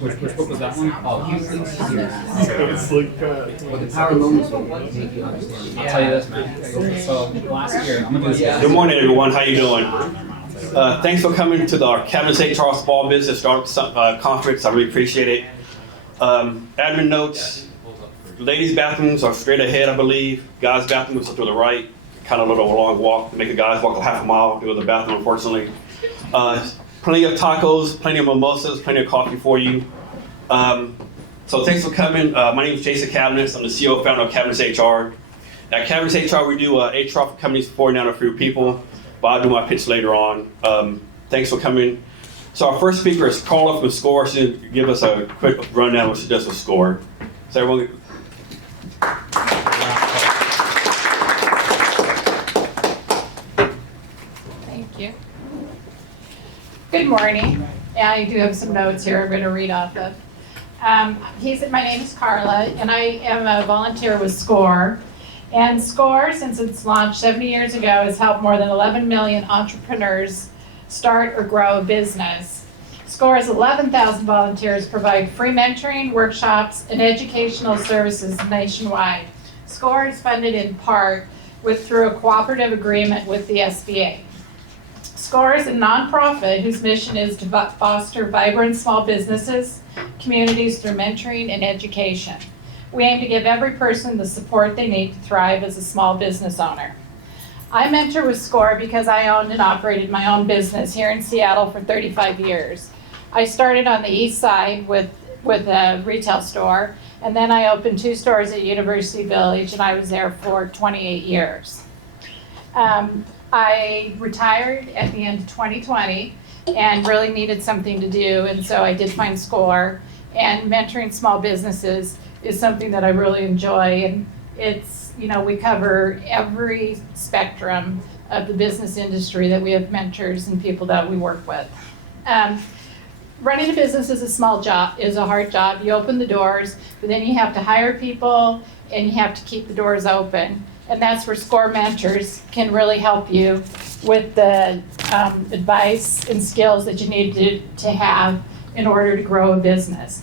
Which book was that one? Oh, It's like What the power moments will make you understand. I'll tell you this, man. So last year, I'm gonna do this. Good morning, everyone. How you doing? Thanks for coming to our CavnessHR Small Business Startup Conference. I really appreciate it. Admin notes. Ladies' bathrooms are straight ahead, I believe. Guys' bathrooms are to the right. Kind of a little long walk. Make the guys walk a half a mile to go to the bathroom, unfortunately. Plenty of tacos, plenty of mimosas, plenty of coffee for you. So thanks for coming. My name is Jason Cavness. I'm the CEO and founder of CavnessHR. At CavnessHR, we do HR for companies supporting down a few people, but I'll do my pitch later on. Thanks for coming. So our first speaker is Carla from SCORE. She'll give us a quick rundown of what she does with SCORE. So everyone. Thank you. Good morning. I do have some notes here I'm going to read off of. My name is Carla, and I am a volunteer with SCORE. And SCORE, since its launch 70 years ago, has helped more than 11 million entrepreneurs start or grow a business. SCORE's 11,000 volunteers provide free mentoring, workshops, and educational services nationwide. SCORE is funded in part through a cooperative agreement with the SBA. SCORE is a nonprofit whose mission is to foster vibrant small businesses, communities through mentoring and education. We aim to give every person the support they need to thrive as a small business owner. I mentor with SCORE because I owned and operated my own business here in Seattle for 35 years. I started on the east side with a retail store, and then I opened 2 stores at University Village, and I was there for 28 years. I retired at the end of 2020 and really needed something to do, and so I did find SCORE, and mentoring small businesses is something that I really enjoy, and it's, we cover every spectrum of the business industry that we have mentors and people that we work with. Running a business is a hard job. You open the doors, but then you have to hire people and you have to keep the doors open. And that's where SCORE mentors can really help you with the advice and skills that you need to have in order to grow a business.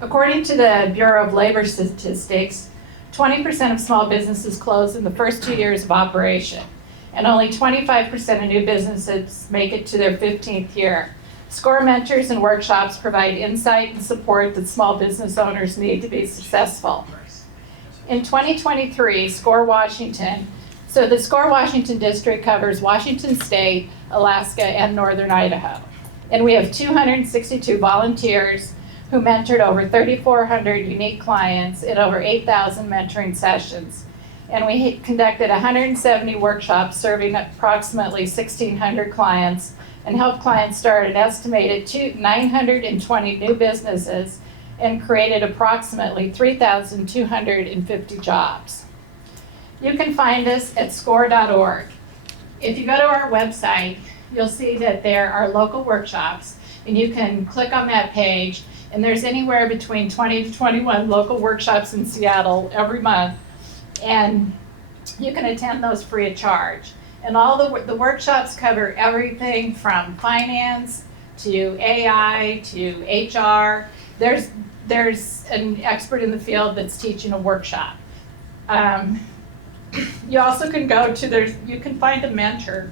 According to the Bureau of Labor Statistics, 20% of small businesses close in the first 2 years of operation, and only 25% of new businesses make it to their 15th year. SCORE mentors and workshops provide insight and support that small business owners need to be successful. In 2023, SCORE Washington, so the SCORE Washington district covers Washington State, Alaska, and Northern Idaho. And we have 262 volunteers who mentored over 3,400 unique clients in over 8,000 mentoring sessions. And we conducted 170 workshops serving approximately 1,600 clients and helped clients start an estimated 920 new businesses and created approximately 3,250 jobs. You can find us at score.org. If you go to our website, you'll see that there are local workshops, and you can click on that page, and there's anywhere between 20 to 21 local workshops in Seattle every month, and you can attend those free of charge. And all the workshops cover everything from finance to AI to HR. There's an expert in the field that's teaching a workshop. You also can you can find a mentor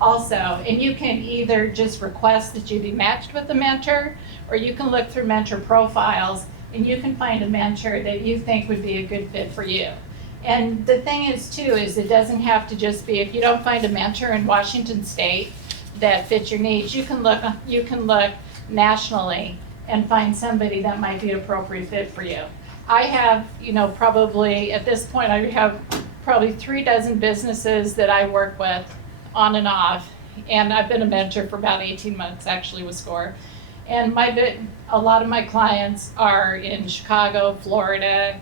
also, and you can either just request that you be matched with a mentor, or you can look through mentor profiles and you can find a mentor that you think would be a good fit for you. And the thing is too, is it doesn't have to just be, if you don't find a mentor in Washington State that fits your needs, you can look nationally and find somebody that might be an appropriate fit for you. I have, probably at this point, I have probably 36 businesses that I work with on and off, and I've been a mentor for about 18 months actually with SCORE. And a lot of my clients are in Chicago, Florida,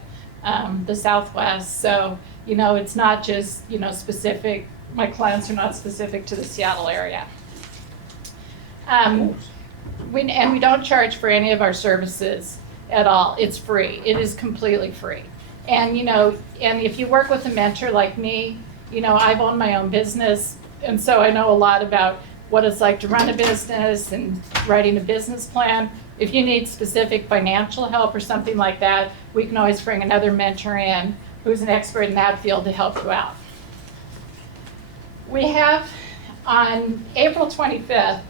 the Southwest, so it's not just specific. My clients are not specific to the Seattle area. We don't charge for any of our services at all. It's free. It is completely free. And and if you work with a mentor like me, I've owned my own business, and so I know a lot about what it's like to run a business and writing a business plan. If you need specific financial help or something like that, we can always bring another mentor in who's an expert in that field to help you out. We have, on April 25th,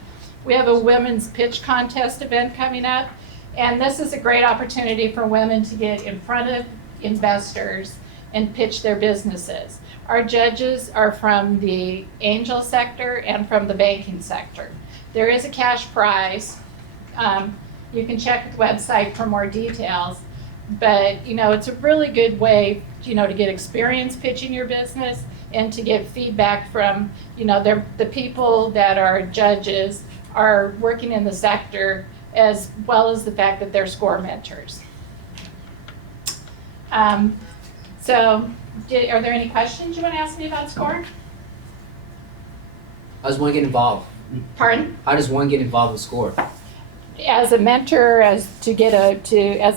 we have a women's pitch contest event coming up. And this is a great opportunity for women to get in front of investors and pitch their businesses. Our judges are from the angel sector and from the banking sector. There is a cash prize. You can check the website for more details. But it's a really good way to get experience pitching your business and to get feedback from the people that are judges are working in the sector, as well as the fact that they're SCORE mentors. Are there any questions you want to ask me about SCORE? How does one get involved? Pardon? How does one get involved with SCORE? As a mentor, as a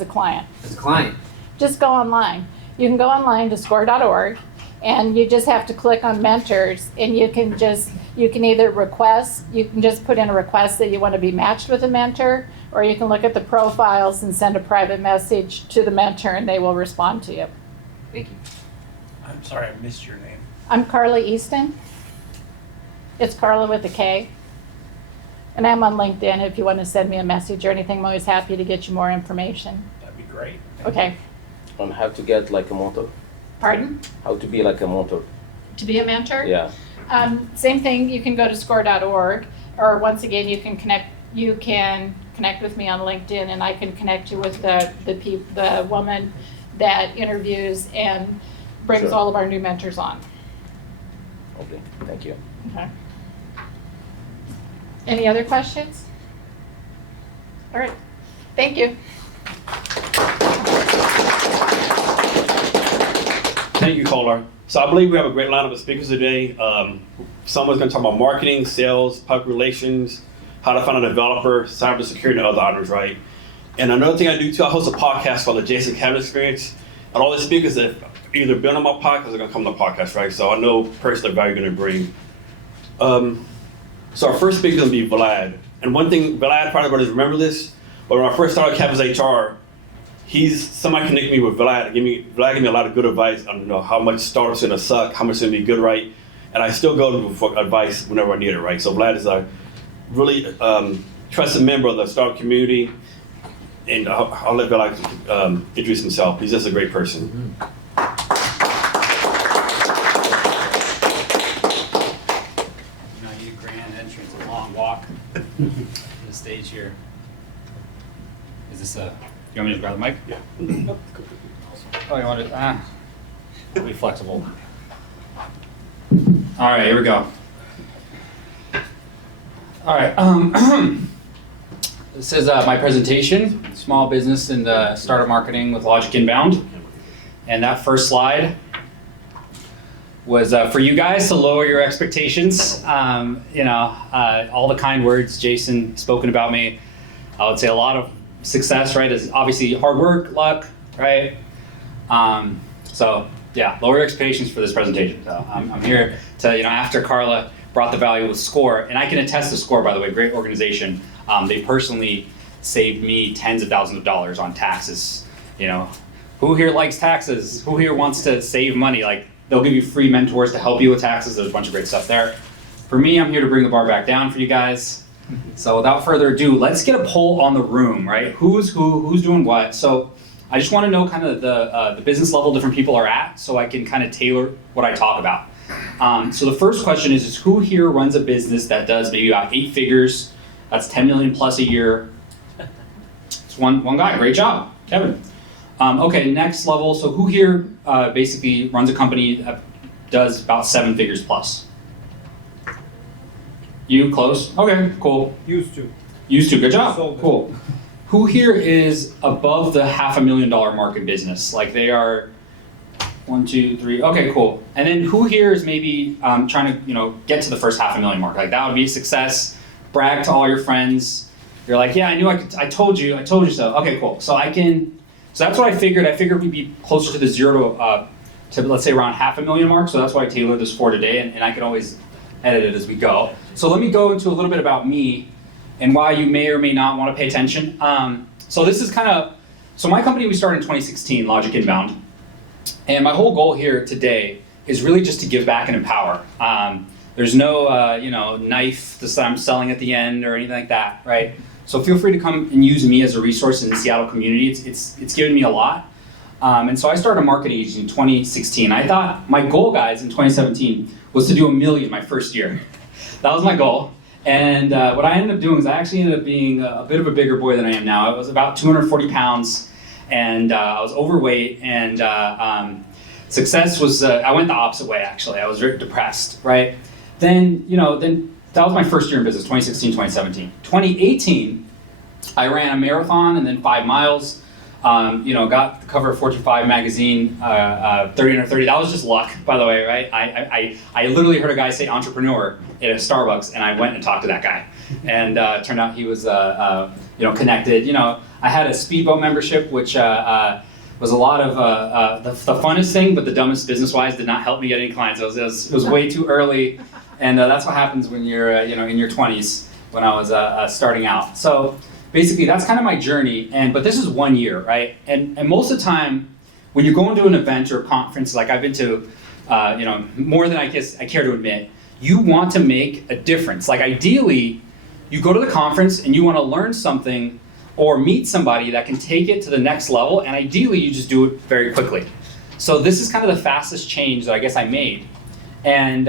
client. As a client? Just go online. You can go online to score.org, and you just have to click on mentors, and you can either request, you can just put in a request that you want to be matched with a mentor, or you can look at the profiles and send a private message to the mentor, and they will respond to you. Thank you. I'm sorry, I missed your name. I'm Carla Easton. It's Carla with a K. And I'm on LinkedIn if you want to send me a message or anything. I'm always happy to get you more information. That'd be great. Okay. On how to get like a mentor. Pardon? How to be like a mentor. To be a mentor? Yeah. Same thing. You can go to score.org, or once again, you can connect with me on LinkedIn, and I can connect you with the woman that interviews and brings Sure. all of our new mentors on. Okay. Thank you. Okay. Any other questions? All right. Thank you. Thank you, caller. So I believe we have a great lineup of speakers today. Someone's going to talk about marketing, sales, public relations, how to find a developer, cybersecurity, and other items, right? And another thing I do too, I host a podcast called the Jason Cavness Experience. And all the speakers that either been on my podcast are going to come on the podcast, right? So I know personally the value you're going to bring. So our first speaker is going to be Vlad. And one thing, Vlad probably going to remember this, but when I first started CavnessHR, somebody connected me with Vlad. Vlad gave me a lot of good advice on how much startups are going to suck, how much is going to be good, right? And I still go to him for advice whenever I need it, right? So Vlad is a really trusted member of the startup community. And I'll let Vlad introduce himself. He's just a great person. I need a grand entrance, a long walk to the stage here. Is this you want me to grab the mic? Yeah. Oh, you want to, I'll be flexible. All right, here we go. All right, this is my presentation, small business and startup marketing with Logic Inbound. And that first slide was for you guys to lower your expectations. All the kind words Jason spoken about me. I would say a lot of success, right, is obviously hard work, luck, right? So yeah, lower your expectations for this presentation. So I'm here to, after Carla brought the value with SCORE, and I can attest to SCORE, by the way, great organization. They personally saved me tens of thousands of dollars on taxes. Who here likes taxes? Who here wants to save money? Like, they'll give you free mentors to help you with taxes. There's a bunch of great stuff there. For me, I'm here to bring the bar back down for you guys. So without further ado, let's get a poll on the room, right? Who's doing what? So I just want to know kind of the business level different people are at, so I can kind of tailor what I talk about. So the first question is who here runs a business that does maybe about 8 figures? That's 10 million plus a year. It's one guy. Great job, Kevin. Okay, next level. So who here basically runs a company that does about 7 figures plus? You, close? Okay, cool. Used to. Good job. Sold it. Cool. Who here is above the $500,000 mark in business? Like they are 1, 2, 3. Okay, cool. And then who here is maybe trying to get to the first $500,000 mark? Like that would be a success. Brag to all your friends. You're like, yeah, I knew I could. I told you so. Okay, cool. So that's what I figured. I figured we'd be closer to the 0 to let's say around $500,000 mark. So that's why I tailored this for today, and I can always edit it as we go. So let me go into a little bit about me and why you may or may not want to pay attention. So this is so my company, we started in 2016, Logic Inbound. And my whole goal here today is really just to give back and empower. There's no, knife that I'm selling at the end or anything like that, right? So feel free to come and use me as a resource in the Seattle community. It's given me a lot. And so I started a marketing agency in 2016. I thought my goal, guys, in 2017 was to do $1 million my first year. That was my goal. And what I ended up doing is I actually ended up being a bit of a bigger boy than I am now. I was about 240 pounds, and I was overweight, and success was, I went the opposite way, actually. I was very depressed, right? Then that was my first year in business, 2016, 2017. 2018, I ran a marathon and then 5 miles. Got the cover of Fortune 5 magazine, 30 under 30. That was just luck, by the way, right? I literally heard a guy say entrepreneur at a Starbucks, and I went and talked to that guy. And turned out he was, connected. I had a speedboat membership, which was a lot of the funnest thing, but the dumbest business-wise, did not help me get any clients. It was way too early, and that's what happens when you're, in your 20s, when I was starting out. So basically, that's kind of my journey, but this is 1 year, right? And most of the time, when you're going to an event or a conference, like I've been to, more than I guess I care to admit, you want to make a difference. Like ideally, you go to the conference and you want to learn something or meet somebody that can take it to the next level, and ideally, you just do it very quickly. So this is kind of the fastest change that I guess I made. And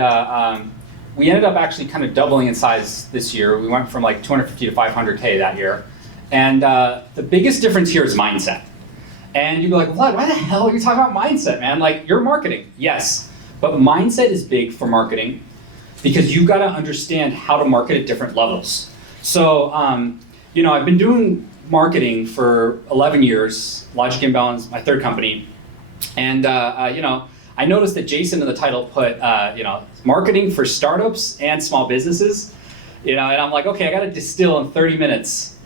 we ended up actually kind of doubling in size this year. We went from like 250 to 500K that year. And the biggest difference here is mindset. And you'd be like, what? Why the hell are you talking about mindset, man? Like, you're marketing. Yes, but mindset is big for marketing because you've got to understand how to market at different levels. So, I've been doing marketing for 11 years. Logic Inbound is my third company. And, I noticed that Jason in the title put, marketing for startups and small businesses. And I'm like, okay, I got to distill in 30 minutes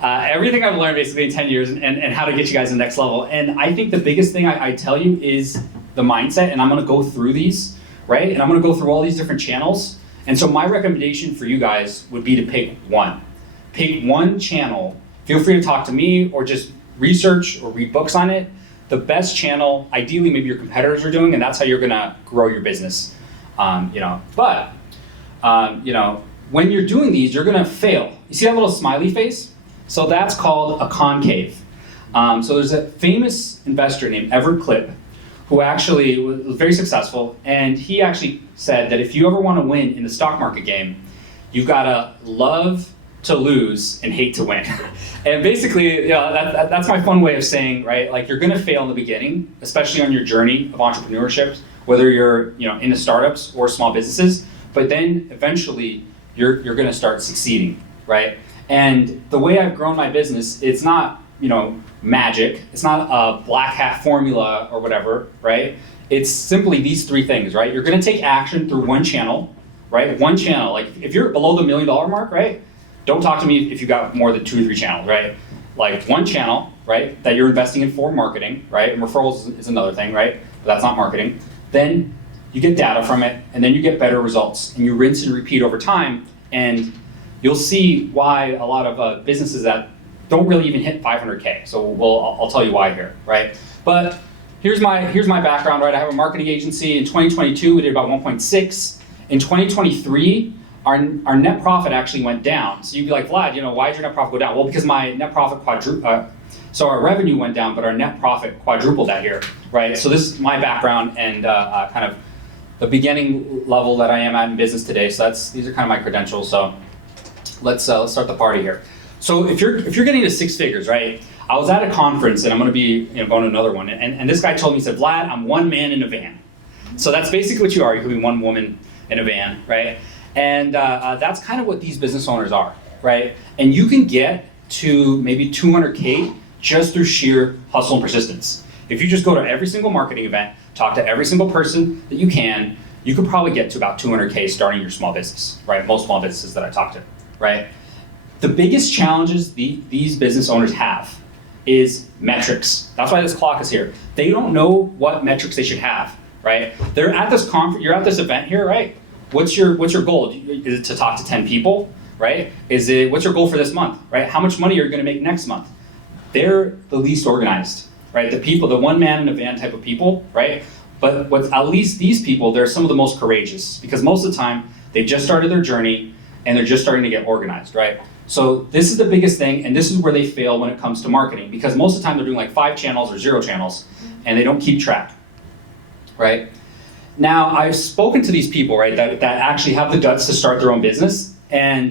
everything I've learned basically in 10 years and how to get you guys to the next level. And I think the biggest thing I tell you is the mindset, and I'm going to go through these, right? And I'm going to go through all these different channels. And so my recommendation for you guys would be to pick one. Pick one channel. Feel free to talk to me or just research or read books on it. The best channel, ideally maybe your competitors are doing, and that's how you're going to grow your business. When you're doing these, you're going to fail. You see that little smiley face? So that's called a concave. So there's a famous investor named Everett Klipp who actually was very successful, and he actually said that if you ever want to win in the stock market game, you've got to love to lose and hate to win. And basically, that's my fun way of saying, right? Like, you're going to fail in the beginning, especially on your journey of entrepreneurship, whether you're into startups or small businesses. But then eventually, you're going to start succeeding, right? And the way I've grown my business, it's not magic. It's not a black hat formula or whatever, right? It's simply these three things, right? You're going to take action through one channel, right? One channel. Like, if you're below the $1 million mark, right? Don't talk to me if you got more than 2 or 3 channels, right? Like one channel, right, that you're investing in for marketing, right? And referrals is another thing, right? But that's not marketing. Then you get data from it, and then you get better results, and you rinse and repeat over time, and you'll see why a lot of businesses that don't really even hit 500K. So I'll tell you why here, right? But here's my background, right? I have a marketing agency. In 2022, we did about 1.6. In 2023. Our net profit actually went down. So you'd be like, Vlad, why did your net profit go down? Well, because my net profit so our revenue went down, but our net profit quadrupled that year, right? So this is my background and kind of the beginning level that I am at in business today. So these are kind of my credentials. So let's start the party here. So if you're getting to 6 figures, right? I was at a conference, and I'm going to be going to another one, and this guy told me, he said, Vlad, I'm one man in a van. So that's basically what you are. You could be one woman in a van, right? And that's kind of what these business owners are, right? And you can get to maybe 200K just through sheer hustle and persistence. If you just go to every single marketing event, talk to every single person that you could probably get to about 200K starting your small business, right? Most small businesses that I talk to, right? The biggest challenges these business owners have is metrics. That's why this clock is here. They don't know what metrics they should have, right? They're at this conference, you're at this event here, right? what's your goal? Is it to talk to 10 people, right? What's your goal for this month, right? How much money are you gonna make next month? They're the least organized, right? The one man in a van type of people, right? But at least these people, they're some of the most courageous, because most of the time, they just started their journey and they're just starting to get organized, right? So this is the biggest thing, and this is where they fail when it comes to marketing, because most of the time they're doing like 5 channels or 0 channels, and they don't keep track, right? Now, I've spoken to these people, right, that actually have the guts to start their own business, and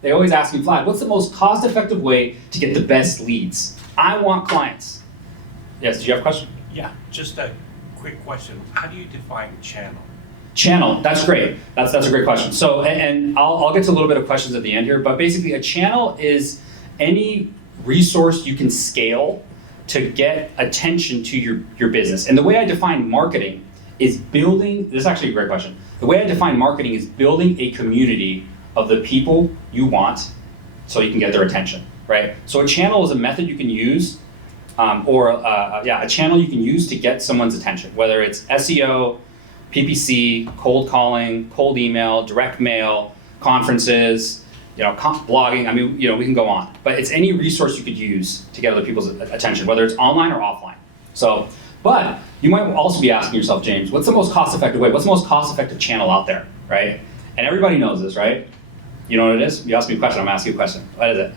they always ask me, Vlad, what's the most cost-effective way to get the best leads? I want clients. Yes, do you have a question? Yeah, just a quick question. How do you define channel? Channel, that's great. That's a great question. So, and I'll get to a little bit of questions at the end here, but basically a channel is any resource you can scale to get attention to your business. And the way I define marketing is building, this is actually a great question. The way I define marketing is building a community of the people you want so you can get their attention, right? So a channel is a method you can use, a channel you can use to get someone's attention, whether it's SEO, PPC, cold calling, cold email, direct mail, conferences, blogging. I mean, we can go on, but it's any resource you could use to get other people's attention, whether it's online or offline. So, but you might also be asking yourself, James, what's the most cost-effective way? What's the most cost-effective channel out there, right? And everybody knows this, right? You know what it is? You ask me a question, I'm asking you a question. What is it?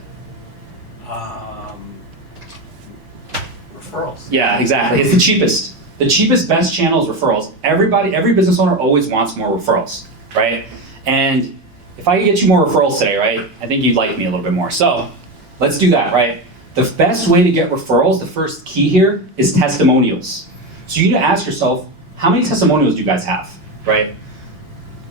Referrals. Yeah, exactly. It's the cheapest. The cheapest, best channel is referrals. Every business owner always wants more referrals, right? And if I could get you more referrals today, right, I think you'd like me a little bit more. So let's do that, right? The best way to get referrals, the first key here, is testimonials. So you need to ask yourself, how many testimonials do you guys have, right?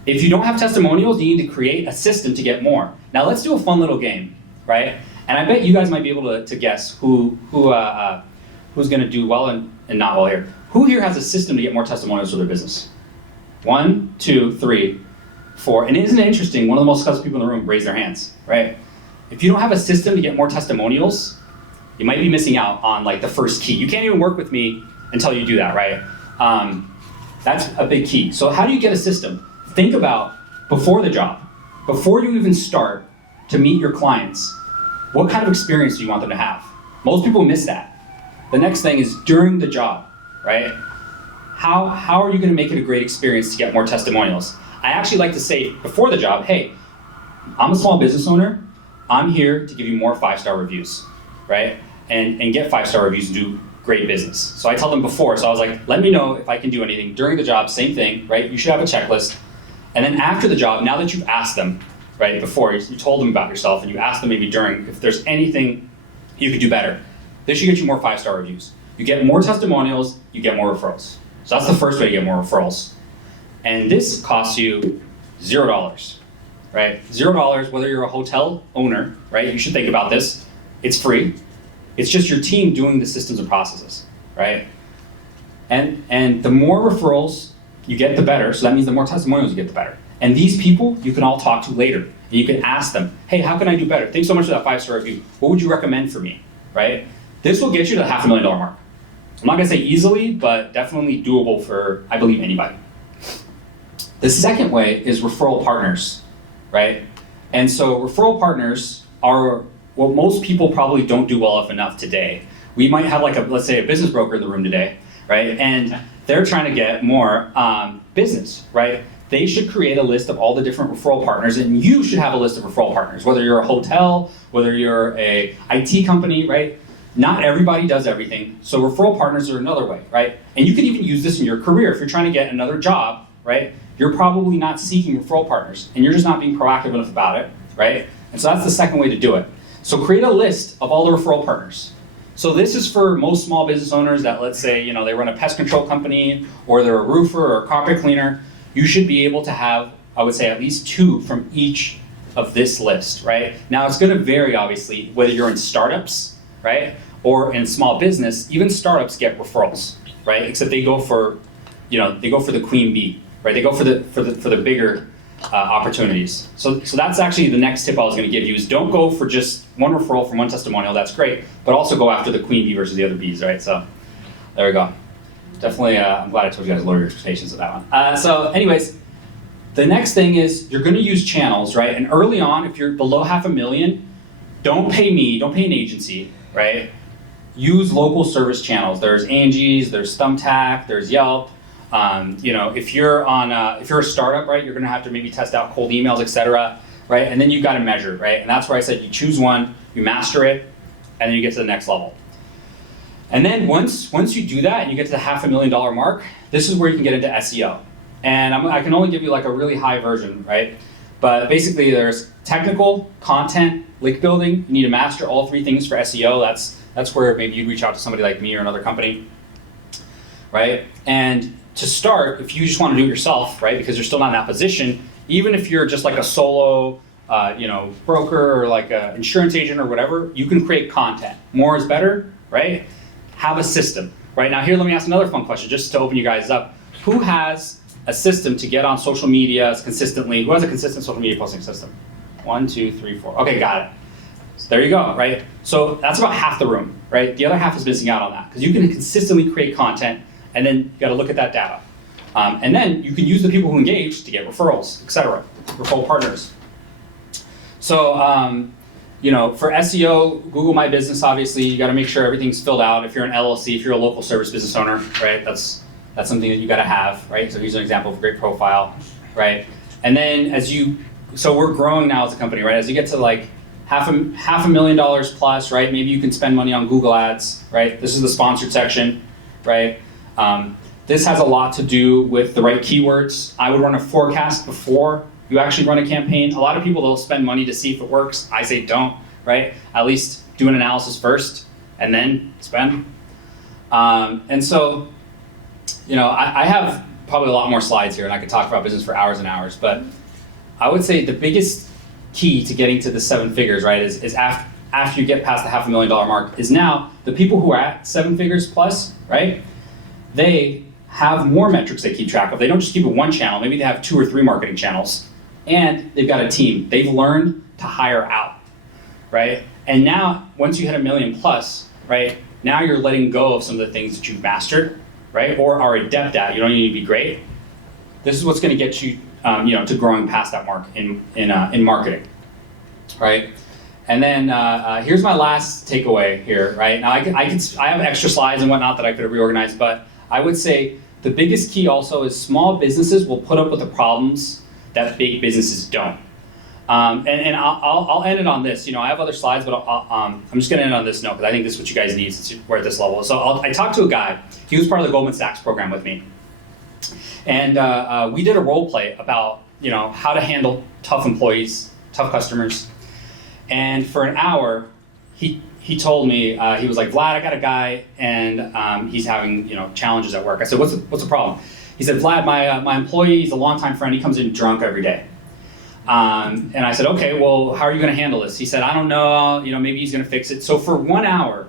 If you don't have testimonials, you need to create a system to get more. Now let's do a fun little game, right? And I bet you guys might be able to guess who's going to do well and not well here. Who here has a system to get more testimonials for their business? 1, 2, 3, 4. And isn't it interesting, one of the most successful people in the room raise their hands, right? If you don't have a system to get more testimonials, you might be missing out on like the first key. You can't even work with me until you do that, right? That's a big key. So how do you get a system? Think about before the job, before you even start to meet your clients, what kind of experience do you want them to have? Most people miss that. The next thing is during the job, right? How are you going to make it a great experience to get more testimonials? I actually like to say before the job, hey, I'm a small business owner. I'm here to give you more 5-star reviews, right? And get 5-star reviews and do great business. So I tell them before, so I was like, let me know if I can do anything. During the job, same thing, right? You should have a checklist. And then after the job, now that you've asked them, right, before, you told them about yourself and you asked them maybe during, if there's anything you could do better, this should get you more 5-star reviews. You get more testimonials, you get more referrals. So that's the first way to get more referrals. And this costs you $0, right? $0, whether you're a hotel owner, right? You should think about this. It's free. It's just your team doing the systems and processes, right? And the more referrals you get, the better. So that means the more testimonials you get, the better. And these people you can all talk to later. And you can ask them, hey, how can I do better? Thanks so much for that 5-star review. What would you recommend for me, right? This will get you to the $500,000 mark. I'm not gonna say easily, but definitely doable for, I believe, anybody. The second way is referral partners, right? And so referral partners are what most people probably don't do well enough today. We might have let's say a business broker in the room today, right? And they're trying to get more business, right? They should create a list of all the different referral partners, and you should have a list of referral partners, whether you're a hotel, whether you're a IT company, right? Not everybody does everything, so referral partners are another way, right? And you can even use this in your career. If you're trying to get another job, right, you're probably not seeking referral partners, and you're just not being proactive enough about it, right? And so that's the second way to do it. So create a list of all the referral partners. So this is for most small business owners that, let's say, they run a pest control company, or they're a roofer or a carpet cleaner. You should be able to have, I would say, at least 2 from each of this list, right? Now it's gonna vary, obviously, whether you're in startups, right? Or in small business. Even startups get referrals, right? Except they go for, they go for the queen bee, right? They go for the bigger opportunities. So that's actually the next tip I was going to give you is don't go for just one referral from one testimonial. That's great, but also go after the queen bee versus the other bees, right? So there we go. Definitely, I'm glad I told you guys to lower your expectations of that one. So anyways, The next thing is you're going to use channels, right? And early on, if you're below $500,000, don't pay me, don't pay an agency, right? Use local service channels. There's Angie's, there's Thumbtack, there's Yelp. If you're a startup, right, you're going to have to maybe test out cold emails, etc., right? And then you've got to measure, right? And that's where I said you choose one, you master it, and then you get to the next level. And then once you do that and you get to the $500,000 mark, this is where you can get into SEO. And I can only give you like a really high version, right? But basically there's technical, content, link building. You need to master all three things for SEO. That's where maybe you'd reach out to somebody like me or another company, right? And to start, if you just want to do it yourself, right, because you're still not in that position, even if you're just like a solo broker or like an insurance agent or whatever, you can create content. More is better, right? Have a system. Right now, here, let me ask another fun question just to open you guys up. Who has a system to get on social media consistently? Who has a consistent social media posting system? 1, 2, 3, 4. Okay, got it. So there you go, right? So that's about half the room, right? The other half is missing out on that because you can consistently create content and then you got to look at that data. And then you can use the people who engage to get referrals, etc., referral partners. So, for SEO, Google My Business, obviously, you got to make sure everything's filled out. If you're an LLC, if you're a local service business owner, right, that's something that you got to have, right? So here's an example of a great profile, right? And then so we're growing now as a company, right? As you get to like $500,000 plus, right? Maybe you can spend money on Google Ads, right? This is the sponsored section, right? This has a lot to do with the right keywords. I would run a forecast before you actually run a campaign. A lot of people, they'll spend money to see if it works. I say don't, right? At least do an analysis first and then spend. And so, I have probably a lot more slides here and I could talk about business for hours and hours, but I would say the biggest key to getting to the 7 figures, right, is after you get past the $500,000 mark is now the people who are at 7 figures plus, right, they have more metrics they keep track of. They don't just keep it one channel. Maybe they have 2 or 3 marketing channels. And they've got a team. They've learned to hire out, right? And now, once you hit $1 million plus, right, now you're letting go of some of the things that you've mastered, right, or are adept at. You don't need to be great. This is what's going to get you, to growing past that mark in marketing, right? And then here's my last takeaway here, right? Now I have extra slides and whatnot that I could have reorganized, but I would say the biggest key also is small businesses will put up with the problems that big businesses don't. And I'll end it on this. I have other slides, but I'm just going to end on this note because I think this is what you guys need since we're at this level. So I talked to a guy. He was part of the Goldman Sachs program with me. And we did a role play about how to handle tough employees, tough customers. And for an hour, he told me, he was like, Vlad, I got a guy and he's having challenges at work. I said, what's the problem? He said, Vlad, my employee, he's a longtime friend. He comes in drunk every day. And I said, okay, well, how are you going to handle this? He said, I don't know, maybe he's going to fix it. So for 1 hour,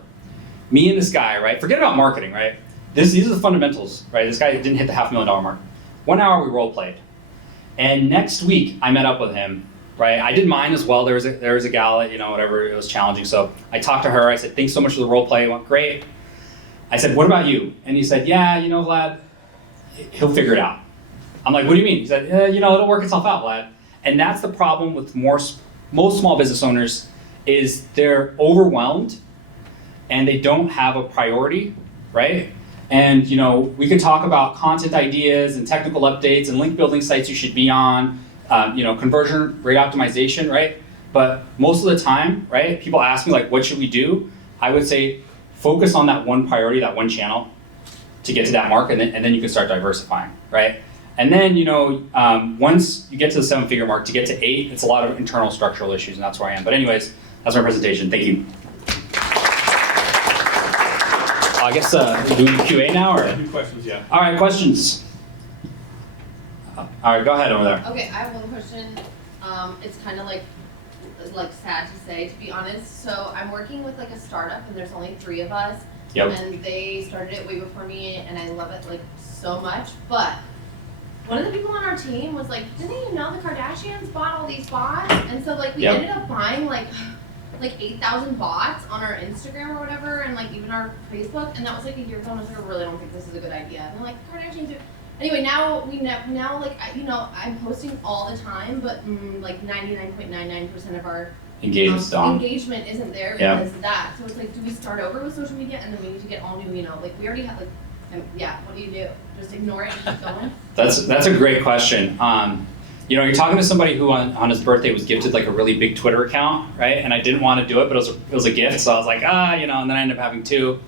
me and this guy, right, forget about marketing, right? These are the fundamentals, right? This guy didn't hit the $500,000 mark. 1 hour we role played. And next week I met up with him, right? I did mine as well. There was a gal that, whatever, it was challenging. So I talked to her. I said, thanks so much for the role play. It went great. I said, what about you? And he said, yeah, Vlad, he'll figure it out. I'm like, what do you mean? He said, it'll work itself out, Vlad. And that's the problem with most small business owners is they're overwhelmed and they don't have a priority, right? And we could talk about content ideas and technical updates and link building sites you should be on, conversion rate optimization, right? But most of the time, right, people ask me like, what should we do? I would say focus on that one priority, that one channel to get to that mark, and then you can start diversifying, right? And then, once you get to the 7-figure mark, to get to 8, it's a lot of internal structural issues, and that's where I am. But anyways, that's my presentation. Thank you. I guess we're doing QA now, or? Any questions? Yeah. All right, questions. All right, go ahead over there. Okay, I have one question. It's kind of like sad to say, to be honest. So I'm working with like a startup, and there's only 3 of us. Yep. And they started it way before me, and I love it like so much. But one of the people on our team was like, didn't you know the Kardashians bought all these bots? And so like we Yep. ended up buying like 8,000 bots on our Instagram or whatever, and like even our Facebook. And that was like a year ago, and I was like, I really don't think this is a good idea. And they're like, Kardashians do. Anyway, now like I'm posting all the time, but like 99.99% of our Engagement engagement isn't there because of that. So it's like, do we start over with social media and then we need to get all new? Like we already have like, what do you do? Just ignore it and keep going? That's a great question. You're talking to somebody who on his birthday was gifted like a really big Twitter account, right? And I didn't want to do it, but it was a gift, so I was like, and then I ended up having two.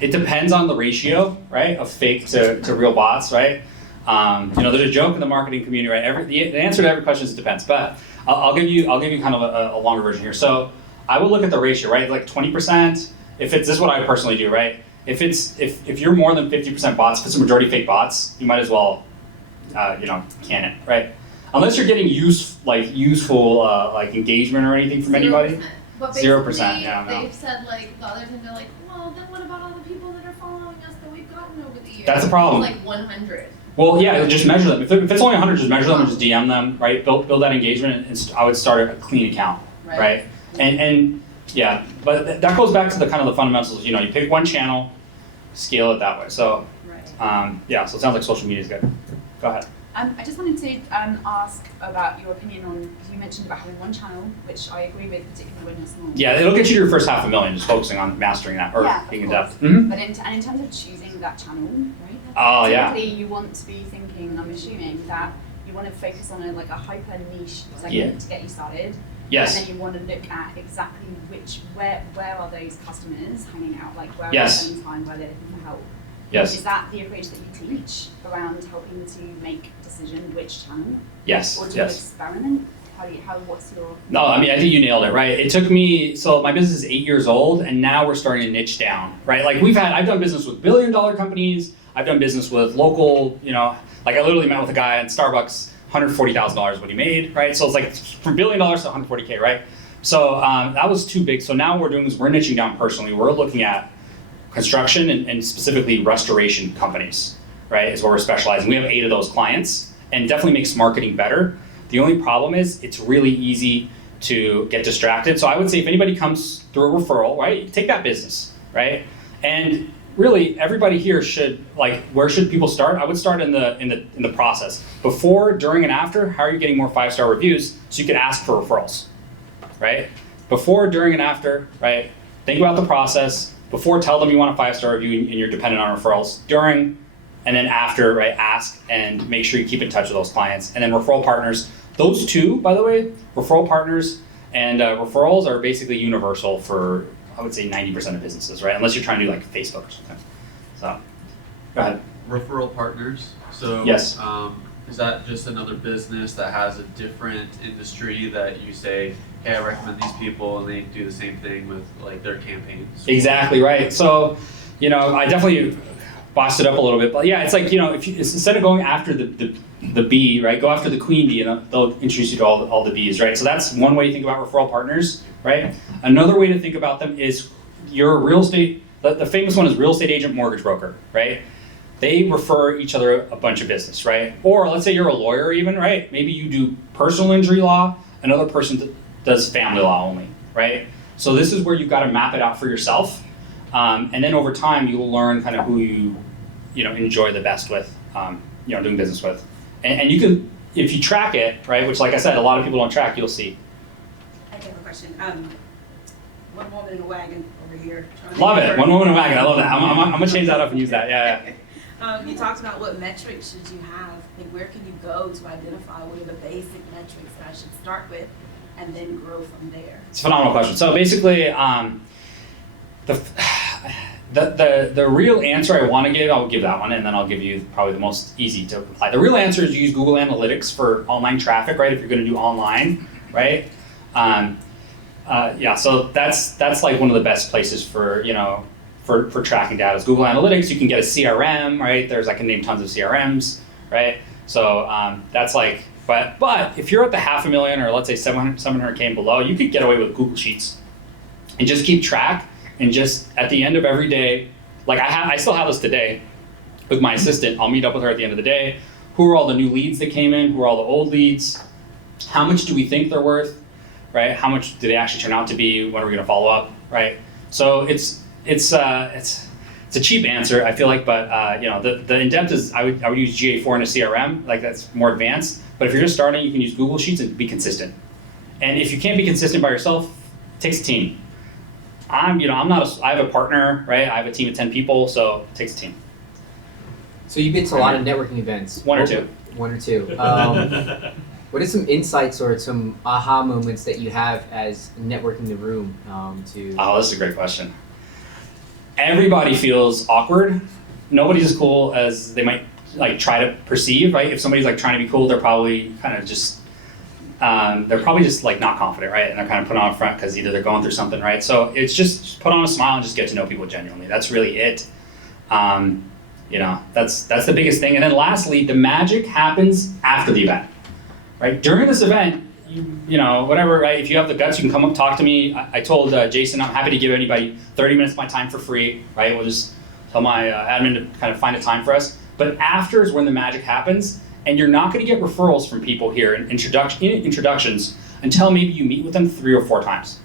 It depends on the ratio, right, of fake to real bots, right? There's a joke in the marketing community, right? The answer to every question is it depends, but I'll give you kind of a longer version here. So I would look at the ratio, right? Like 20%. This is what I personally do, right? If you're more than 50% bots, if it's a majority fake bots, you might as well, can it, right? Unless you're getting useful engagement or anything from anybody. 0%. But 0%, yeah, no. They've said like the other thing, they're like, well, then what about all the people that are following us that we've gotten over the years? That's a problem. It's like 100. Well, yeah, just measure them. If it's only 100, just measure them and just DM them, right? Build that engagement, and I would start a clean account, right? And yeah, but that goes back to the kind of the fundamentals. You pick one channel, scale it that way. So, so it sounds like social media is good. Go ahead. I just wanted to ask about your opinion on, because you mentioned about having one channel, which I agree with, particularly when you're small. Yeah, it'll get you to your first $500,000, just focusing on mastering that or being in depth. Mm-hmm. But in terms of choosing that channel, right? Typically you want to be thinking, I'm assuming, that you want to focus on a hyper niche segment to get you started. Yes. And then you want to look at exactly where are those customers hanging out, where are they Yes. spending time, where they're looking for help. Yes. Is that the approach that you teach around helping to make decision which channel? Yes. Or do you experiment? What's your... No, I think you nailed it, right? It took me, so my business is 8 years old, and now we're starting to niche down, right? I've done business with billion-dollar companies. I've done business with local, I literally met with a guy at Starbucks, $140,000 what he made, right? So it's like from $1 billion to $140K, right? So that was too big. So now what we're doing is we're niching down personally. We're looking at construction and specifically restoration companies, right, is where we're specializing. We have 8 of those clients, and definitely makes marketing better. The only problem is it's really easy to get distracted. So I would say if anybody comes through a referral, right, take that business, right? And really everybody here should, where should people start? I would start in the process. Before, during, and after, how are you getting more 5-star reviews so you can ask for referrals, right? Before, during, and after, right? Think about the process. Before, tell them you want a 5-star review and you're dependent on referrals. During, and then after, right, ask and make sure you keep in touch with those clients. And then referral partners. Those two, by the way, referral partners and referrals are basically universal for, I would say, 90% of businesses, right? Unless you're trying to do Facebook or something. So, go ahead. Referral partners. So, yes. Is that just another business that has a different industry that you say, hey, I recommend these people, and they do the same thing with their campaigns? Exactly right. So, I definitely bossed it up a little bit, but yeah, it's if you, instead of going after the bee, right, go after the queen bee, and they'll introduce you to all the bees, right? So that's one way to think about referral partners, right? Another way to think about them is your real estate. The famous one is real estate agent, mortgage broker, right? They refer each other a bunch of business, right? Or let's say you're a lawyer even, right? Maybe you do personal injury law, another person does family law only, right? So this is where you've got to map it out for yourself. And then over time, you will learn kind of who you enjoy the best with, doing business with. And you can, if you track it, right, which like I said, a lot of people don't track, you'll see. I have a question. One woman in a wagon over here. Love it. One woman in a wagon. I love that. I'm going to change that up and use that. Yeah. You talked about what metrics should you have. Where can you go to identify what are the basic metrics that I should start with and then grow from there? It's a phenomenal question. So basically, the real answer I want to give, I'll give that one, and then I'll give you probably the most easy to apply. The real answer is use Google Analytics for online traffic, right? If you're going to do online, right? So that's one of the best places for for tracking data is Google Analytics. You can get a CRM, right? I can name tons of CRMs, right? So that's but if you're at the $500,000 or let's say 700K and below, you could get away with Google Sheets and just keep track. And just at the end of every day, I still have this today with my assistant. I'll meet up with her at the end of the day. Who are all the new leads that came in? Who are all the old leads? How much do we think they're worth, right? How much do they actually turn out to be? When are we going to follow up, right? So it's a it's a cheap answer, I feel like, but you know, the in-depth is I would use GA4 in a CRM, like that's more advanced. But if you're just starting, you can use Google Sheets and be consistent. And if you can't be consistent by yourself, it takes a team. I have a partner, right? I have a team of 10 people, so it takes a team. So you've been to a lot of networking events. One or two. One or two. What are some insights or some aha moments that you have as networking the room to? Oh, this is a great question. Everybody feels awkward. Nobody's as cool as they might like try to perceive, right? If somebody's like trying to be cool, they're probably kind of just like not confident, right? And they're kind of put on front because either they're going through something, right? So it's just put on a smile and just get to know people genuinely. That's really it. You know, that's the biggest thing. And then lastly, the magic happens after the event, right? During this event, you know, whatever, right? If you have the guts, you can come up, talk to me. I told Jason, I'm happy to give anybody 30 minutes of my time for free, right? We'll just tell my admin to kind of find a time for us. But after is when the magic happens, and you're not going to get referrals from people here in introductions until maybe you meet with them 3 or 4 times,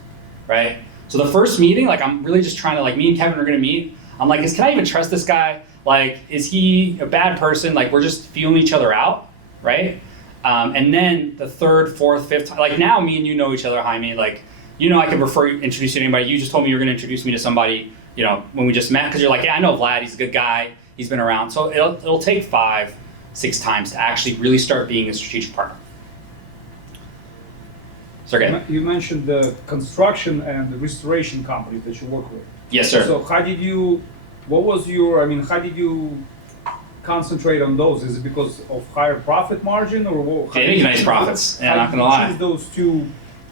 right? So the first meeting, like I'm really just trying to, like me and Kevin are going to meet. I'm like, can I even trust this guy? Like, is he a bad person? Like, we're just feeling each other out, right? And then the 3rd, 4th, 5th time, like now me and you know each other, Jaime. Like, you know, I can introduce you to anybody. You just told me you were going to introduce me to somebody, you know, when we just met, because you're like, yeah, I know Vlad. He's a good guy. He's been around. So it'll take 5, 6 times to actually really start being a strategic partner. Sergey. You mentioned the construction and the restoration companies that you work with. Yes, sir. So how did you concentrate on those? Is it because of higher profit margin or what? They make nice profits. Yeah, not gonna lie. Choose those 2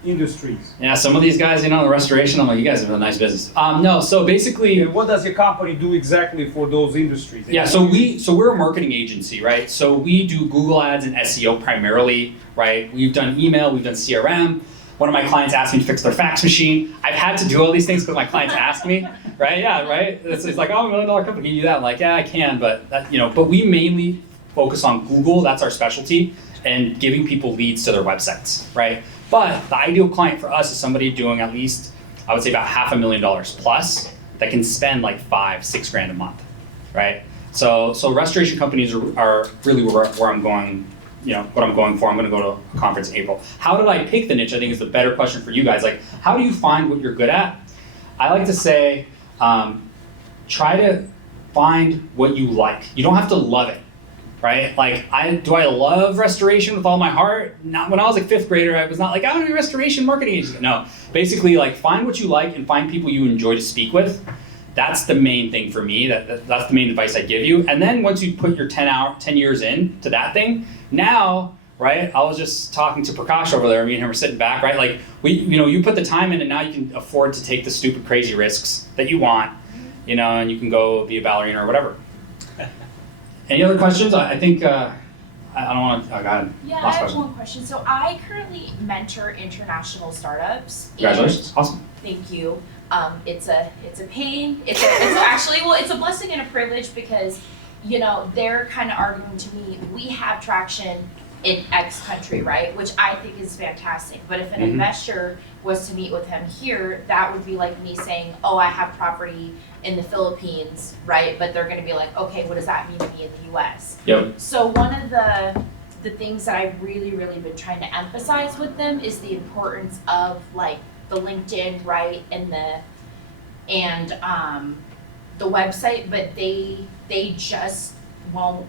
industries. Yeah, some of these guys, you know, the restoration, I'm like, you guys have a nice business. No, so basically, What does your company do exactly for those industries? yeah, so we're a marketing agency, right? So we do Google Ads and SEO primarily, right? We've done email, we've done CRM. One of my clients asked me to fix their fax machine. I've had to do all these things because my clients ask me, right? Yeah, right? It's like, oh, $1 million company, can you do that? I'm like, yeah, I can, but that, you know, but we mainly focus on Google, that's our specialty, and giving people leads to their websites, right? But the ideal client for us is somebody doing at least, I would say about $500,000 plus that can spend like $5-6 grand a month, right? So restoration companies are really where I'm going, you know, what I'm going for. I'm going to go to a conference in April. How did I pick the niche? I think is the better question for you guys. Like, how do you find what you're good at? I like to say, try to find what you like. You don't have to love it, right? Like, do I love restoration with all my heart? Not when I was like 5th grader. I was not like, I want to be a restoration marketing agency. No, basically, like find what you like and find people you enjoy to speak with. That's the main thing for me. That's the main advice I give you. And then once you put your 10 years into that thing, now, right? I was just talking to Prakash over there. Me and him were sitting back, right? Like you put the time in, and now you can afford to take the stupid, crazy risks that you want, you know, and you can go be a ballerina or whatever. Any other questions? I think I don't want to. Oh God. Yeah, I have one question. So I currently mentor international startups. Congratulations! Awesome. Thank you. It's a pain. It's a blessing and a privilege because, you know, they're kind of arguing to me, we have traction in X country, right? Which I think is fantastic. But if an investor was to meet with him here, that would be like me saying, oh, I have property in the Philippines, right? But they're going to be like, okay, what does that mean to me in the U.S.? Yep. So one of the things that I've really been trying to emphasize with them is the importance of like the LinkedIn, right, and the website, but they just won't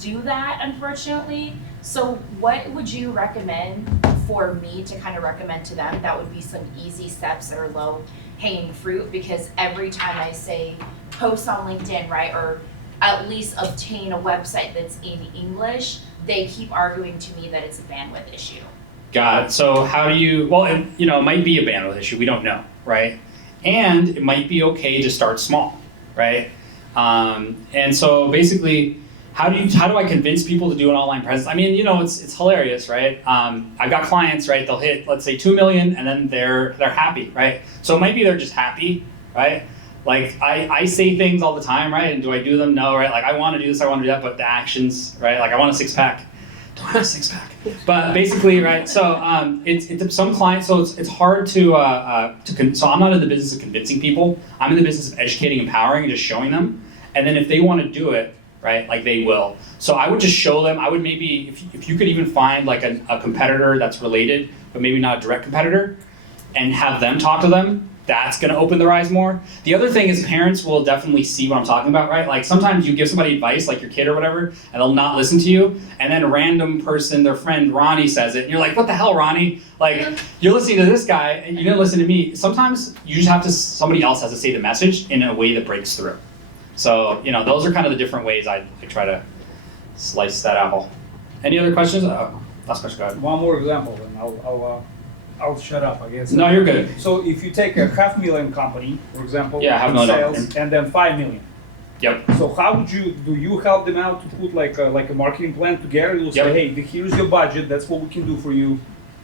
do that, unfortunately. So what would you recommend for me to kind of recommend to them that would be some easy steps that are low hanging fruit? Because every time I say post on LinkedIn, right, or at least obtain a website that's in English, they keep arguing to me that it's a bandwidth issue. Got it. So how do you, well, it might be a bandwidth issue. We don't know, right? And it might be okay to start small, right? And so basically, how do I convince people to do an online presence? I mean, you know, it's hilarious, right? I've got clients, right? They'll hit, let's say, 2 million, and then they're happy, right? So it might be they're just happy, right? Like I say things all the time, right? And do I do them? No, right? Like I want to do this, I want to do that, but the actions, right? Like I want a 6-pack. Don't have a 6-pack. But basically, right? So it's some clients. So it's hard to so I'm not in the business of convincing people. I'm in the business of educating, empowering, and just showing them. And then if they want to do it, right, like they will. So I would just show them, I would maybe, if you could even find like a competitor that's related, but maybe not a direct competitor, and have them talk to them, that's gonna open their eyes more. The other thing is parents will definitely see what I'm talking about, right? Like sometimes you give somebody advice, like your kid or whatever, and they'll not listen to you, and then a random person, their friend Ronnie says it, and you're like, what the hell, Ronnie? Like, you're listening to this guy, and you didn't listen to me. Sometimes you just have to, somebody else has to say the message in a way that breaks through. So, you know, those are kind of the different ways I try to slice that apple. Any other questions? Last question, go ahead. One more example, and I'll shut up, I guess. No, you're good. So if you take a $500,000 company, for example, Yeah, in $500,000. sales, and then 5 million. Yep. So how would do you help them out to put like a marketing plan together? You'll say, hey, here's your budget, that's what we can do for you.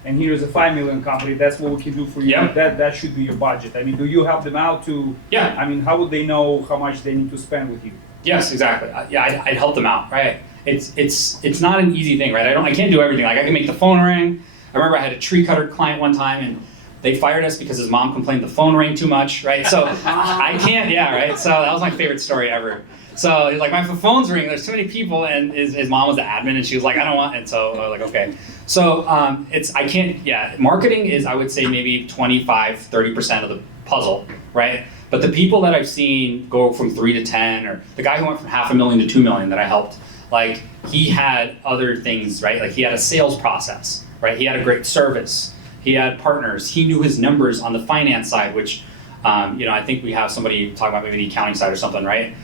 And here's a 5 million company, that's what we can do for you. Yep. That should be your budget. I mean, do you help them out to, Yeah. I mean, how would they know how much they need to spend with you? Yes, exactly. Yeah, I'd help them out, right? It's not an easy thing, right? I can't do everything. Like I can make the phone ring. I remember I had a tree cutter client one time, and they fired us because his mom complained the phone rang too much, right? So I can't, yeah, right? So that was my favorite story ever. So he's like, my phone's ringing, there's too many people, and his mom was the admin, and she was like, I don't want, and so I was like, okay. So I can't, yeah, marketing is, I would say, maybe 25-30% of the puzzle, right? But the people that I've seen go from 3 to 10, or the guy who went from $500,000 to 2 million that I helped, like he had other things, right? Like he had a sales process, right? He had a great service. He had partners. He knew his numbers on the finance side, which, I think we have somebody talking about maybe the accounting side or something, right?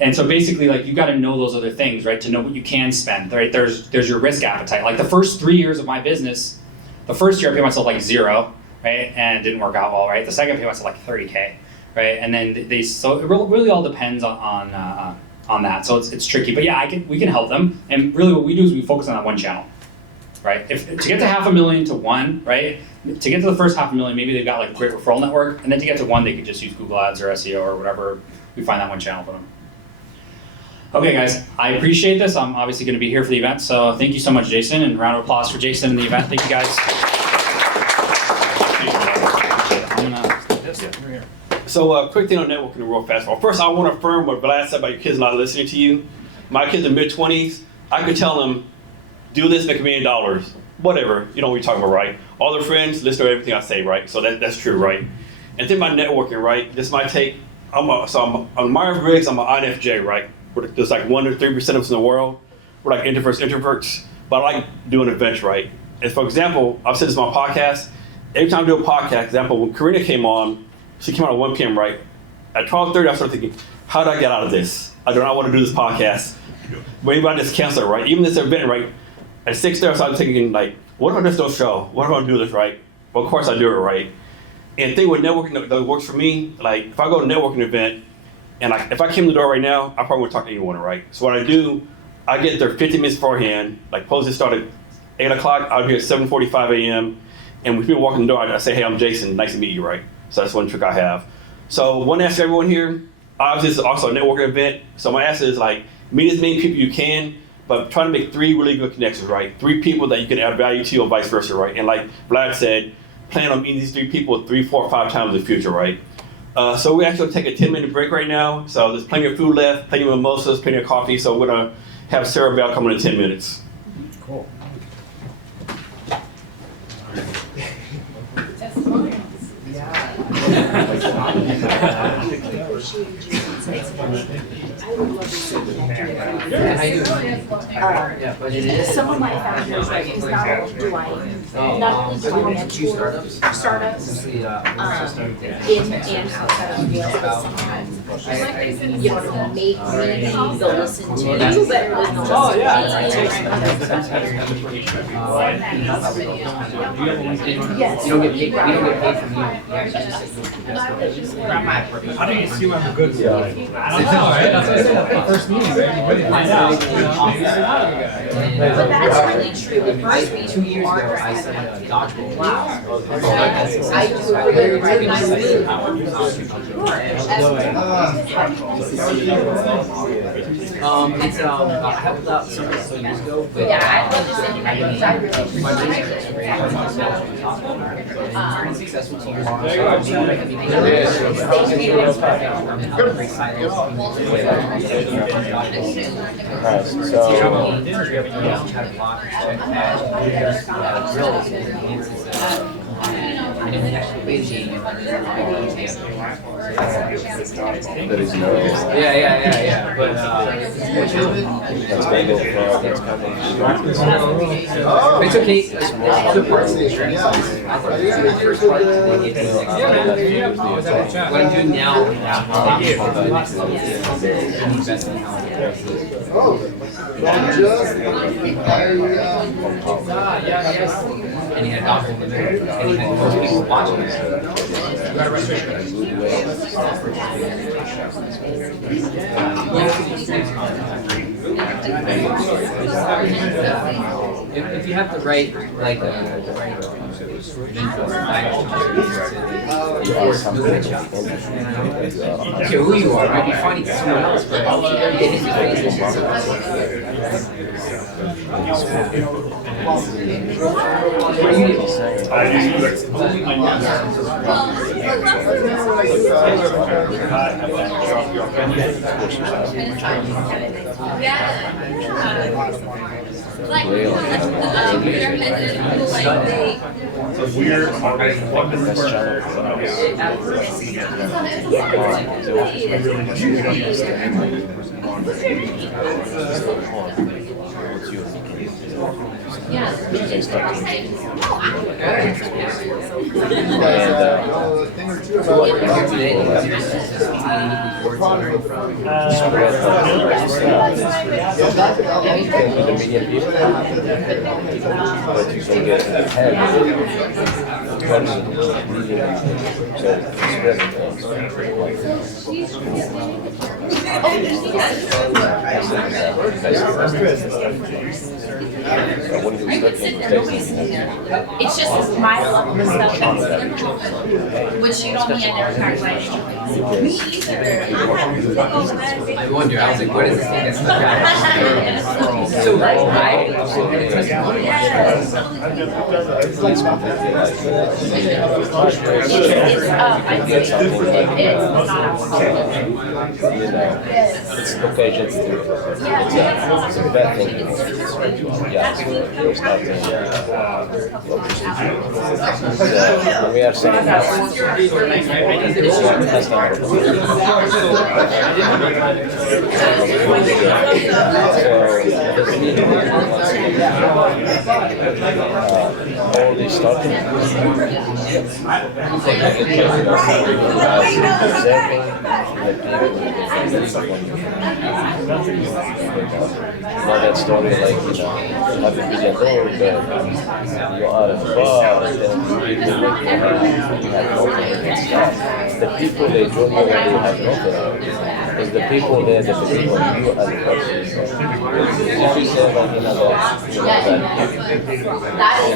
And so basically, like you got to know those other things, right? To know what you can spend, right? There's your risk appetite. Like the first 3 years of my business, the first year I paid myself like 0, right? And it didn't work out well, right? The second I paid myself like $30K, right? And then so it really all depends on that. So it's tricky, but yeah, we can help them. And really what we do is we focus on that one channel, right? If to get to $500,000 to 1, right? To get to the first $500,000, maybe they've got like a great referral network, and then to get to 1, they could just use Google Ads or SEO or whatever. We find that one channel for them. Okay, guys, I appreciate this. I'm obviously going to be here for the event, so thank you so much, Jason, and round of applause for Jason and the event. Thank you, guys. So quick thing on networking real fast. Well, first, I want to affirm what Vlad said about your kids not listening to you. My kids in mid-20s, I could tell them, do this, make $1 million. Whatever, you know what we're talking about, right? All their friends listen to everything I say, right? So that's true, right? And think about networking, right? This might take, I'm on Myers-Briggs, I'm an INFJ, right? There's like 1 to 3% of us in the world. We're like introverts, but I like doing events, right? And for example, I've said this on my podcast, every time I do a podcast, example, when Karina came on, she came on at 1 p.m., right? At 12:30, I started thinking, how do I get out of this? I do not want to do this podcast. But maybe I just cancel it, right? Even this event, right? At 6:30, I started thinking, like, what if I just don't show? What if I don't do this, right? Well, of course I do it, right? And the thing with networking that works for me, like, if I go to a networking event, and if I came to the door right now, I probably wouldn't talk to anyone, right? So what I do, I get there 50 minutes beforehand, like, suppose it started 8 o'clock, I'll be at 7:45 a.m., and when people walk in the door, I say, hey, I'm Jason, nice to meet you, right? So that's one trick I have. So one ask everyone here, obviously this is also a networking event, so my answer is like, meet as many people you can, but try to make 3 really good connections, right? 3 people that you can add value to or vice versa, right? And like Vlad said, plan on meeting these 3 people 3, 4, 5 times in the future, right? So we actually take a 10-minute break right now. So there's plenty of food left, plenty of mimosas, plenty of coffee. So we're gonna have Sarah Bell coming in 10 minutes. Cool. Some of my factors, right, is not only do I mentor startups, in and outside of the US, but sometimes, make me the listen to, you better than the listen Yes. You don't get paid from you. How do you see when I'm good? I don't know, right? That's what I said. First meeting, right? You find out. But that's really true. The first meeting 2 years ago, I said a dodgeball. Wow. I do a really nice move. It's I helped out some years ago, but Yeah, I'd love to see you I've been because I really fundraising successful 2 years There is no. Yeah. But That's mango frog. That's coming. it's okay. The parts of the training I thought the first part they get what I'm doing now and he had a doctor and he had most people watching if you have the right I don't care who you are, it might be funny to someone else, but But you can get ahead it's just my level of stuff, which you don't mean I never talked about it. Me either. I wonder, I was like, what is this thing that's stuck out? So it's occasion to do it. It's a bad thing. Yeah, it's not when we have someone that's not all these stuff that story like, you have $1 billion, but you are a bar, and then people make you have nothing. The people they join you when they have nothing. Is the people there that believe on you as a person. If you say like,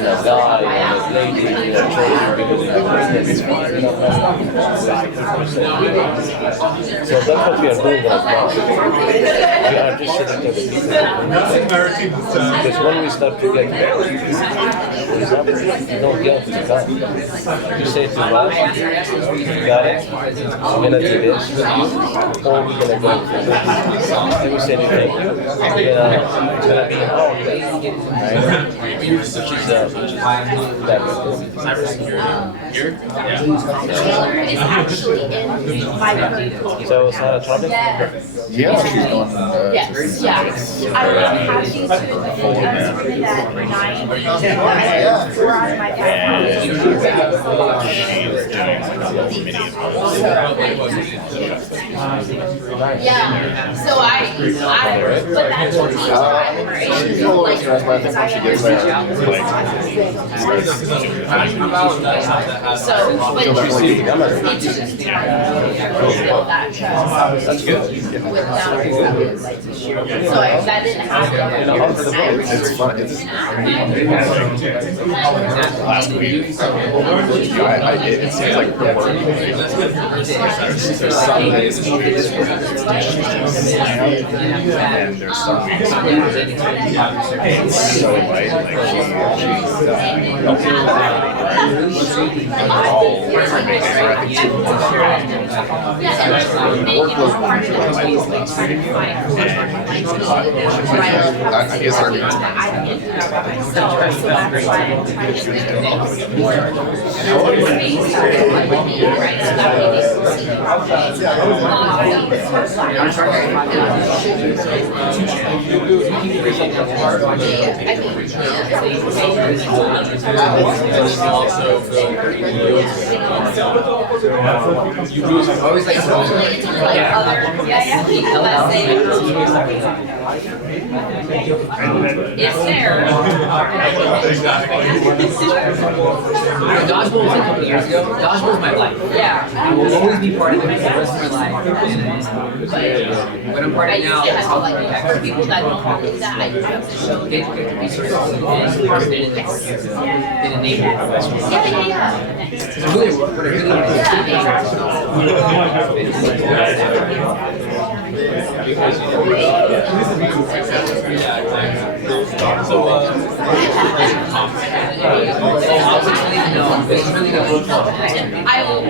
that guy and a lady in a church because they have nothing, so that's what we are doing right now. We are just sitting to the people. Because when we start to get married, for example, you don't get to the guy. You say to God, you got it, I'm going to do this with you, or we're going to go with you. Then we say anything. It's going to be an hour, right? Which is that. It's actually in my current. So it's not a topic? Yeah, she's going. Yes, yeah. I was happy to attend that 9 we're on my yeah. So but that took me time. That's good. So that didn't happen. It's fun. It seems like the work. There's some days Always like It's there. Dodgeball was a couple years ago. Dodgeball is my life. Yeah. I will always be part of it for the rest of my life. When I'm part of it now, it's all like For people that don't know that, I have to show they them. get the resources and they didn't enable it. Yeah. So really, what I really want I will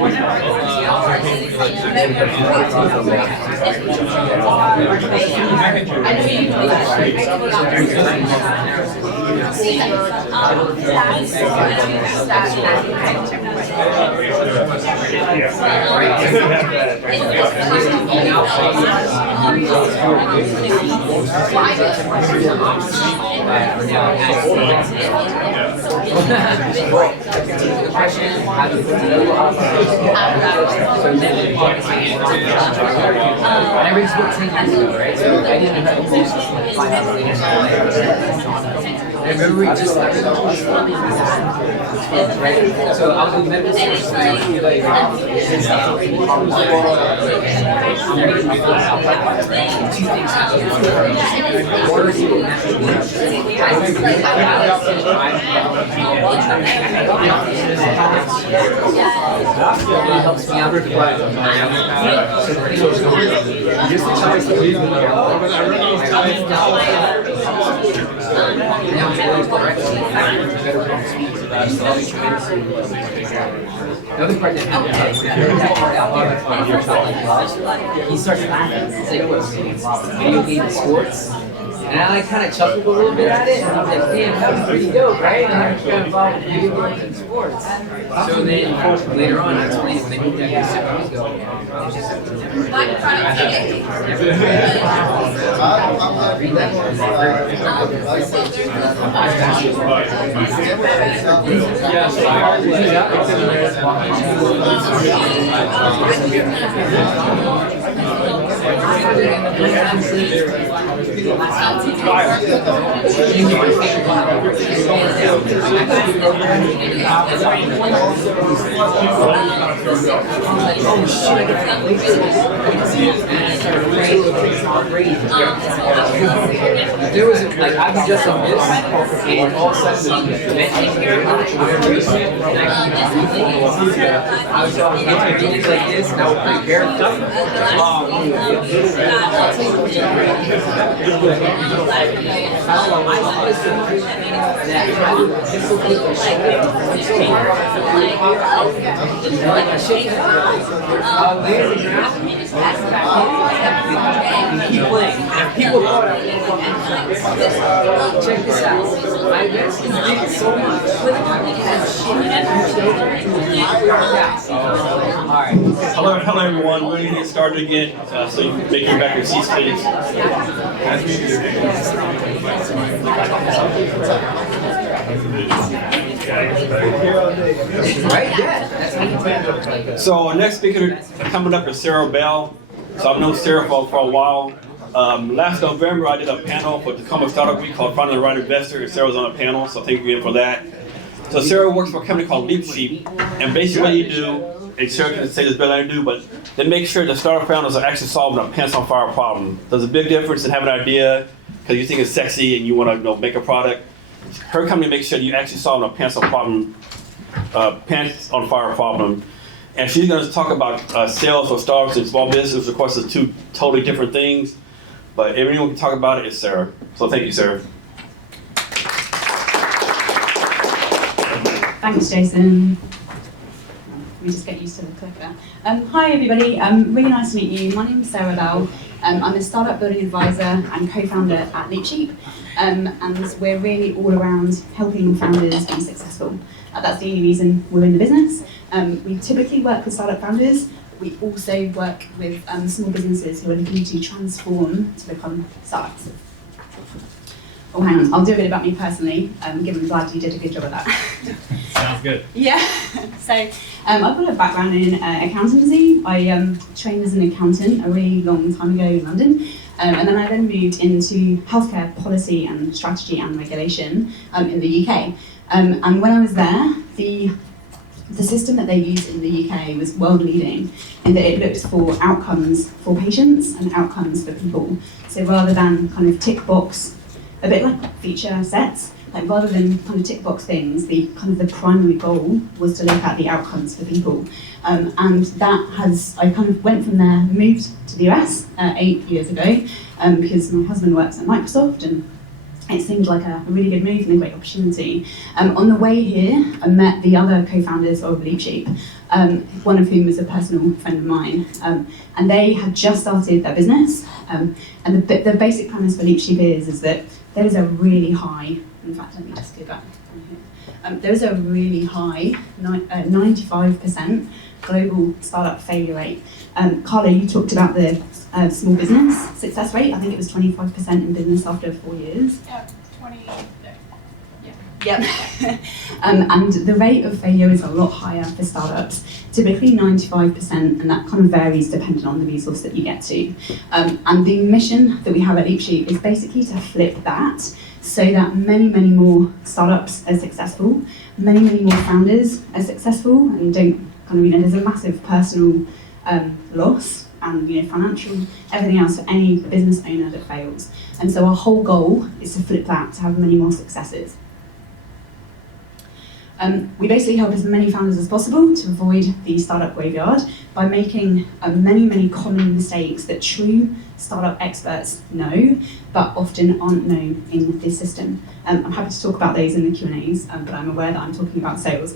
And everything's about 10 years ago, right? So I didn't have to use 5 hours later. I remember we just right? So I was in medical school, so like, two things happened. First, it helps me out with the the other part that he starts laughing. He's like, what's video game and sports? And I like kind of chuckled a little bit at it, and I was like, damn, that was pretty dope, right? And I was kind of involved with video games and sports. So then later on, I explained when they moved down here 6 years ago, there was like I'd be just on this, and all of a sudden the event came here, I was talking about meetings like this, and I would prepare stuff. Keep playing. People thought I was check this out. I eventually did so much. Alright. Hello everyone. We're going to get started again, so you can make your back your seats, please. So our next speaker coming up is Sarah Bell. So I've known Sarah for a while. Last November I did a panel for Tacoma Startup Week called Finding the Right Investor, and Sarah was on a panel, so thank you again for that. So Sarah works for a company called Leap Sheep, and basically what you do, and Sarah can say this better than I do, but they make sure the startup founders are actually solving a pants on fire problem. There's a big difference in having an idea because you think it's sexy and you want to make a product. Her company makes sure you actually solve a pants on fire problem. And she's going to talk about sales or startups and small business, which of course is two totally different things. But everyone who can talk about it is Sarah. So thank you, Sarah. Thanks, Jason. Let me just get used to the clicker. Hi, everybody. Really nice to meet you. My name is Sarah Bell. I'm a startup building advisor and co-founder at LeapSheep. And we're really all around helping founders be successful. That's the only reason we're in the business. We typically work with startup founders. We also work with small businesses who are looking to transform to become startups. Oh, hang on. I'll do a bit about me personally, given I'm glad you did a good job of that. Sounds good. Yeah. So I've got a background in accountancy. I trained as an accountant a really long time ago in London. And then I moved into healthcare policy and strategy and regulation in the UK. And when I was there, the system that they used in the UK was world leading in that it looked for outcomes for patients and outcomes for people. So rather than kind of tick box, a bit like feature sets, like rather than kind of tick box things, the primary goal was to look at the outcomes for people. And that I kind of went from there, moved to the US 8 years ago, because my husband works at Microsoft and it seemed like a really good move and a great opportunity. On the way here, I met the other co-founders of LeapSheep, one of whom was a personal friend of mine. And they had just started their business. And the basic premise for LeapSheep is that there is a really high, in fact, let me just go back here. There is a really high, 95% global startup failure rate. Carla, you talked about the small business success rate. I think it was 25% in business after 4 years. Yeah, 20. Yep. And the rate of failure is a lot higher for startups, typically 95%, and that kind of varies depending on the resource that you get to. And the mission that we have at LeapSheep is basically to flip that so that many, many more startups are successful, many, many more founders are successful, and don't kind of, there's a massive personal loss and financial, everything else for any business owner that fails. And so our whole goal is to flip that, to have many more successes. We basically help as many founders as possible to avoid the startup graveyard by making many, many common mistakes that true startup experts know, but often aren't known in this system. I'm happy to talk about those in the Q&As, but I'm aware that I'm talking about sales.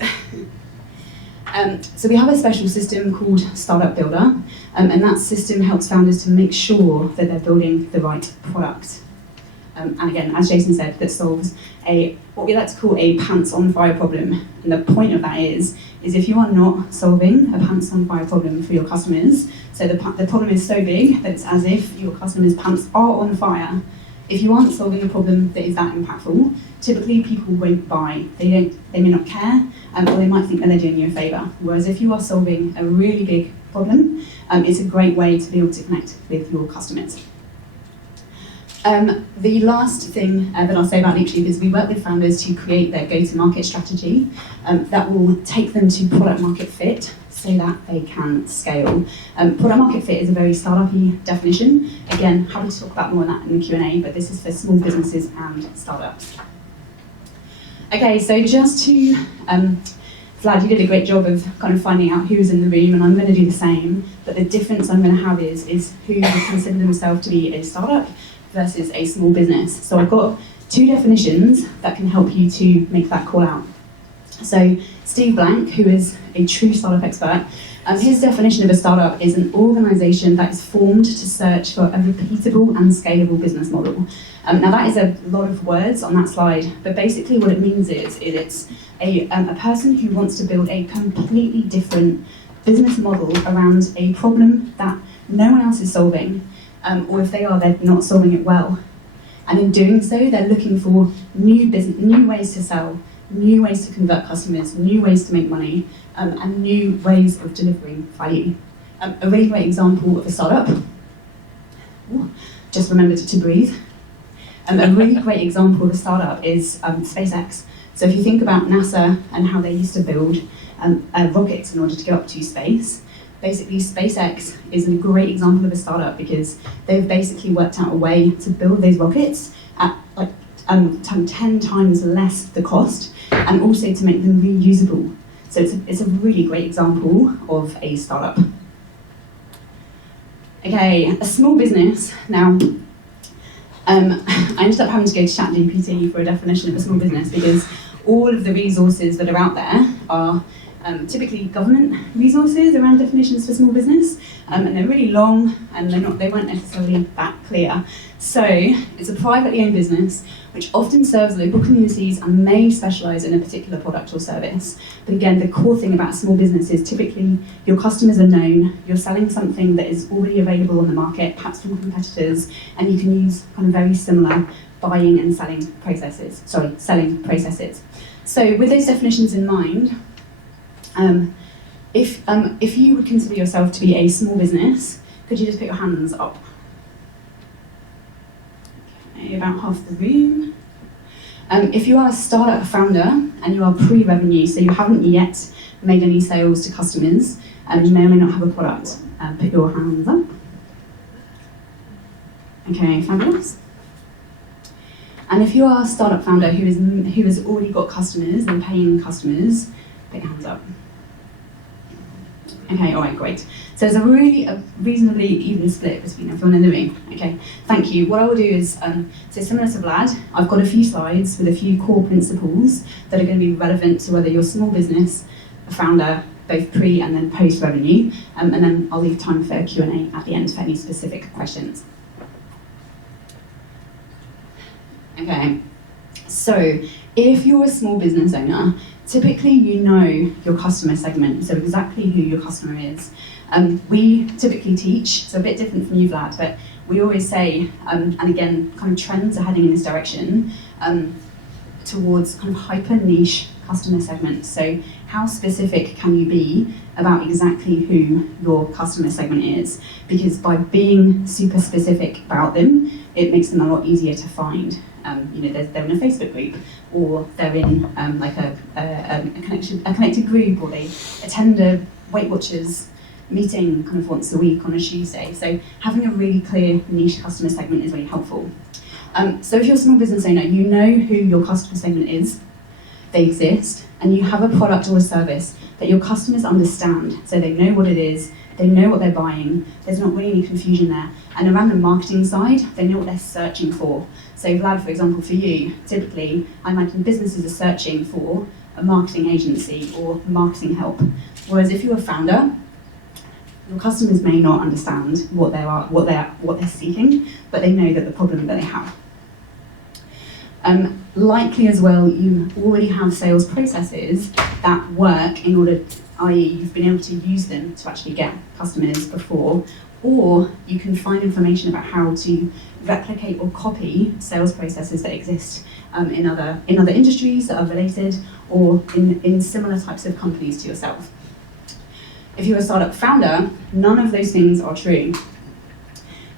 So we have a special system called Startup Builder, and that system helps founders to make sure that they're building the right product. And again, as Jason said, that solves what we like to call a pants on fire problem. And the point of that is if you are not solving a pants on fire problem for your customers, so the problem is so big that it's as if your customers' pants are on fire. If you aren't solving a problem that is that impactful, typically people won't buy. They may not care, or they might think that they're doing you a favour. Whereas if you are solving a really big problem, it's a great way to be able to connect with your customers. The last thing that I'll say about LeapSheep is we work with founders to create their go-to-market strategy that will take them to product market fit so that they can scale. Product market fit is a very startup-y definition. Again, happy to talk about more on that in the Q&A, but this is for small businesses and startups. Okay, so just to, Vlad, you did a great job of kind of finding out who's in the room, and I'm going to do the same, but the difference I'm going to have is who would consider themselves to be a startup versus a small business. So I've got two definitions that can help you to make that call out. So Steve Blank, who is a true startup expert, his definition of a startup is an organisation that is formed to search for a repeatable and scalable business model. Now that is a lot of words on that slide, but basically what it means is it's a person who wants to build a completely different business model around a problem that no one else is solving, or if they are, they're not solving it well. And in doing so, they're looking for new ways to sell, new ways to convert customers, new ways to make money, and new ways of delivering value. A really great example of a startup, just remembered to breathe. A really great example of a startup is SpaceX. So if you think about NASA and how they used to build rockets in order to go up to space, basically SpaceX is a great example of a startup because they've basically worked out a way to build those rockets at 10 times less the cost, and also to make them reusable. So it's a really great example of a startup. Okay, a small business. Now, I ended up having to go to ChatGPT for a definition of a small business because all of the resources that are out there are typically government resources around definitions for small business, and they're really long and they weren't necessarily that clear. So it's a privately owned business which often serves local communities and may specialise in a particular product or service. But again, the core thing about a small business is typically your customers are known, you're selling something that is already available on the market, perhaps from competitors, and you can use kind of very similar buying and selling processes. So with those definitions in mind, if you would consider yourself to be a small business, could you just put your hands up? Okay, about half the room. If you are a startup founder and you are pre-revenue, so you haven't yet made any sales to customers, and you may or may not have a product, put your hands up. Okay, fabulous. And if you are a startup founder who has already got customers and paying customers, put your hands up. Okay, all right, great. So there's a reasonably even split between everyone in the room. Okay, thank you. What I will do is, so similar to Vlad, I've got a few slides with a few core principles that are going to be relevant to whether you're a small business, a founder, both pre and then post revenue, and then I'll leave time for Q&A at the end for any specific questions. Okay, so if you're a small business owner, typically you know your customer segment, so exactly who your customer is. We typically teach, so a bit different from you, Vlad, but we always say, and again, kind of trends are heading in this direction, towards kind of hyper niche customer segments. So how specific can you be about exactly who your customer segment is? Because by being super specific about them, it makes them a lot easier to find. They're in a Facebook group, or they're in like a connected group, or they attend a Weight Watchers meeting kind of once a week on a Tuesday. So having a really clear niche customer segment is really helpful. So if you're a small business owner, you know who your customer segment is, they exist, and you have a product or a service that your customers understand. So they know what it is, they know what they're buying, there's not really any confusion there. And around the marketing side, they know what they're searching for. So Vlad, for example, for you, typically, I imagine businesses are searching for a marketing agency or marketing help. Whereas if you're a founder, your customers may not understand what they're seeking, but they know that the problem that they have. Likely as well, you already have sales processes that work in order, i.e. you've been able to use them to actually get customers before, or you can find information about how to replicate or copy sales processes that exist in other industries that are related, or in similar types of companies to yourself. If you're a startup founder, none of those things are true.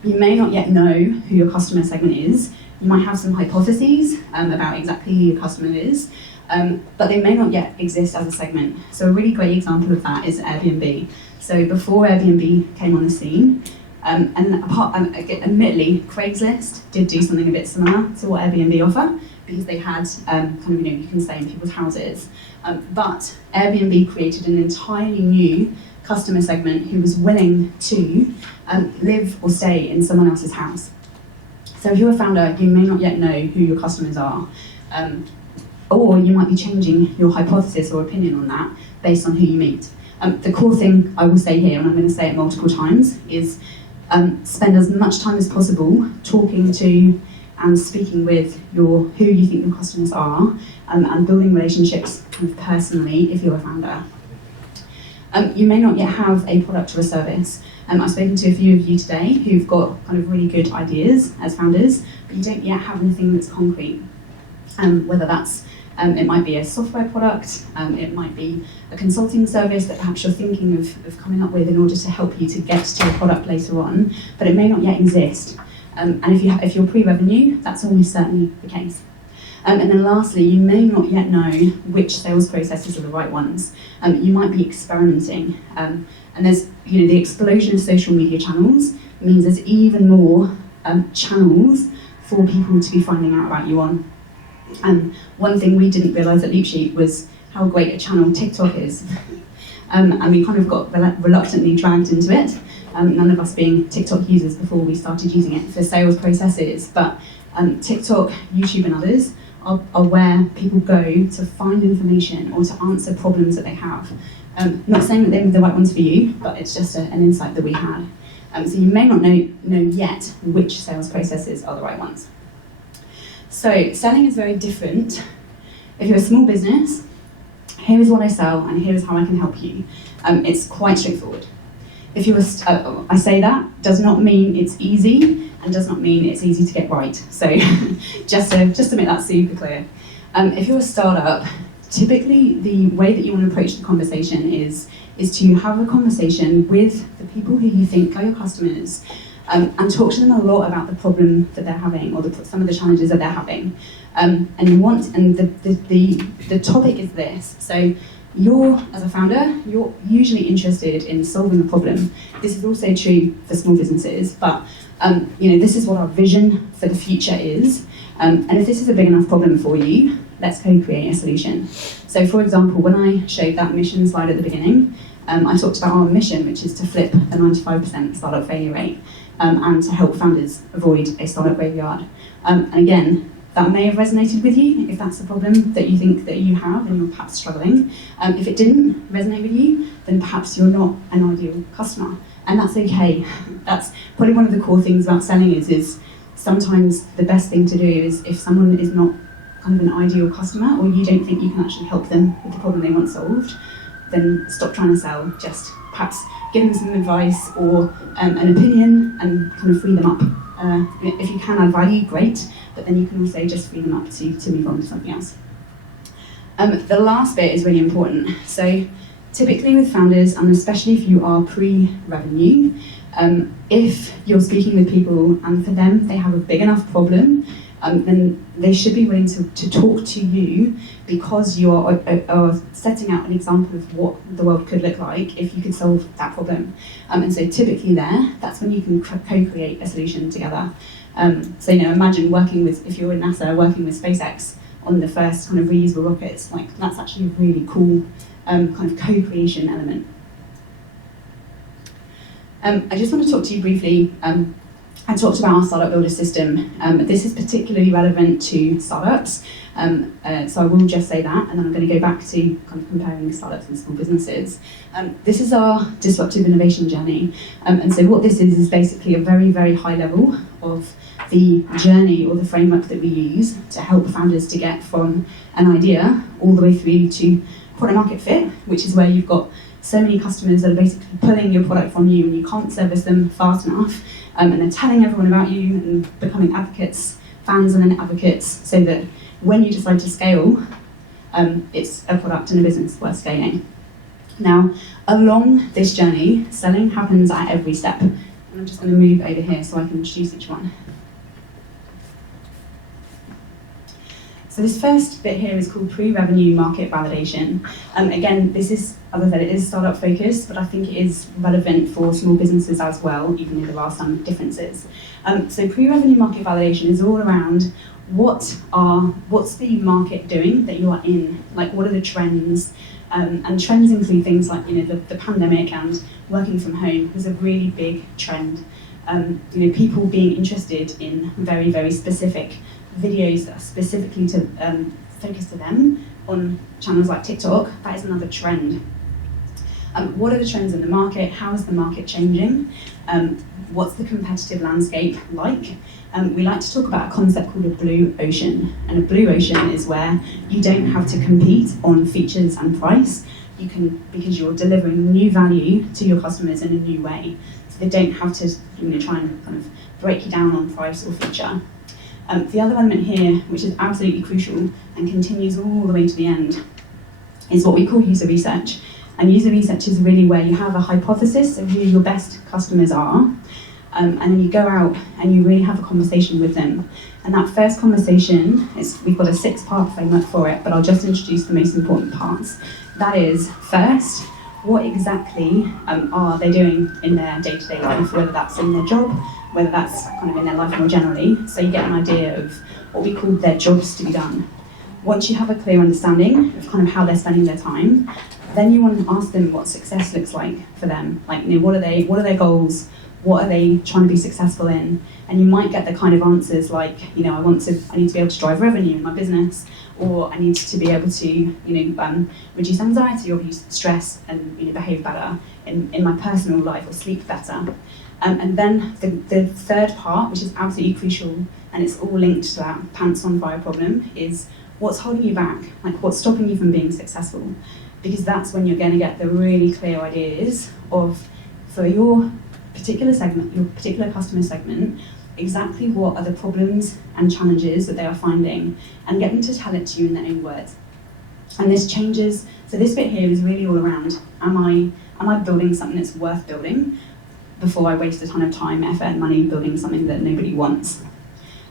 You may not yet know who your customer segment is. You might have some hypotheses about exactly who your customer is, but they may not yet exist as a segment. So a really great example of that is Airbnb. So before Airbnb came on the scene, admittedly, Craigslist did do something a bit similar to what Airbnb offer, because they had you can stay in people's houses. But Airbnb created an entirely new customer segment who was willing to live or stay in someone else's house. So if you're a founder, you may not yet know who your customers are, or you might be changing your hypothesis or opinion on that based on who you meet. The core thing I will say here, and I'm going to say it multiple times, is spend as much time as possible talking to and speaking with who you think your customers are, and building relationships kind of personally if you're a founder. You may not yet have a product or a service. I've spoken to a few of you today who've got kind of really good ideas as founders, but you don't yet have anything that's concrete. Whether that's, it might be a software product, it might be a consulting service that perhaps you're thinking of coming up with in order to help you to get to a product later on, but it may not yet exist. And if you're pre-revenue, that's almost certainly the case. And then lastly, you may not yet know which sales processes are the right ones. You might be experimenting. And there's, the explosion of social media channels means there's even more channels for people to be finding out about you on. One thing we didn't realise at LeapSheet was how great a channel TikTok is. And we kind of got reluctantly dragged into it, none of us being TikTok users before we started using it for sales processes. But TikTok, YouTube and others are where people go to find information or to answer problems that they have. Not saying that they're the right ones for you, but it's just an insight that we had. So you may not know yet which sales processes are the right ones. So selling is very different. If you're a small business, here is what I sell and here is how I can help you. It's quite straightforward. If you're, I say that, does not mean it's easy and does not mean it's easy to get right. So just to make that super clear. If you're a startup, typically the way that you want to approach the conversation is to have a conversation with the people who you think are your customers, and talk to them a lot about the problem that they're having or some of the challenges that they're having. And the topic is this. So as a founder, you're usually interested in solving a problem. This is also true for small businesses, but this is what our vision for the future is. And if this is a big enough problem for you, let's co-create a solution. So for example, when I showed that mission slide at the beginning, I talked about our mission, which is to flip the 95% startup failure rate, and to help founders avoid a startup graveyard. And again, that may have resonated with you if that's the problem that you think that you have and you're perhaps struggling. If it didn't resonate with you, then perhaps you're not an ideal customer. And that's okay. That's probably one of the core things about selling is sometimes the best thing to do is if someone is not kind of an ideal customer or you don't think you can actually help them with the problem they want solved, then stop trying to sell. Just perhaps give them some advice or an opinion and kind of free them up. If you can add value, great, but then you can also just free them up to move on to something else. The last bit is really important. So typically with founders, and especially if you are pre-revenue, if you're speaking with people and for them they have a big enough problem, then they should be willing to talk to you because you are setting out an example of what the world could look like if you could solve that problem. And so typically that's when you can co-create a solution together. So imagine if you're in NASA, working with SpaceX on the first kind of reusable rockets, that's actually a really cool kind of co-creation element. I just want to talk to you briefly. I talked about our startup builder system. This is particularly relevant to startups, so I will just say that, and then I'm going to go back to kind of comparing startups and small businesses. This is our disruptive innovation journey, and so what this is basically a very, very high level of the journey or the framework that we use to help founders to get from an idea all the way through to product market fit, which is where you've got so many customers that are basically pulling your product from you and you can't service them fast enough, and they're telling everyone about you and becoming advocates, fans and then advocates, so that when you decide to scale, it's a product and a business worth scaling. Now, along this journey, selling happens at every step. And I'm just going to move over here so I can introduce each one. So this first bit here is called pre-revenue market validation. Again, this is, as I said, it is startup focused, but I think it is relevant for small businesses as well, even though there are some differences. So pre-revenue market validation is all around what's the market doing that you are in? Like, what are the trends? And trends include things like, the pandemic and working from home was a really big trend. People being interested in very, very specific videos that are specifically focused to them on channels like TikTok, that is another trend. What are the trends in the market? How is the market changing? What's the competitive landscape like? We like to talk about a concept called a blue ocean. And a blue ocean is where you don't have to compete on features and price. You can, because you're delivering new value to your customers in a new way. So they don't have to try and kind of break you down on price or feature. The other element here, which is absolutely crucial and continues all the way to the end, is what we call user research. And user research is really where you have a hypothesis of who your best customers are, and then you go out and you really have a conversation with them. And that first conversation, we've got a 6-part framework for it, but I'll just introduce the most important parts. That is, first, what exactly are they doing in their day-to-day life, whether that's in their job, whether that's kind of in their life more generally, so you get an idea of what we call their jobs to be done. once you have a clear understanding of kind of how they're spending their time, then you want to ask them what success looks like for them. Like, what are their goals? What are they trying to be successful in? And you might get the kind of answers like, I need to be able to drive revenue in my business, or I need to be able to, reduce anxiety or reduce stress and behave better in my personal life or sleep better. And then the third part, which is absolutely crucial, and it's all linked to that pants on fire problem, is what's holding you back? Like, what's stopping you from being successful? Because that's when you're going to get the really clear ideas of, for your particular segment, your particular customer segment, exactly what are the problems and challenges that they are finding, and get them to tell it to you in their own words. And this changes, so this bit here is really all around, am I building something that's worth building before I waste a ton of time, effort, and money building something that nobody wants?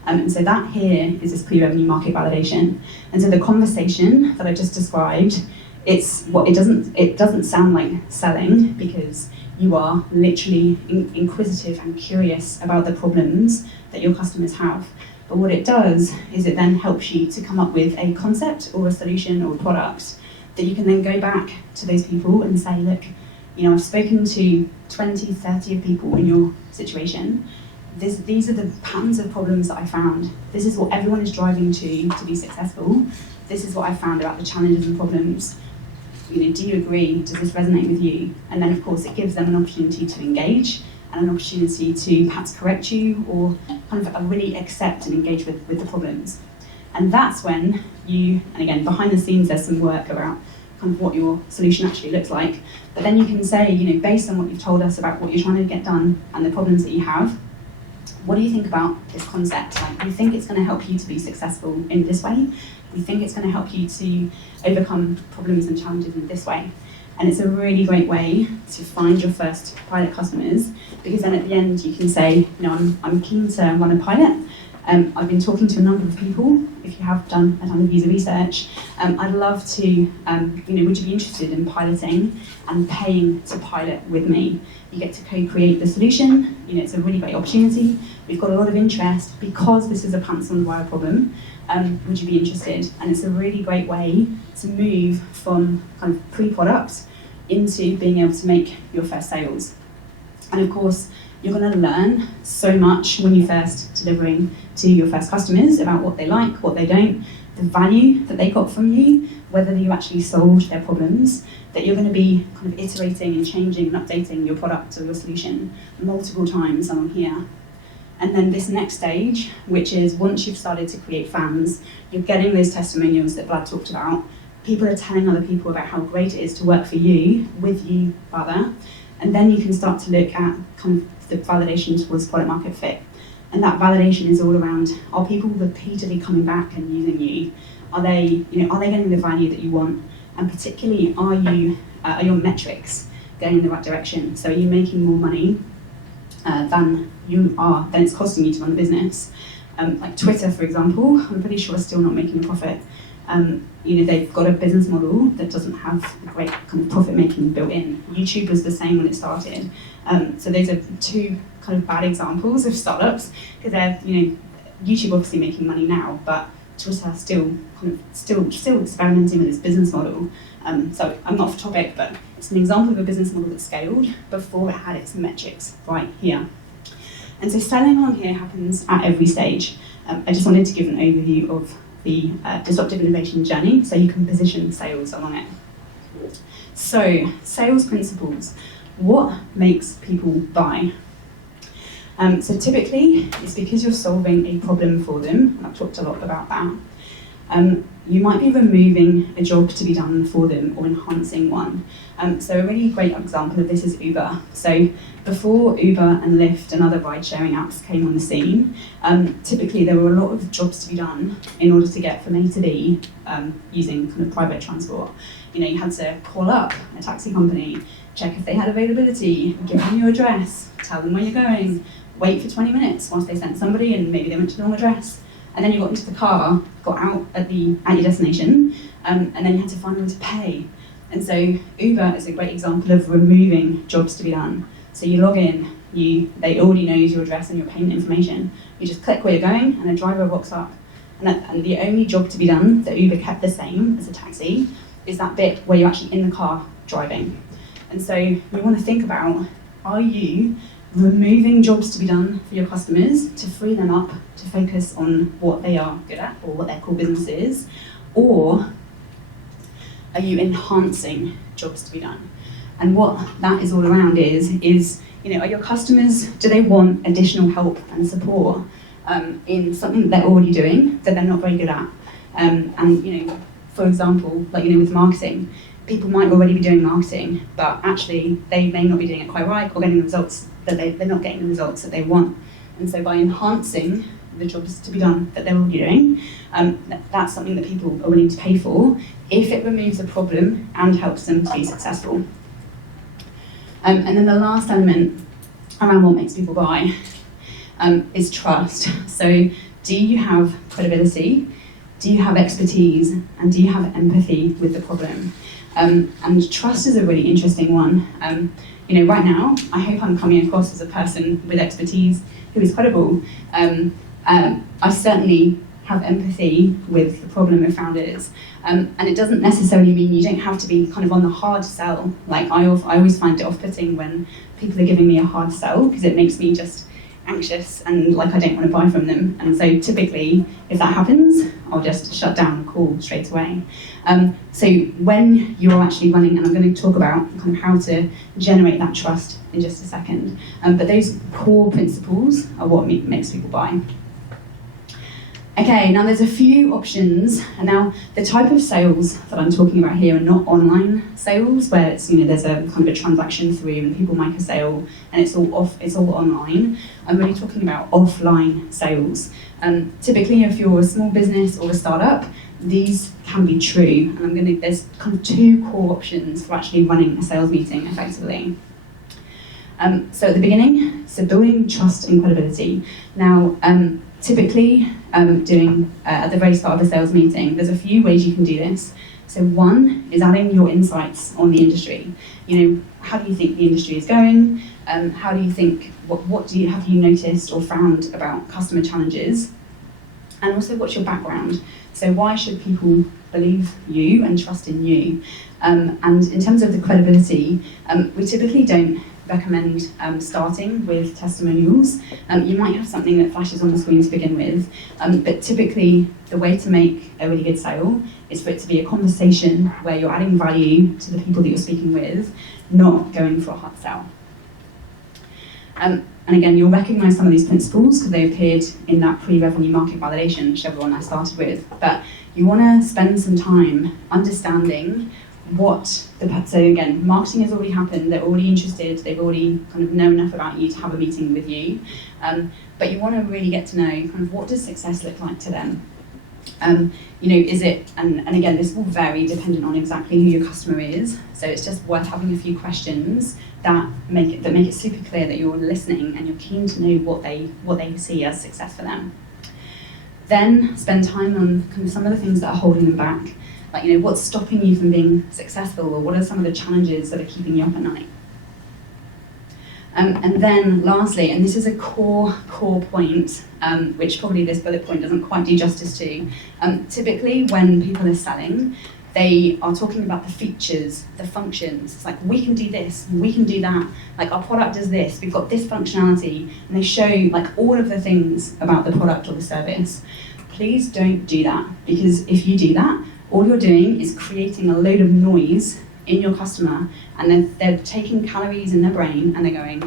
And so that here is this pre-revenue market validation. And so the conversation that I just described, it doesn't sound like selling, because you are literally inquisitive and curious about the problems that your customers have. But what it does is it then helps you to come up with a concept or a solution or a product that you can then go back to those people and say, look, I've spoken to 20, 30 of people in your situation. These are the patterns of problems that I found. This is what everyone is driving to be successful. This is what I found about the challenges and problems. Do you agree? Does this resonate with you? And then, of course, it gives them an opportunity to engage and an opportunity to perhaps correct you or kind of really accept and engage with the problems. And that's when and again, behind the scenes, there's some work about kind of what your solution actually looks like. But then you can say, based on what you've told us about what you're trying to get done and the problems that you have, what do you think about this concept? Like, do you think it's going to help you to be successful in this way? Do you think it's going to help you to overcome problems and challenges in this way? And it's a really great way to find your first pilot customers, because then at the end you can say, I'm keen to run a pilot. I've been talking to a number of people. If you have done a ton of user research, I'd love to, would you be interested in piloting and paying to pilot with me? You get to co-create the solution. It's a really great opportunity. We've got a lot of interest because this is a pants on wire problem. Would you be interested? And it's a really great way to move from kind of pre-product into being able to make your first sales. And of course, you're going to learn so much when you're first delivering to your first customers about what they like, what they don't, the value that they got from you, whether you actually solved their problems, that you're going to be kind of iterating and changing and updating your product or your solution multiple times along here. And then this next stage, which is once you've started to create fans, you're getting those testimonials that Vlad talked about. People are telling other people about how great it is to work for you, with you rather. And then you can start to look at kind of the validation towards product market fit. And that validation is all around, are people repeatedly coming back and using you? Are they getting the value that you want? And particularly, are your metrics going in the right direction? So are you making more money than it's costing you to run the business? Like Twitter, for example, I'm pretty sure is still not making a profit. They've got a business model that doesn't have a great kind of profit making built in. YouTube was the same when it started. So those are two kind of bad examples of startups, because they're, YouTube obviously making money now, but Twitter still experimenting with its business model. So I'm not off topic, but it's an example of a business model that scaled before it had its metrics right here. And so selling on here happens at every stage. I just wanted to give an overview of the disruptive innovation journey so you can position sales along it. So, sales principles. What makes people buy? So typically, it's because you're solving a problem for them, and I've talked a lot about that. You might be removing a job to be done for them or enhancing one. So a really great example of this is Uber. So before Uber and Lyft and other ride-sharing apps came on the scene, typically there were a lot of jobs to be done in order to get from A to B using kind of private transport. You had to call up a taxi company, check if they had availability, give them your address, tell them where you're going, wait for 20 minutes whilst they sent somebody and maybe they went to the wrong address. And then you got into the car, got out at your destination, and then you had to find them to pay. And so Uber is a great example of removing jobs to be done. So you log in, they already know your address and your payment information. You just click where you're going, and a driver rocks up, And the only job to be done that Uber kept the same as a taxi is that bit where you're actually in the car driving. And so we want to think about, are you removing jobs to be done for your customers to free them up to focus on what they are good at or what their core business is? Or are you enhancing jobs to be done? And what that is all around is are your customers, do they want additional help and support in something that they're already doing that they're not very good at? For example, with marketing, people might already be doing marketing, but actually they may not be doing it quite right or getting the results that they're not getting the results that they want. And so by enhancing the jobs to be done that they're already doing, that's something that people are willing to pay for if it removes a problem and helps them to be successful. And then the last element around what makes people buy is trust. So do you have credibility? Do you have expertise? And do you have empathy with the problem? And trust is a really interesting one. Right now, I hope I'm coming across as a person with expertise who is credible. I certainly have empathy with the problem of founders. And it doesn't necessarily mean you don't have to be kind of on the hard sell. Like I always find it off-putting when people are giving me a hard sell because it makes me just anxious and like I don't want to buy from them. And so typically, if that happens, I'll just shut down the call straight away. So when you're actually running, and I'm going to talk about kind of how to generate that trust in just a second, but those core principles are what makes people buy. Okay, now there's a few options, and now the type of sales that I'm talking about here are not online sales where it's there's a kind of a transaction through and people make a sale and it's all online. I'm really talking about offline sales. Typically, if you're a small business or a startup, these can be true, and there's kind of two core options for actually running a sales meeting effectively. So at the beginning, building trust and credibility. Now, typically, doing at the very start of a sales meeting, there's a few ways you can do this. So one is adding your insights on the industry. How do you think the industry is going? How do you think, what have you noticed or found about customer challenges? And also, what's your background? So why should people believe you and trust in you? And in terms of the credibility, we typically don't recommend starting with testimonials. You might have something that flashes on the screen to begin with, but typically the way to make a really good sale is for it to be a conversation where you're adding value to the people that you're speaking with, not going for a hard sell. And again, you'll recognise some of these principles because they appeared in that pre-revenue market validation, whichever one I started with. But you want to spend some time understanding so again, marketing has already happened, they're already interested, they've already kind of known enough about you to have a meeting with you. But you want to really get to know kind of what does success look like to them. Is it, and again, this will vary dependent on exactly who your customer is. So it's just worth having a few questions that make it super clear that you're listening and you're keen to know what they see as success for them. Then spend time on kind of some of the things that are holding them back. Like, what's stopping you from being successful, or what are some of the challenges that are keeping you up at night? And then lastly, and this is a core point, which probably this bullet point doesn't quite do justice to, typically when people are selling, they are talking about the features, the functions. It's like, we can do this, we can do that, like our product does this, we've got this functionality, and they show like all of the things about the product or the service. Please don't do that, because if you do that, all you're doing is creating a load of noise in your customer, and then they're taking calories in their brain and they're going,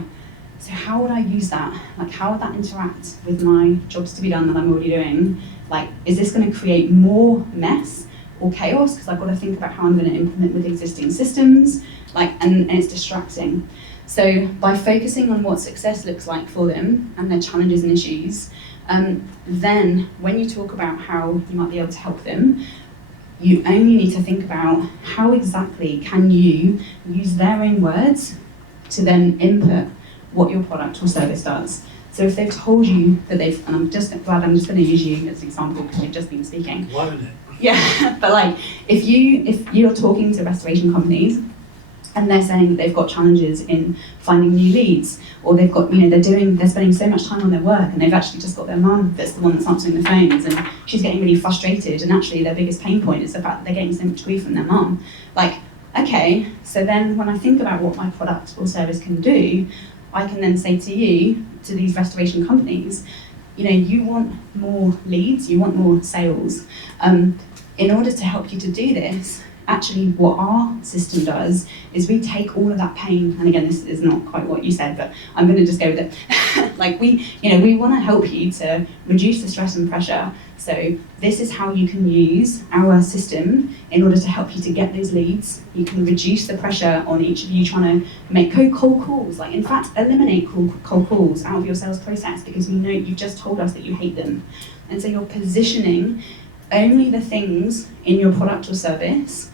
so how would I use that? Like, how would that interact with my jobs to be done that I'm already doing? Like, is this going to create more mess or chaos? Because I've got to think about how I'm going to implement with existing systems, and it's distracting. So by focusing on what success looks like for them and their challenges and issues, then when you talk about how you might be able to help them, you only need to think about how exactly can you use their own words to then input what your product or service does. So if they've told you that and I'm just going to use you as an example because you've just been speaking. Loving it. Yeah, but if you're talking to restoration companies and they're saying that they've got challenges in finding new leads, or they've got, they're spending so much time on their work, and they've actually just got their mum that's the one that's answering the phones, and she's getting really frustrated, and actually their biggest pain point is the fact that they're getting so much grief from their mum. Like, okay, so then when I think about what my product or service can do, I can then say to you, to these restoration companies, you want more leads, you want more sales. In order to help you to do this, actually what our system does is we take all of that pain, and again, this is not quite what you said, but I'm going to just go with it. Like we want to help you to reduce the stress and pressure. So this is how you can use our system in order to help you to get those leads. You can reduce the pressure on each of you trying to make cold calls, like in fact, eliminate cold calls out of your sales process, because we know you've just told us that you hate them. And so you're positioning only the things in your product or service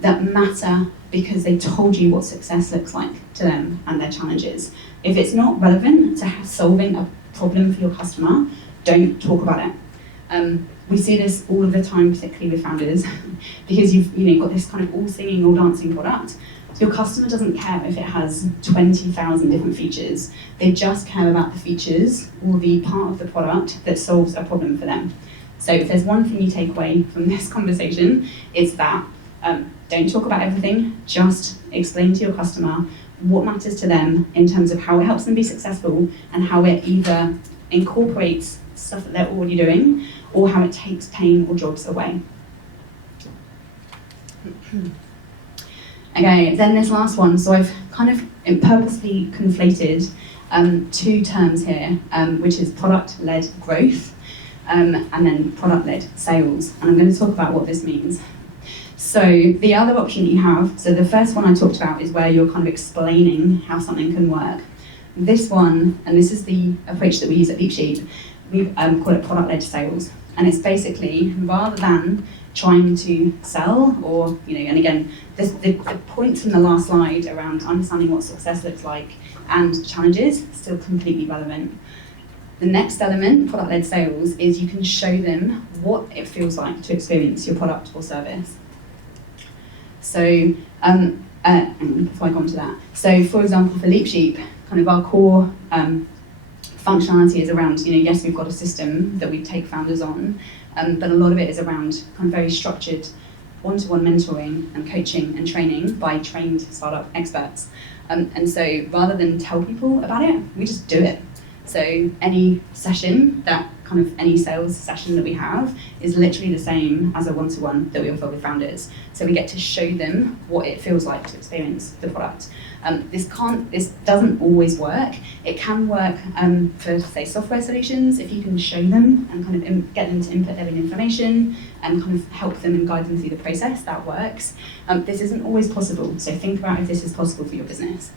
that matter because they told you what success looks like to them and their challenges. If it's not relevant to solving a problem for your customer, don't talk about it. We see this all of the time, particularly with founders, because you've got this kind of all singing, all dancing product. Your customer doesn't care if it has 20,000 different features. They just care about the features or the part of the product that solves a problem for them. So if there's one thing you take away from this conversation, it's that don't talk about everything, just explain to your customer what matters to them in terms of how it helps them be successful and how it either incorporates stuff that they're already doing or how it takes pain or jobs away. Okay, then this last one. So I've kind of purposely conflated two terms here, which is product-led growth and then product-led sales. And I'm going to talk about what this means. So the other option that you have, so the first one I talked about is where you're kind of explaining how something can work. This one, and this is the approach that we use at LeapSheep, we call it product-led sales. And it's basically, rather than trying to sell or, and again, the points from the last slide around understanding what success looks like and challenges, still completely relevant. The next element, product-led sales, is you can show them what it feels like to experience your product or service. So, before I go on to that, so for example, for LeapSheep, kind of our core functionality is around, yes, we've got a system that we take founders on, but a lot of it is around kind of very structured one-to-one mentoring and coaching and training by trained startup experts. And so rather than tell people about it, we just do it. So any session, any sales session that we have is literally the same as a one-to-one that we offer with founders. So we get to show them what it feels like to experience the product. This doesn't always work. It can work for, say, software solutions, if you can show them and kind of get them to input their own information and kind of help them and guide them through the process, that works. This isn't always possible, so think about if this is possible for your business.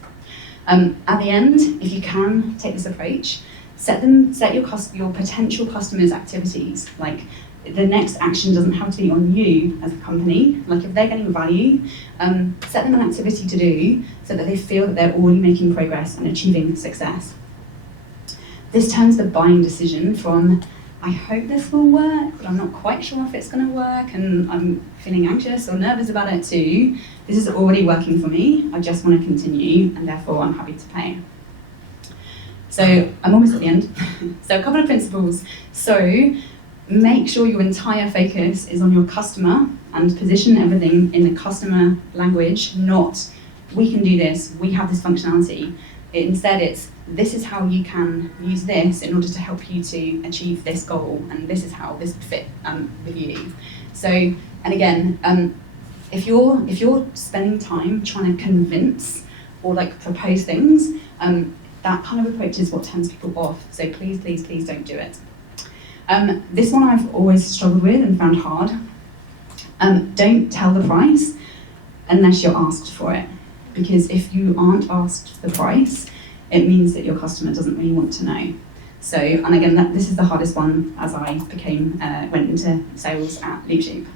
At the end, if you can take this approach, set your potential customers' activities. Like, the next action doesn't have to be on you as a company. Like, if they're getting value, set them an activity to do so that they feel that they're already making progress and achieving success. This turns the buying decision from, I hope this will work, but I'm not quite sure if it's going to work, and I'm feeling anxious or nervous about it too. This is already working for me. I just want to continue, and therefore I'm happy to pay. So I'm almost at the end. So a couple of principles. So make sure your entire focus is on your customer and position everything in the customer language, not we can do this, we have this functionality. Instead, it's this is how you can use this in order to help you to achieve this goal, and this is how this would fit with you. So, and again, if you're spending time trying to convince or like propose things, that kind of approach is what turns people off. So please, please, please don't do it. This one I've always struggled with and found hard. Don't tell the price unless you're asked for it, because if you aren't asked the price, it means that your customer doesn't really want to know. So, and again, this is the hardest one as I went into sales at LeapSheep.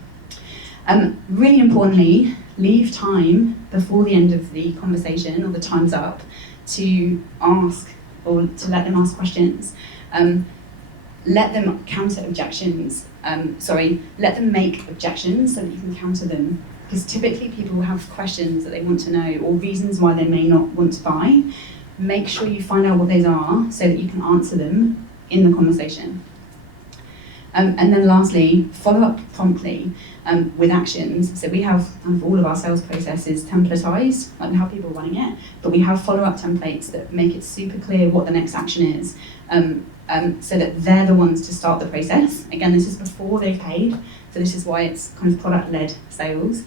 Really importantly, leave time before the end of the conversation or the time's up to ask or to let them ask questions. Let them counter objections. Let them make objections so that you can counter them. because typically people will have questions that they want to know or reasons why they may not want to buy. Make sure you find out what those are so that you can answer them in the conversation. And then lastly, follow up promptly with actions. So we have all of our sales processes templatized, like we have people running it, but we have follow-up templates that make it super clear what the next action is, so that they're the ones to start the process. Again, this is before they've paid, so this is why it's kind of product-led sales.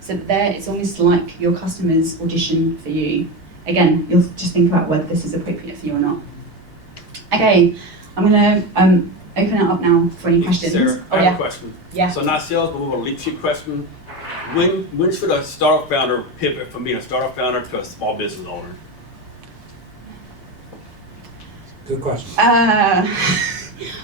So there, it's almost like your customers audition for you. Again, you'll just think about whether this is appropriate for you or not. Okay, I'm going to open it up now for any questions. Sarah, I have a question. Yeah. So not sales, but more a leadership question. When should a startup founder pivot from being a startup founder to a small business owner? Good question. I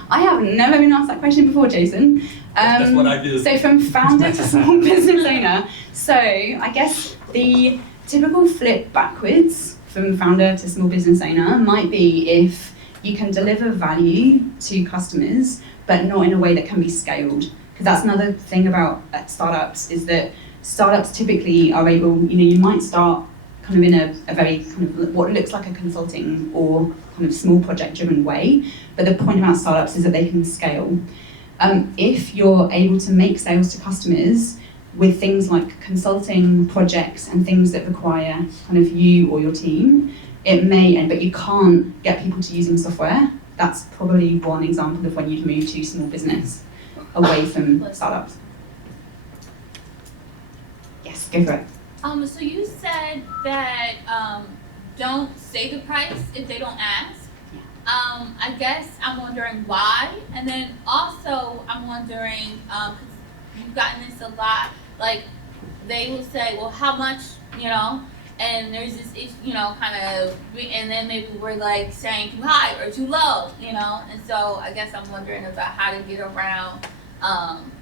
have never been asked that question before, Jason. That's what I do. So from founder to small business owner. So I guess the typical flip backwards from founder to small business owner might be if you can deliver value to customers, but not in a way that can be scaled. Because that's another thing about startups, is that startups typically are able, you might start kind of in a very kind of what looks like a consulting or kind of small project driven way, but the point about startups is that they can scale. If you're able to make sales to customers with things like consulting projects and things that require kind of you or your team, it may, but you can't get people to using software. That's probably one example of when you'd move to small business away from startups. Yes, go for it. So you said that don't say the price if they don't ask. I guess I'm wondering why, and then also I'm wondering, because you've gotten this a lot, like they will say, well, how much, and there's this, kind of, and then maybe we're like saying too high or too low, and so I guess I'm wondering about how to get around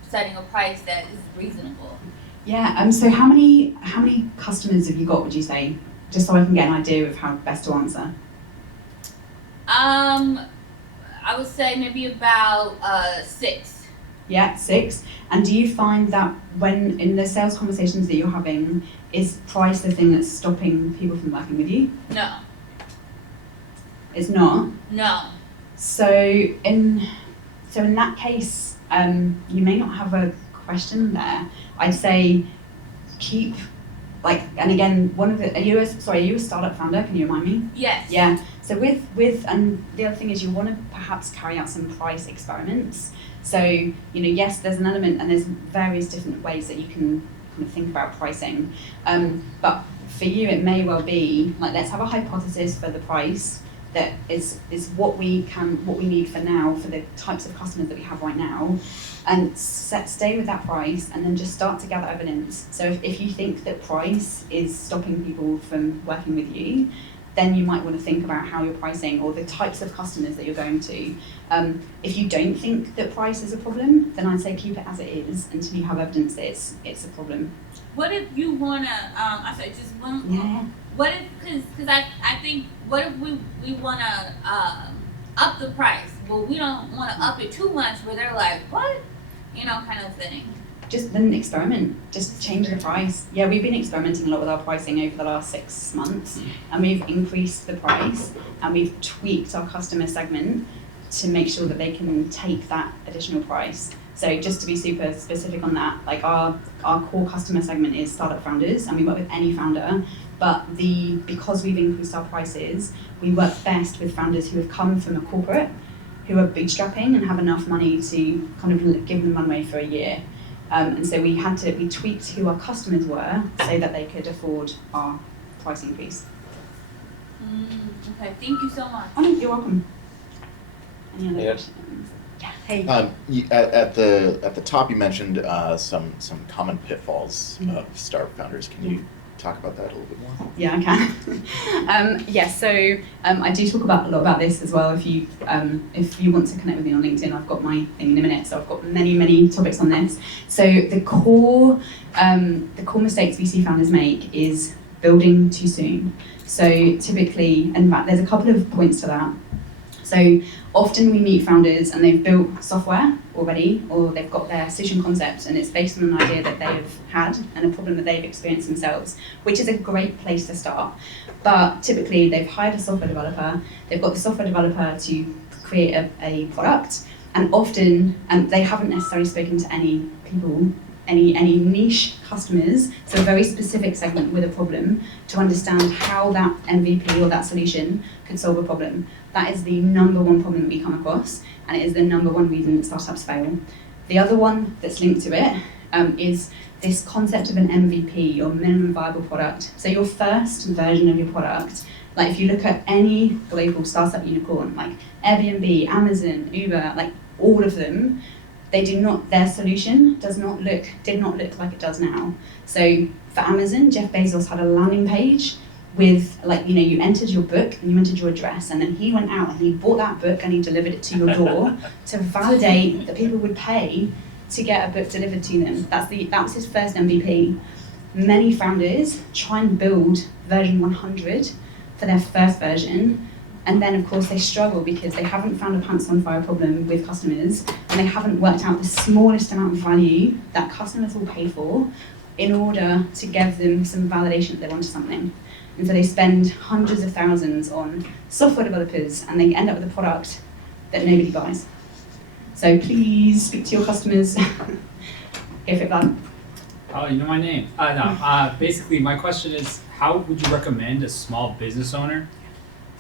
setting a price that is reasonable. Yeah, so how many customers have you got, would you say? Just so I can get an idea of how best to answer. I would say maybe about 6. Yeah, 6. And do you find that when in the sales conversations that you're having, is price the thing that's stopping people from working with you? No. It's not? No. So in that case, you may not have a question there. I'd say keep, and again, are you a startup founder? Can you remind me? Yes. Yeah. So and the other thing is you want to perhaps carry out some price experiments. So, yes, there's an element and there's various different ways that you can kind of think about pricing. But for you, it may well be, let's have a hypothesis for the price that is what we need for now, for the types of customers that we have right now, and stay with that price and then just start to gather evidence. So if you think that price is stopping people from working with you, then you might want to think about how you're pricing or the types of customers that you're going to. If you don't think that price is a problem, then I'd say keep it as it is until you have evidence that it's a problem. What if you wanna? I said just one. Yeah. What if? Because I think what if we wanna up the price, but we don't wanna up it too much where they're like, what? Kind of thing. Just then experiment. Just change the price. Yeah, we've been experimenting a lot with our pricing over the last 6 months, and we've increased the price and we've tweaked our customer segment to make sure that they can take that additional price. So just to be super specific on that, our core customer segment is startup founders, and we work with any founder. But because we've increased our prices, we work best with founders who have come from a corporate, who are bootstrapping and have enough money to kind of give them runway for a year. And so we tweaked who our customers were so that they could afford our price increase. Okay, thank you so much. Oh, you're welcome. Any other Yes. questions? Yeah. Hey. At the top, you mentioned some common pitfalls of startup founders. Can you talk about that a little bit more? Yeah, I can. So I do talk a lot about this as well. If you want to connect with me on LinkedIn, I've got my thing in a minute. So I've got many topics on this. So the core mistakes we see founders make is building too soon. So typically, in fact, there's a couple of points to that. So often we meet founders and they've built software already, or they've got their solution concept and it's based on an idea that they've had and a problem that they've experienced themselves, which is a great place to start. But typically they've hired a software developer, they've got the software developer to create a product, and often they haven't necessarily spoken to any people, any niche customers, so a very specific segment with a problem, to understand how that MVP or that solution could solve a problem. That is the number one problem that we come across, and it is the number one reason that startups fail. The other one that's linked to it is this concept of an MVP, or minimum viable product. So your first version of your product, like if you look at any global startup unicorn, like Airbnb, Amazon, Uber, like all of them, their solution did not look like it does now. So for Amazon, Jeff Bezos had a landing page with, like, you entered your book and you entered your address, and then he went out and he bought that book and he delivered it to your door to validate that people would pay to get a book delivered to them. That was his first MVP. Many founders try and build version 100 for their first version, and then of course they struggle because they haven't found a pants on fire problem with customers, and they haven't worked out the smallest amount of value that customers will pay for in order to give them some validation that they wanted something. And so they spend hundreds of thousands on software developers, and they end up with a product that nobody buys. So please speak to your customers. If it that. Oh, you know my name. No. Basically, my question is, how would you recommend a small business owner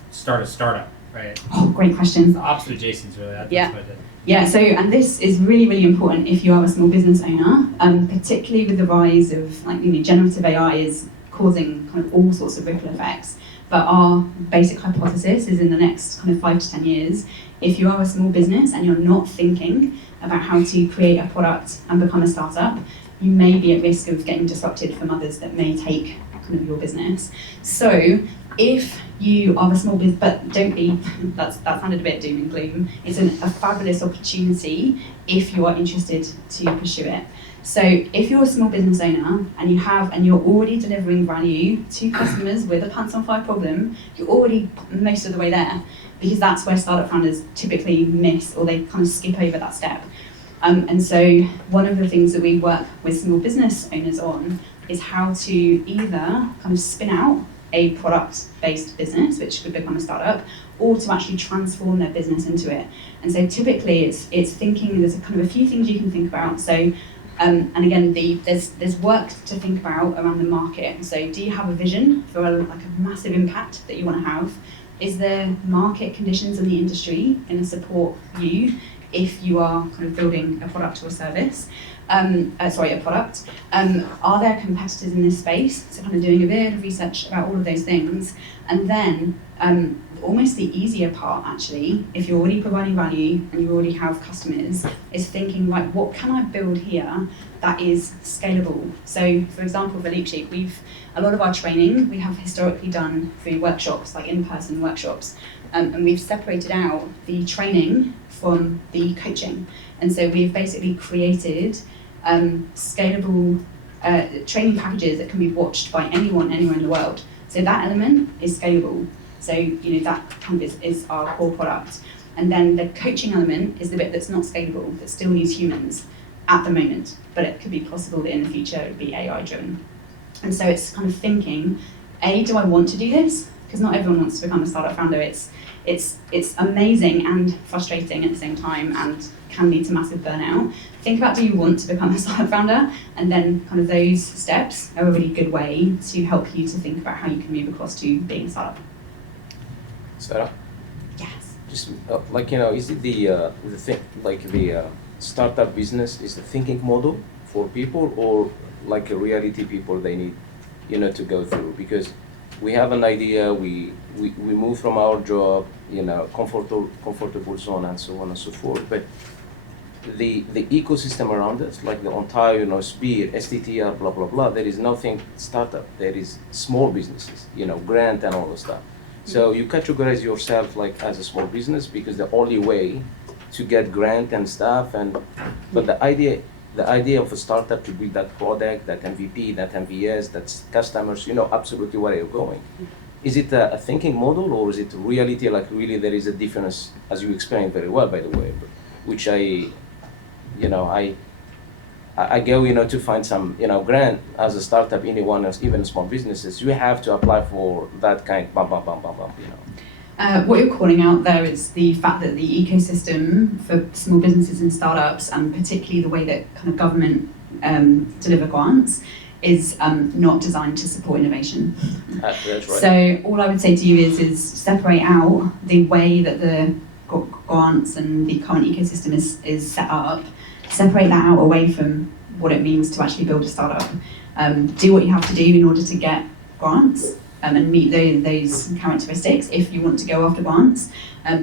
start a startup, right? Oh, great question. It's the opposite of Jason's, really. That's Yeah. what I did. Yeah, so, and this is really, really important if you are a small business owner, particularly with the rise of, generative AI is causing kind of all sorts of ripple effects. But our basic hypothesis is in the next kind of 5 to 10 years, if you are a small business and you're not thinking about how to create a product and become a startup, you may be at risk of getting disrupted from others that may take kind of your business. So if you are a small business, but don't be, that sounded a bit doom and gloom, it's a fabulous opportunity if you are interested to pursue it. So if you're a small business owner and you're already delivering value to customers with a pants on fire problem, you're already most of the way there, because that's where startup founders typically miss, or they kind of skip over that step. And so one of the things that we work with small business owners on is how to either kind of spin out a product-based business, which could become a startup, or to actually transform their business into it. And so typically it's thinking, there's a kind of a few things you can think about. So, and again, there's work to think about around the market. So do you have a vision for a massive impact that you want to have? Is there market conditions in the industry going to support you if you are kind of building a product or a service? A product. Are there competitors in this space? So kind of doing a bit of research about all of those things. And then almost the easier part, actually, if you're already providing value and you already have customers, is thinking, right, what can I build here that is scalable? So for example, for Leapsheet, a lot of our training we have historically done through workshops, like in-person workshops. And we've separated out the training from the coaching. And so we've basically created scalable training packages that can be watched by anyone, anywhere in the world. So that element is scalable. So that kind of is our core product. And then the coaching element is the bit that's not scalable, that still needs humans at the moment. But it could be possible that in the future it would be AI driven. And so it's kind of thinking, do I want to do this? Because not everyone wants to become a startup founder. It's amazing and frustrating at the same time, and can lead to massive burnout. Think about, do you want to become a startup founder? And then kind of those steps are a really good way to help you to think about how you can move across to being a startup. Sarah? Yes. Just is it the startup business is the thinking model for people, or like a reality people they need, to go through? Because we have an idea, we move from our job, comfortable zone and so on and so forth. But the ecosystem around us, like the entire, Spear, STTR, blah, blah, blah, there is nothing startup. There is small businesses, grant and all the stuff. So you categorize yourself as a small business because the only way to get grant and stuff, but the idea of a startup to build that product, that MVP, that MVS, that's customers, absolutely where you're going. is it a thinking model, or is it reality? Like really, there is a difference, as you explained very well, by the way, which I go, to find some, grant as a startup, anyone else, even small businesses. You have to apply for that kind, bum. What you're calling out there is the fact that the ecosystem for small businesses and startups, and particularly the way that kind of government deliver grants, is not designed to support innovation. That's right. So all I would say to you is separate out the way that the grants and the current ecosystem is set up. Separate that out away from what it means to actually build a startup. Do what you have to do in order to get grants and meet those characteristics if you want to go after grants.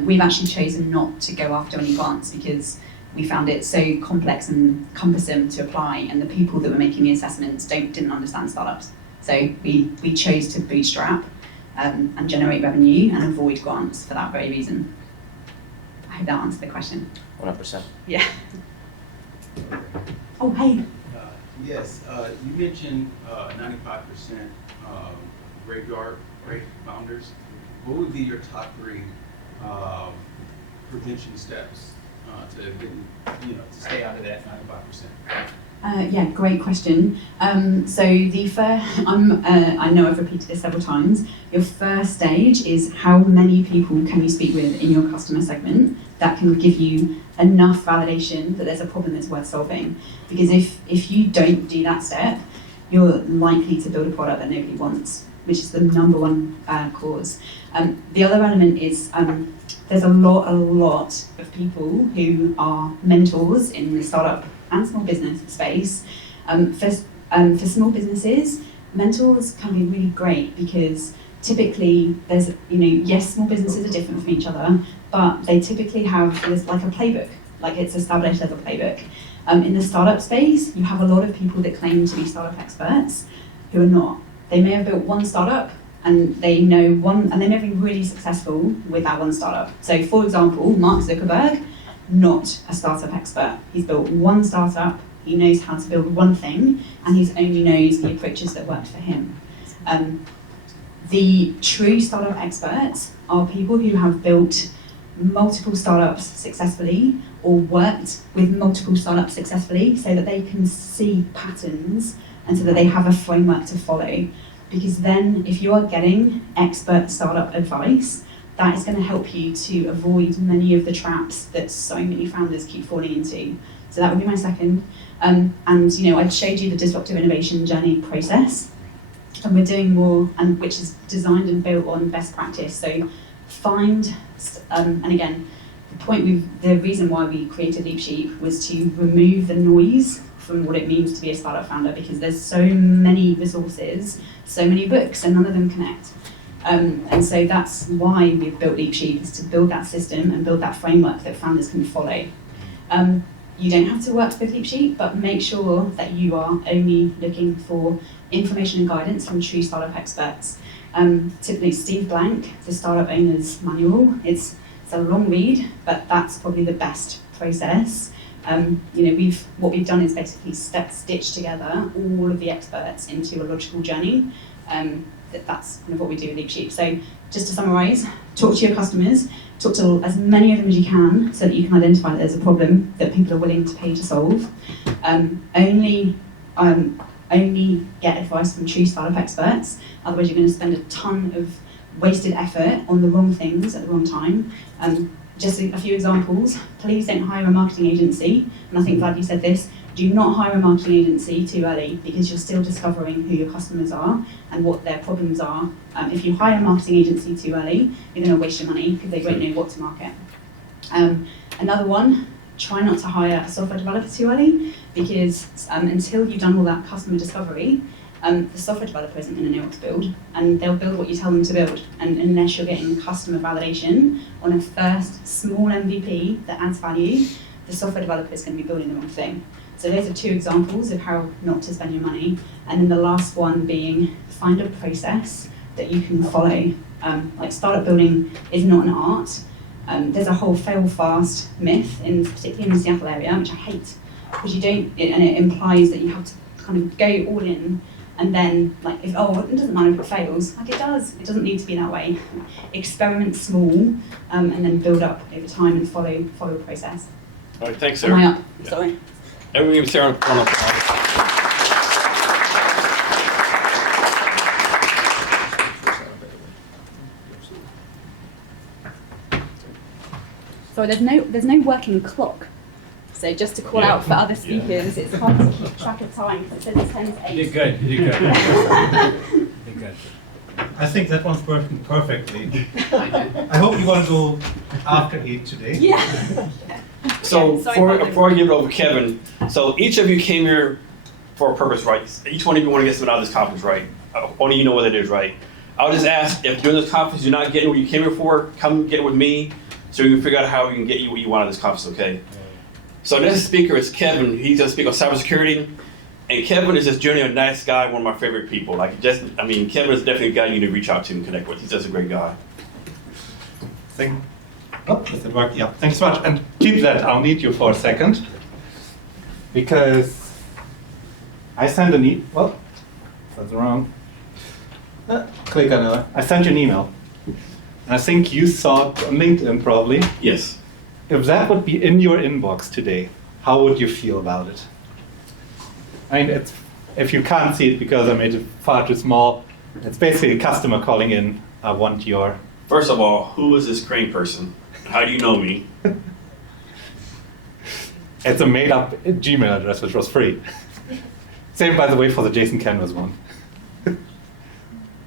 We've actually chosen not to go after any grants because we found it so complex and cumbersome to apply, and the people that were making the assessments didn't understand startups. So we chose to bootstrap and generate revenue and avoid grants for that very reason. I hope that answered the question. 100%. Yeah. Oh, hey. Yes, you mentioned 95% graveyard rate founders. What would be your top 3 prevention steps to stay out of that 95%? Yeah, great question. So the first, I know I've repeated this several times. Your first stage is how many people can you speak with in your customer segment that can give you enough validation that there's a problem that's worth solving. Because if you don't do that step, you're likely to build a product that nobody wants, which is the number one cause. The other element is there's a lot of people who are mentors in the startup and small business space. For small businesses, mentors can be really great because typically there's, yes, small businesses are different from each other, but they typically there's like a playbook, like it's established as a playbook. In the startup space, you have a lot of people that claim to be startup experts who are not. They may have built one startup and they know one, and they may be really successful with that one startup. So for example, Mark Zuckerberg, not a startup expert. He's built one startup, he knows how to build one thing, and he only knows the approaches that worked for him. The true startup experts are people who have built multiple startups successfully or worked with multiple startups successfully so that they can see patterns and so that they have a framework to follow. Because then if you are getting expert startup advice, that is going to help you to avoid many of the traps that so many founders keep falling into. So that would be my second. And I showed you the disruptive innovation journey process, and we're doing more, and which is designed and built on best practice. So find, and again, the reason why we created LeapSheep was to remove the noise from what it means to be a startup founder, because there's so many resources, so many books, and none of them connect. And so that's why we've built LeapSheep, is to build that system and build that framework that founders can follow. You don't have to work with LeapSheep, but make sure that you are only looking for information and guidance from true startup experts. Typically Steve Blank, the Startup Owner's Manual, it's a long read, but that's probably the best process. What we've done is basically stitch together all of the experts into a logical journey. That's kind of what we do with LeapSheep. So just to summarise, talk to your customers, talk to as many of them as you can so that you can identify that there's a problem that people are willing to pay to solve. Only get advice from true startup experts, otherwise you're going to spend a ton of wasted effort on the wrong things at the wrong time. Just a few examples. Please don't hire a marketing agency, and I think Vlad, you said this. Do not hire a marketing agency too early because you're still discovering who your customers are and what their problems are. If you hire a marketing agency too early, you're going to waste your money because they won't know what to market. Another one, try not to hire a software developer too early because until you've done all that customer discovery, the software developer isn't going to know what to build, and they'll build what you tell them to build. And unless you're getting customer validation on a first small MVP that adds value, the software developer is going to be building the wrong thing. So those are two examples of how not to spend your money. And then the last one being find a process that you can follow. Like startup building is not an art. There's a whole fail fast myth, particularly in the Seattle area, which I hate, because you don't, and it implies that you have to kind of go all in And then, like, if, oh, it doesn't matter if it fails. Like, it does. It doesn't need to be that way. Experiment small, and then build up over time and follow the process. All right, thanks, Am I Sarah. up? Sorry. Everyone give Sarah a round of applause. So there's no working clock. So just to call out for other speakers, it's hard to keep track of time because it says it's 10 to 8. You did good. You did good. You did good. I think that one's working perfectly. I hope you want to go after 8 today. Yeah. So Yeah, sorry, before I give it over to Kevin, so each of you came here for a purpose, right? Each one of you want to get something out of this conference, right? Only you know what it is, right? I'll just ask, if during this conference you're not getting what you came here for, come get it with me so we can figure out how we can get you what you want out of this conference, okay? So next speaker is Kevin. He's going to speak on cybersecurity. And Kevin is just generally a nice guy, one of my favorite people. Like, Kevin is definitely a guy you need to reach out to and connect with. He's just a great guy. Does it work? Yeah, thanks so much. And keep that, I'll need you for a second. Because I sent an email. Well, that's wrong. Click on it. I sent you an email. And I think you saw it on LinkedIn probably. Yes. If that would be in your inbox today, how would you feel about it? I mean, if you can't see it because I made it far too small, it's basically a customer calling in, I want your... First of all, who is this Crane person? How do you know me? It's a made-up Gmail address, which was free. Same, by the way, for the Jason Canvas one.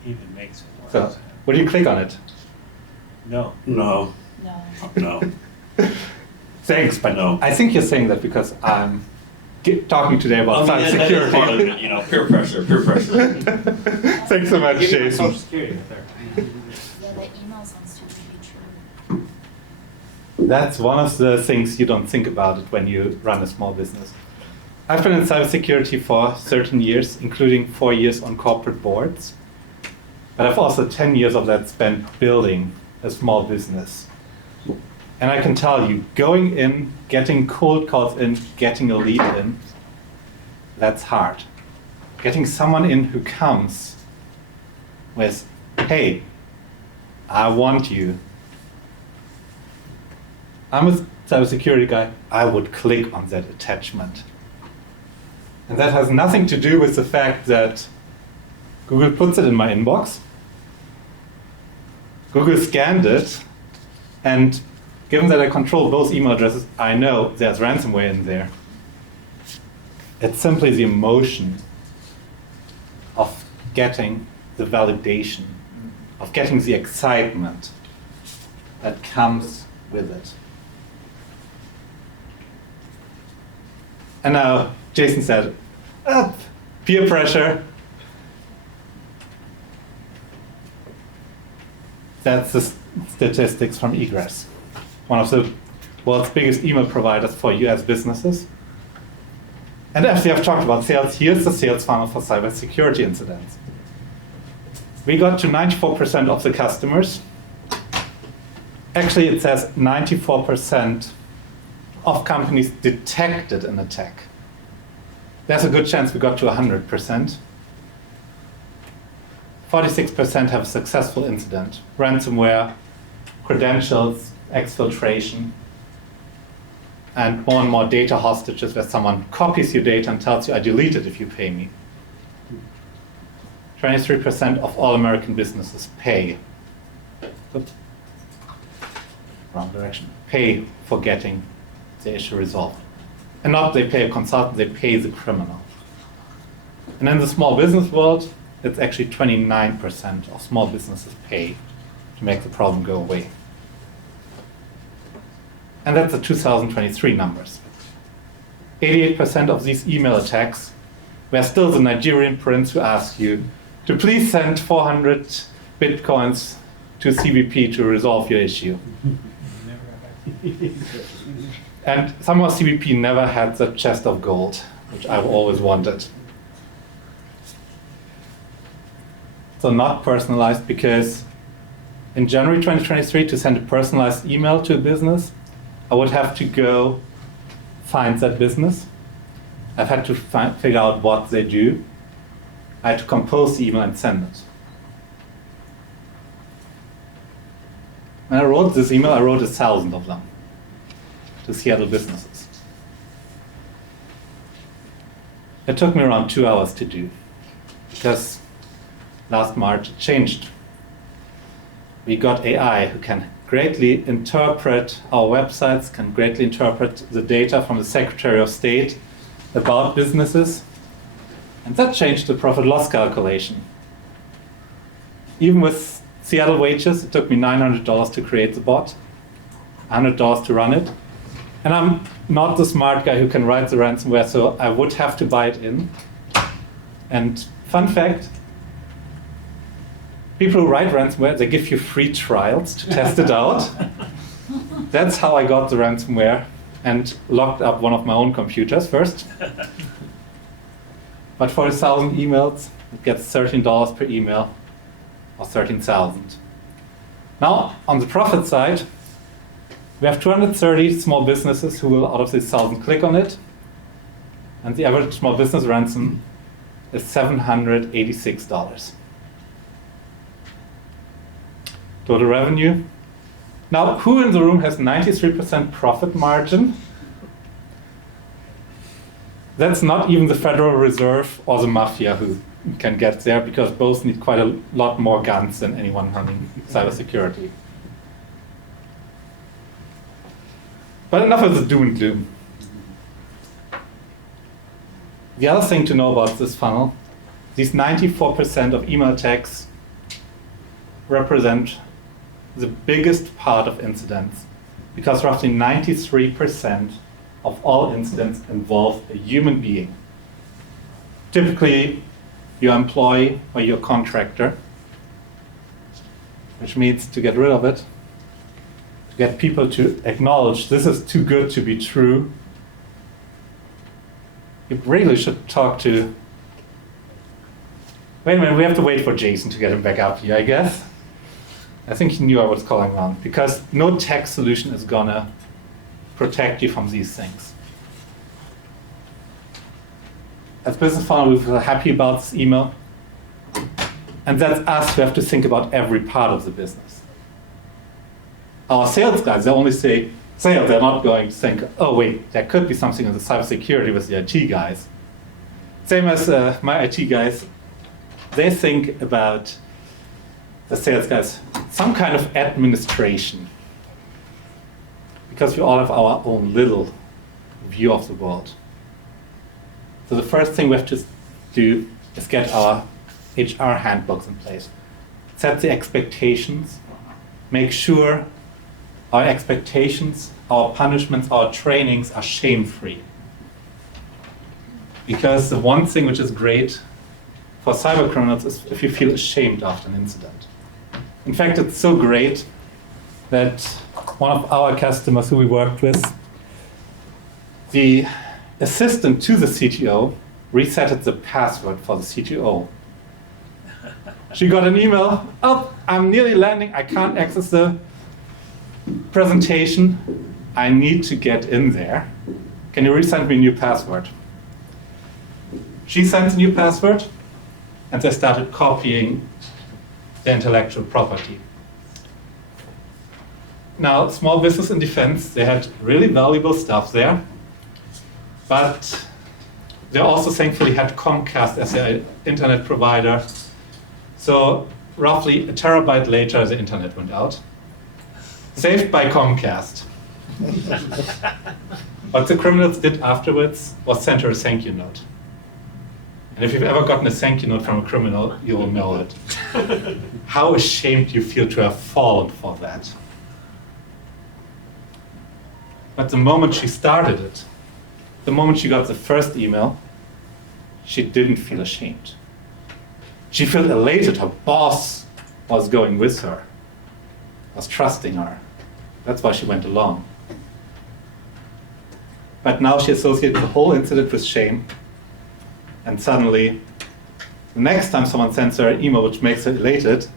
Even makes it worse. So, would you click on it? No. No. No. No. Thanks, but No. I think you're saying that because I'm talking today about that is part of cybersecurity. it, you know, peer pressure, peer pressure. Thanks so much, Give me my Jason. Social Security up there. Yeah, the email sounds too good to be true. That's one of the things you don't think about it when you run a small business. I've been in cybersecurity for 13 years, including 4 years on corporate boards. But I've also 10 years of that spent building a small business. And I can tell you, going in, getting cold calls in, getting a lead in, that's hard. Getting someone in who comes with, hey, I want you. I'm a cybersecurity guy, I would click on that attachment. And that has nothing to do with the fact that Google puts it in my inbox. Google scanned it, and given that I control both email addresses, I know there's ransomware in there. It's simply the emotion of getting the validation, of getting the excitement that comes with it. And now, Jason said, peer pressure. That's the statistics from Egress, one of the world's biggest email providers for US businesses. And actually, I've talked about sales. Here's the sales funnel for cybersecurity incidents. We got to 94% of the customers. Actually, it says 94% of companies detected an attack. There's a good chance we got to 100%. 46% have a successful incident. Ransomware, credentials, exfiltration, and more data hostages where someone copies your data and tells you, I delete it if you pay me. 23% of all American businesses pay. Oops. Wrong direction. Pay for getting the issue resolved. And not they pay a consultant, they pay the criminal. And in the small business world, it's actually 29% of small businesses pay to make the problem go away. And that's the 2023 numbers. 88% of these email attacks were still the Nigerian prince who asked you to please send 400 bitcoins to CBP to resolve your issue. And somehow CBP never had the chest of gold, which I've always wanted. So not personalized, because in January 2023, to send a personalized email to a business, I would have to go find that business. I've had to figure out what they do. I had to compose the email and send it. When I wrote this email, I wrote 1,000 of them to Seattle businesses. It took me around 2 hours to do, because last March it changed. We got AI who can greatly interpret our websites, can greatly interpret the data from the Secretary of State about businesses, and that changed the profit loss calculation. Even with Seattle wages, it took me $900 to create the bot, $100 to run it. And I'm not the smart guy who can write the ransomware, so I would have to buy it in. And fun fact, people who write ransomware, they give you free trials to test it out. That's how I got the ransomware and locked up one of my own computers first. But for 1,000 emails, it gets $13 per email, or 13,000. Now, on the profit side, we have 230 small businesses who will, out of these 1,000, click on it. And the average small business ransom is $786. Total revenue. Now, who in the room has 93% profit margin? That's not even the Federal Reserve or the mafia who can get there, because both need quite a lot more guns than anyone running cybersecurity. But enough of the doom and gloom. The other thing to know about this funnel, these 94% of email attacks represent the biggest part of incidents, because roughly 93% of all incidents involve a human being. Typically, your employee or your contractor, which means to get rid of it, to get people to acknowledge this is too good to be true, you really should talk to... Wait a minute, we have to wait for Jason to get him back up here, I guess. I think he knew I was calling on, because no tech solution is gonna protect you from these things. As business funnel, we're happy about this email. And that's us who have to think about every part of the business. Our sales guys, they only say sales. They're not going to think, oh wait, there could be something in the cybersecurity with the IT guys. Same as my IT guys, they think about the sales guys, some kind of administration. Because we all have our own little view of the world. So the first thing we have to do is get our HR handbooks in place. Set the expectations. Make sure our expectations, our punishments, our trainings are shame-free. Because the one thing which is great for cyber criminals is if you feel ashamed after an incident. In fact, it's so great that one of our customers who we worked with, the assistant to the CTO resetted the password for the CTO. She got an email, oh, I'm nearly landing, I can't access the presentation, I need to get in there. Can you resend me a new password? She sent a new password, and they started copying the intellectual property. Now, small business in defense, they had really valuable stuff there, but they also thankfully had Comcast as their internet provider. So roughly a terabyte later, the internet went out. Saved by Comcast. What the criminals did afterwards was send her a thank you note. And if you've ever gotten a thank you note from a criminal, you will know it. How ashamed you feel to have fallen for that. But the moment she started it, the moment she got the first email, she didn't feel ashamed. She felt elated. Her boss was going with her, was trusting her. That's why she went along. But now she associates the whole incident with shame. And suddenly, the next time someone sends her an email which makes her elated,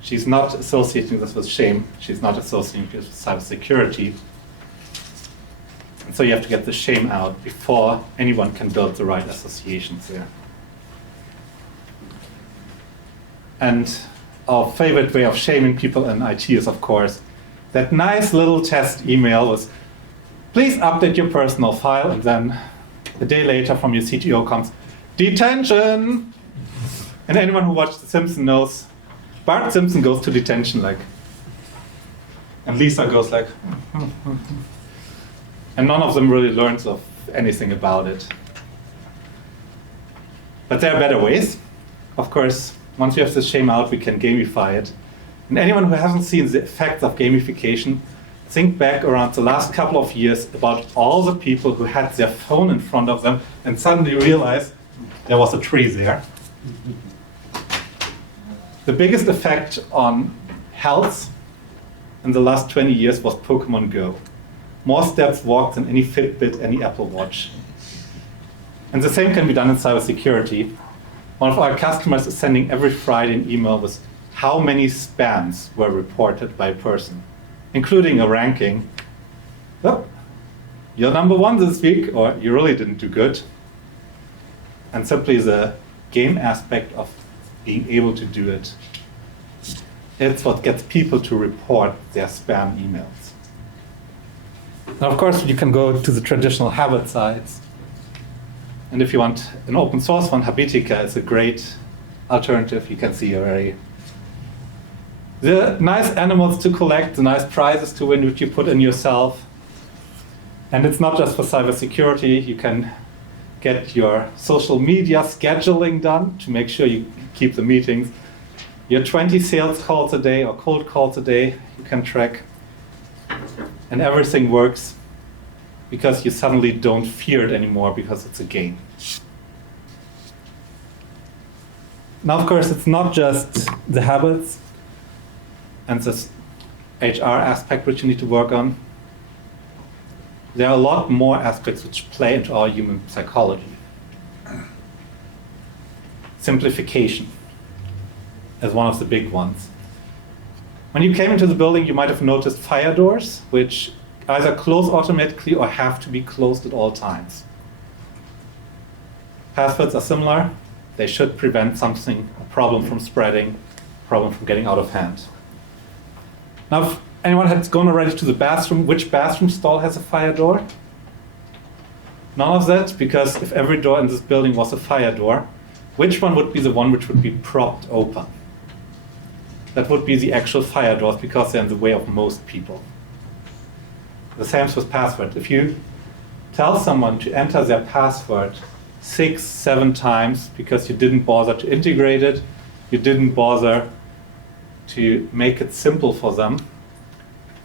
she's not associating this with shame. She's not associating it with cybersecurity. And so you have to get the shame out before anyone can build the right associations there. And our favorite way of shaming people in IT is, of course, that nice little test email was, please update your personal file, and then a day later from your CTO comes, detention! And anyone who watched The Simpsons knows Bart Simpson goes to detention, like, and Lisa goes like, and none of them really learns of anything about it. But there are better ways. Of course, once we have this shame out, we can gamify it. And anyone who hasn't seen the effects of gamification, think back around the last couple of years about all the people who had their phone in front of them and suddenly realized there was a tree there. The biggest effect on health in the last 20 years was Pokemon Go. More steps walked than any Fitbit, any Apple Watch. And the same can be done in cybersecurity. One of our customers is sending every Friday an email with how many spams were reported by a person, including a ranking. Oh, you're number one this week, or you really didn't do good. And simply the game aspect of being able to do it. It's what gets people to report their spam emails. Now, of course, you can go to the traditional habit sites. And if you want an open source one, Habitica is a great alternative. You can see already the nice animals to collect, the nice prizes to win, which you put in yourself. And it's not just for cybersecurity. You can get your social media scheduling done to make sure you keep the meetings. Your 20 sales calls a day or cold calls a day, you can track. And everything works because you suddenly don't fear it anymore because it's a game. Now, of course, it's not just the habits and this HR aspect which you need to work on. There are a lot more aspects which play into our human psychology. Simplification is one of the big ones. When you came into the building, you might have noticed fire doors, which either close automatically or have to be closed at all times. Passwords are similar. They should prevent something, a problem from spreading, a problem from getting out of hand. Now, if anyone has gone already to the bathroom, which bathroom stall has a fire door? None of that, because if every door in this building was a fire door, which one would be the one which would be propped open? That would be the actual fire doors, because they're in the way of most people. The same with password. If you tell someone to enter their password 6, 7 times because you didn't bother to integrate it, you didn't bother to make it simple for them,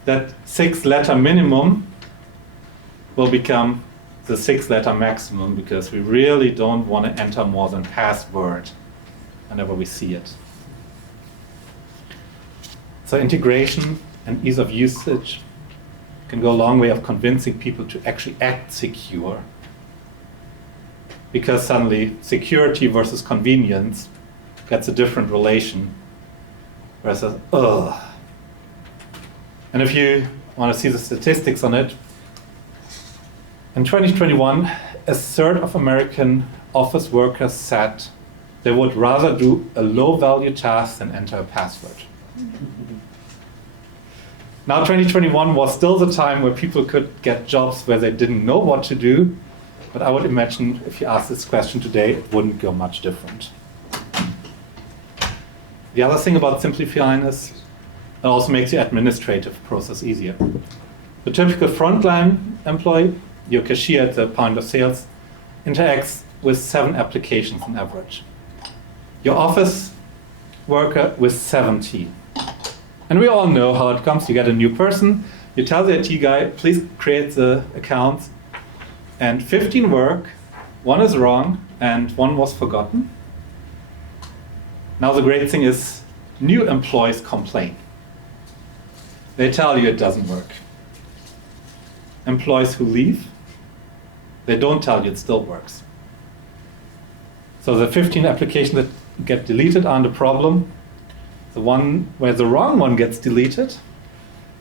that 6-letter minimum will become the 6-letter maximum, because we really don't want to enter more than password whenever we see it. So integration and ease of usage can go a long way of convincing people to actually act secure. Because suddenly security versus convenience gets a different relation. Whereas, ugh. And if you want to see the statistics on it, in 2021, a third of American office workers said they would rather do a low-value task than enter a password. Now, 2021 was still the time where people could get jobs where they didn't know what to do, but I would imagine if you ask this question today, it wouldn't go much different. The other thing about simplifying is it also makes the administrative process easier. The typical frontline employee, your cashier at the point of sales, interacts with 7 applications on average. Your office worker with 70. And we all know how it comes. You get a new person, you tell the IT guy, please create the accounts, and 15 work, 1 is wrong, and 1 was forgotten. Now the great thing is, new employees complain. They tell you it doesn't work. Employees who leave, they don't tell you it still works. So the 15 applications that get deleted aren't a problem. The one where the wrong one gets deleted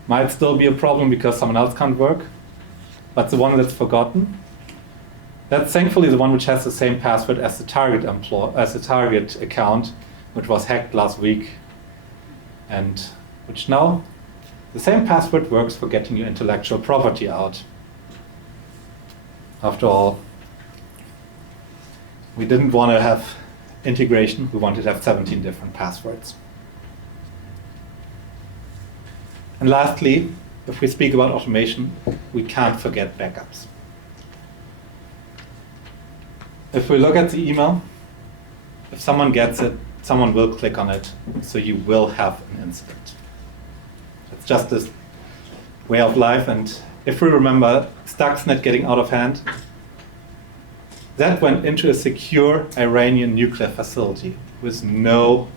might still be a problem because someone else can't work. But the one that's forgotten, that's thankfully the one which has the same password as the target account, which was hacked last week, and which now, the same password works for getting your intellectual property out. After all, we didn't want to have integration, we wanted to have 17 different passwords. And lastly, if we speak about automation, we can't forget backups. If we look at the email, if someone gets it, someone will click on it, so you will have an incident. It's just this way of life, and if we remember Stuxnet getting out of hand, that went into a secure Iranian nuclear facility with no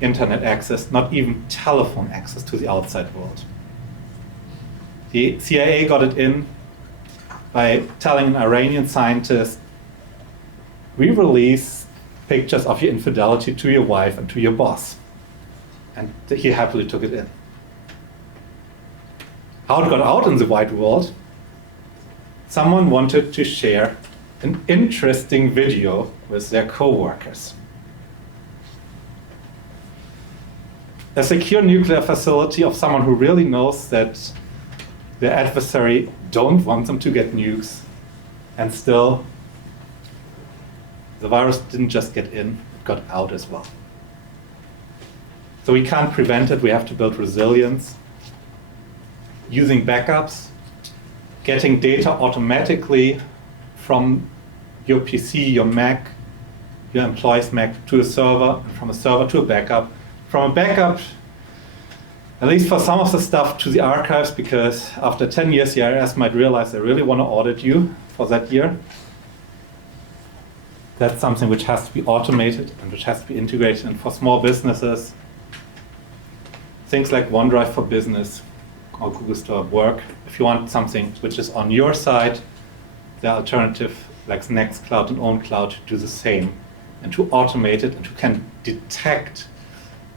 internet access, not even telephone access to the outside world. The CIA got it in by telling an Iranian scientist, we release pictures of your infidelity to your wife and to your boss. And he happily took it in. How it got out in the wide world, someone wanted to share an interesting video with their coworkers. A secure nuclear facility of someone who really knows that their adversary don't want them to get nukes, and still the virus didn't just get in, it got out as well. So we can't prevent it, we have to build resilience, using backups, getting data automatically from your PC, your Mac, your employee's Mac to a server, and from a server to a backup, from a backup, at least for some of the stuff, to the archives, because after 10 years, the IRS might realize they really want to audit you for that year. That's something which has to be automated and which has to be integrated. And for small businesses, things like OneDrive for Business or Google Store work. If you want something which is on your side, the alternative like Nextcloud and OwnCloud do the same. And to automate it and to can detect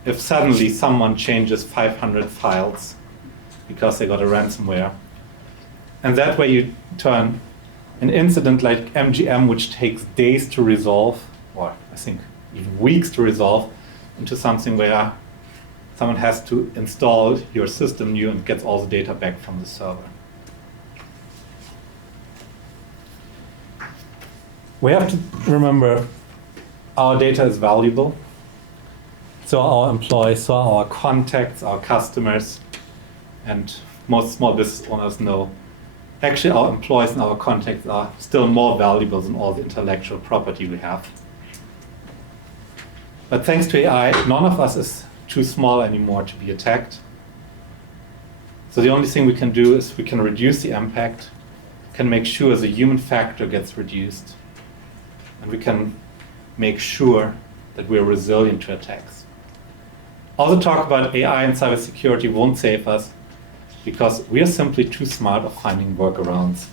if suddenly someone changes 500 files because they got a ransomware. And that way you turn an incident like MGM, which takes days to resolve, or I think even weeks to resolve, into something where someone has to install your system new and gets all the data back from the server. We have to remember our data is valuable. So our employees, so our contacts, our customers, and most small business owners know, actually our employees and our contacts are still more valuable than all the intellectual property we have. But thanks to AI, none of us is too small anymore to be attacked. So the only thing we can do is we can reduce the impact, can make sure the human factor gets reduced, and we can make sure that we're resilient to attacks. All the talk about AI and cybersecurity won't save us because we are simply too smart of finding workarounds.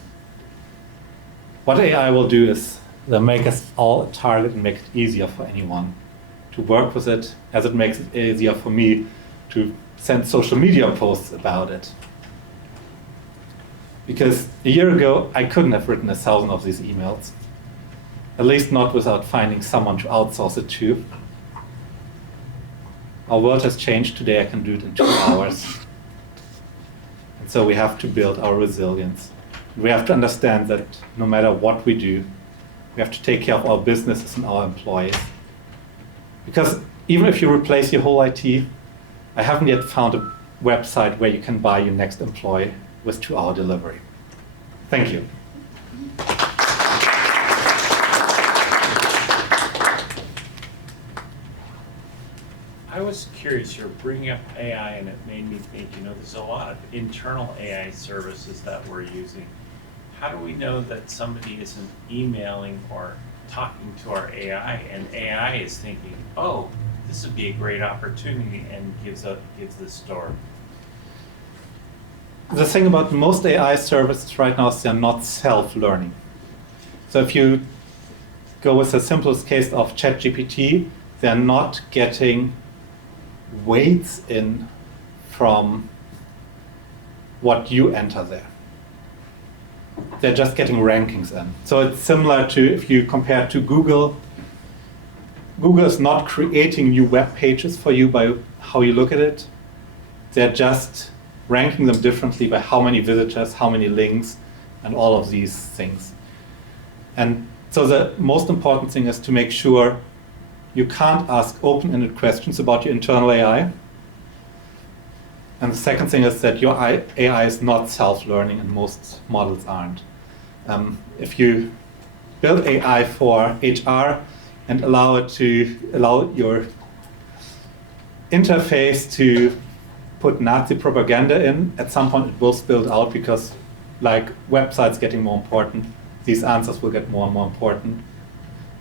What AI will do is they'll make us all a target and make it easier for anyone to work with it, as it makes it easier for me to send social media posts about it. Because a year ago, I couldn't have written 1,000 of these emails, at least not without finding someone to outsource it to. Our world has changed. Today I can do it in 2 hours. And so we have to build our resilience. We have to understand that no matter what we do, we have to take care of our businesses and our employees. Because even if you replace your whole IT, I haven't yet found a website where you can buy your next employee with 2-hour delivery. Thank you. I was curious, you're bringing up AI and it made me think, there's a lot of internal AI services that we're using. How do we know that somebody isn't emailing or talking to our AI and AI is thinking, oh, this would be a great opportunity and gives the story? The thing about most AI services right now is they're not self-learning. So if you go with the simplest case of ChatGPT, they're not getting weights in from what you enter there. They're just getting rankings in. So it's similar to if you compare to Google. Google is not creating new web pages for you by how you look at it. They're just ranking them differently by how many visitors, how many links, and all of these things. And so the most important thing is to make sure you can't ask open-ended questions about your internal AI. And the second thing is that your AI is not self-learning, and most models aren't. If you build AI for HR and allow your interface to put Nazi propaganda in, at some point it will spill out because, like websites getting more important, these answers will get more and more important.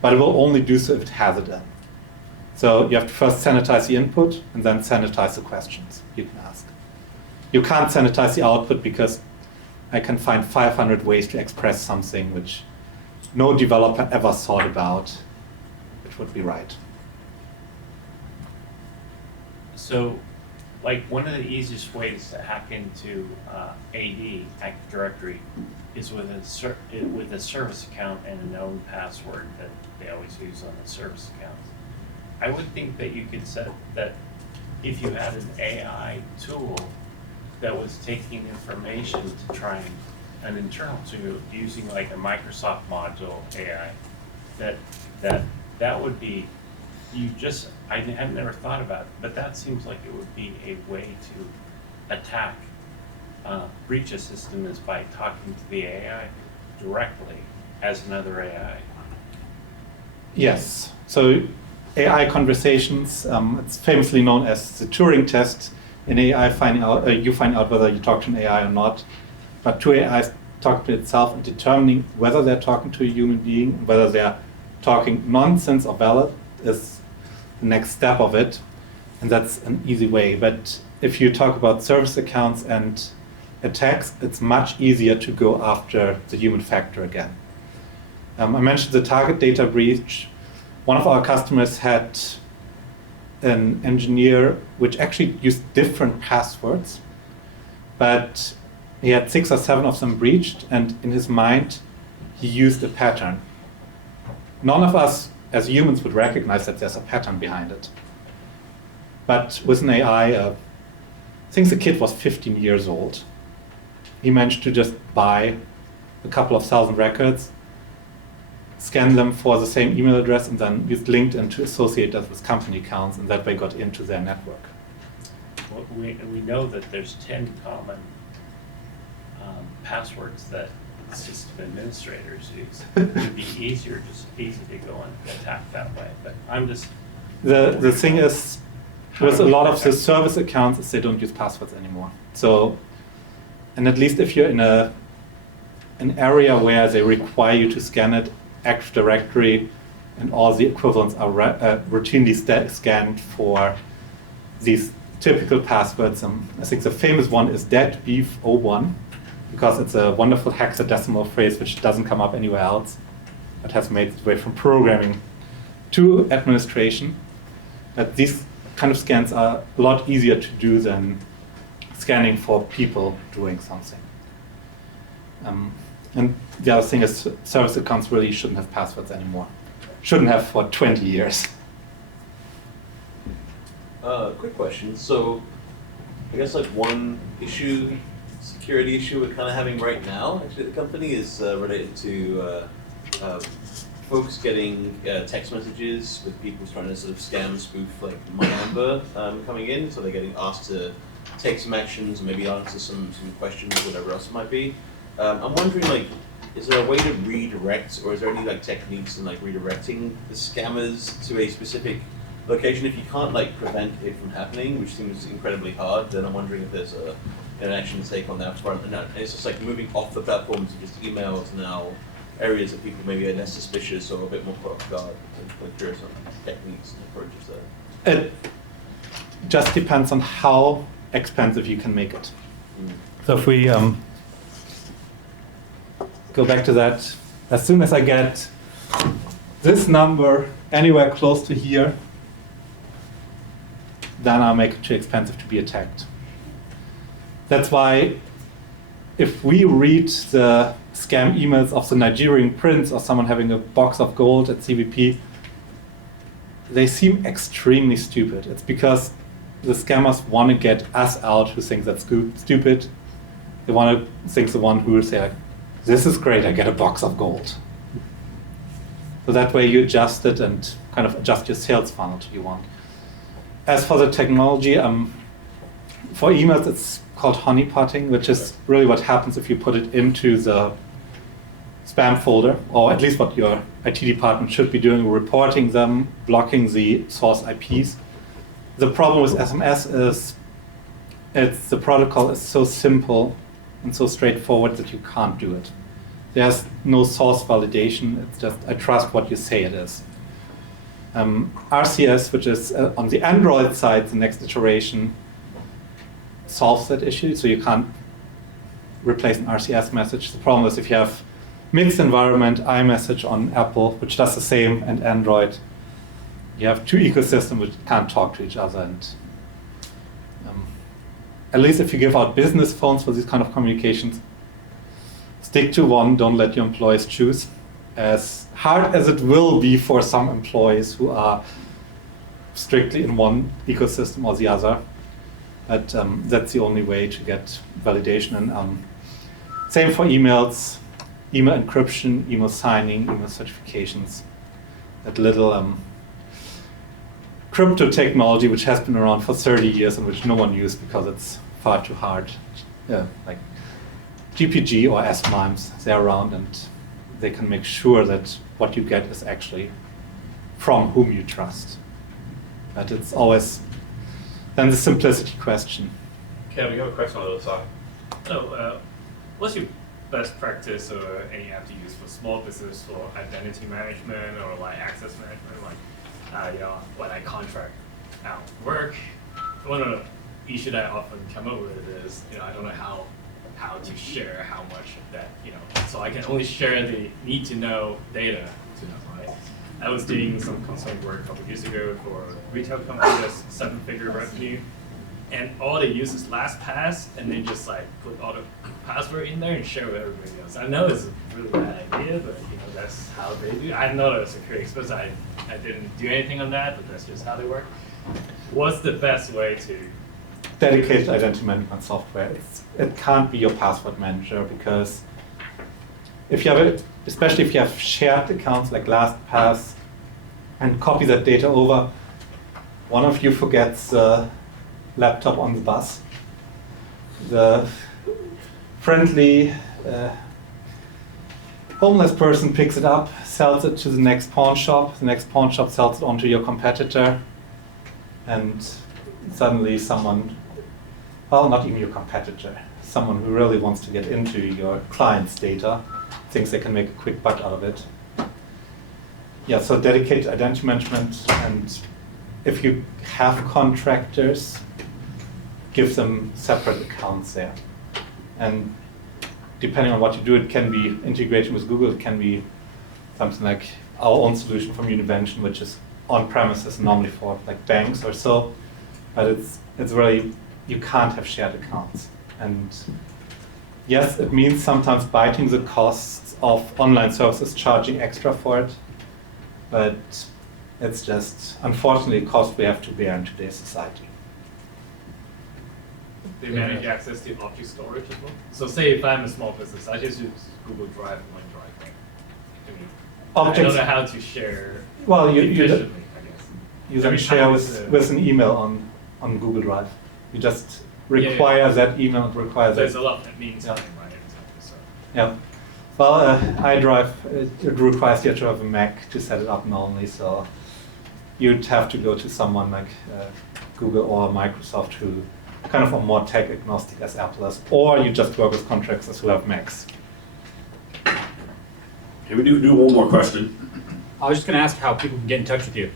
But it will only do so if it has it in. So you have to first sanitize the input and then sanitize the questions you can ask. You can't sanitize the output because I can find 500 ways to express something which no developer ever thought about, which would be right. So, like, one of the easiest ways to hack into AD, Active Directory, is with a service account and a known password that they always use on the service accounts. I would think that you could set that if you had an AI tool that was taking information to try an internal tool using like a Microsoft module AI, that would be, I have never thought about it, but that seems like it would be a way to attack, breach a system is by talking to the AI directly as another AI. Yes, so AI conversations, it's famously known as the Turing test. In AI, you find out whether you talk to an AI or not. But two AIs talk to itself, and determining whether they're talking to a human being and whether they're talking nonsense or valid is the next step of it. And that's an easy way. But if you talk about service accounts and attacks, it's much easier to go after the human factor again. I mentioned the target data breach. One of our customers had an engineer which actually used different passwords, but he had 6 or 7 of them breached, and in his mind, he used a pattern. None of us as humans would recognize that there's a pattern behind it. But with an AI, I think the kid was 15 years old. He managed to just buy a couple of thousand records, scan them for the same email address, and then used LinkedIn to associate us with company accounts, and that way got into their network. Well, we know that there's 10 common passwords that system administrators use. It would be easy to go and attack that way, but I'm just... The thing is, with a lot of the service accounts, is they don't use passwords anymore. So, and at least if you're in an area where they require you to scan it, Active Directory and all the equivalents are routinely scanned for these typical passwords. I think the famous one is deadbeef01, because it's a wonderful hexadecimal phrase which doesn't come up anywhere else, but has made its way from programming to administration. But these kind of scans are a lot easier to do than scanning for people doing something. And the other thing is service accounts really shouldn't have passwords anymore. Shouldn't have for 20 years. Quick question. So I guess like one issue, security issue we're kind of having right now, actually, at the company is related to folks getting text messages with people trying to sort of scam, spoof like my number coming in. So they're getting asked to take some actions, maybe answer some questions, whatever else it might be. I'm wondering, like, is there a way to redirect, or is there any like techniques in like redirecting the scammers to a specific location? If you can't like prevent it from happening, which seems incredibly hard, then I'm wondering if there's an action to take on that front. No, it's just like moving off the platform to just email to now areas that people maybe are less suspicious or a bit more caught off guard. I'm curious on techniques and approaches there. It just depends on how expensive you can make it. So if we go back to that, as soon as I get this number anywhere close to here, then I'll make it too expensive to be attacked. That's why if we read the scam emails of the Nigerian prince or someone having a box of gold at CVP, they seem extremely stupid. It's because the scammers want to get us out who think that's stupid. They want to think the one who will say, like, this is great, I get a box of gold. So that way you adjust it and kind of adjust your sales funnel to you want. As for the technology, for emails it's called honeypotting, which is really what happens if you put it into the spam folder, or at least what your IT department should be doing, reporting them, blocking the source IPs. The problem with SMS is the protocol is so simple and so straightforward that you can't do it. There's no source validation, it's just I trust what you say it is. RCS, which is on the Android side, the next iteration, solves that issue, so you can't replace an RCS message. The problem is if you have mixed environment, iMessage on Apple, which does the same, and Android, you have two ecosystems which can't talk to each other. And at least if you give out business phones for these kind of communications, stick to one, don't let your employees choose. As hard as it will be for some employees who are strictly in one ecosystem or the other, but that's the only way to get validation. And same for emails, email encryption, email signing, email certifications. That little crypto technology which has been around for 30 years and which no one used because it's far too hard. Yeah, like GPG or S-MIMEs, they're around and they can make sure that what you get is actually from whom you trust. But it's always then the simplicity question. Kev, we have a question on the other side. So, what's your best practice or any app to use for small business for identity management or like access management? Like, when I contract out work, one of the issues that I often come up with is, I don't know how to share how much of that, so I can only share the need to know data to know, right? I was doing some consulting work a couple of years ago for a retail company that's 7-figure revenue, and all they use is LastPass, and they just like put all the password in there and share with everybody else. I know it's a really bad idea, but that's how they do. I know that security experts. I didn't do anything on that, but that's just how they work. What's the best way to dedicated identity management software? It can't be your password manager, because if you have it, especially if you have shared accounts like LastPass and copy that data over, one of you forgets the laptop on the bus. The friendly homeless person picks it up, sells it to the next pawn shop. The next pawn shop sells it onto your competitor, and suddenly someone, well, not even your competitor, someone who really wants to get into your client's data, thinks they can make a quick buck out of it. Yeah, so dedicated identity management, and if you have contractors, give them separate accounts there. And depending on what you do, it can be integration with Google, it can be something like our own solution from Univention, which is on premises normally for like banks or so, but it's really, you can't have shared accounts. And yes, it means sometimes biting the costs of online services, charging extra for it, but it's just, unfortunately, a cost we have to bear in today's society. They manage access to object storage as well? So say if I'm a small business, I just use Google Drive and OneDrive, right? I don't know how to share efficiently, I guess. You don't share with an email on Google Drive. You just require that email and require that. There's a lot that means something, right? So. Yeah. Well, iDrive, it requires you to have a Mac to set it up normally, so you'd have to go to someone like Google or Microsoft who kind of are more tech agnostic as Apple is, or you just work with contractors who have Macs. Okay, we do one more question. I was just going to ask how people can get in touch with you.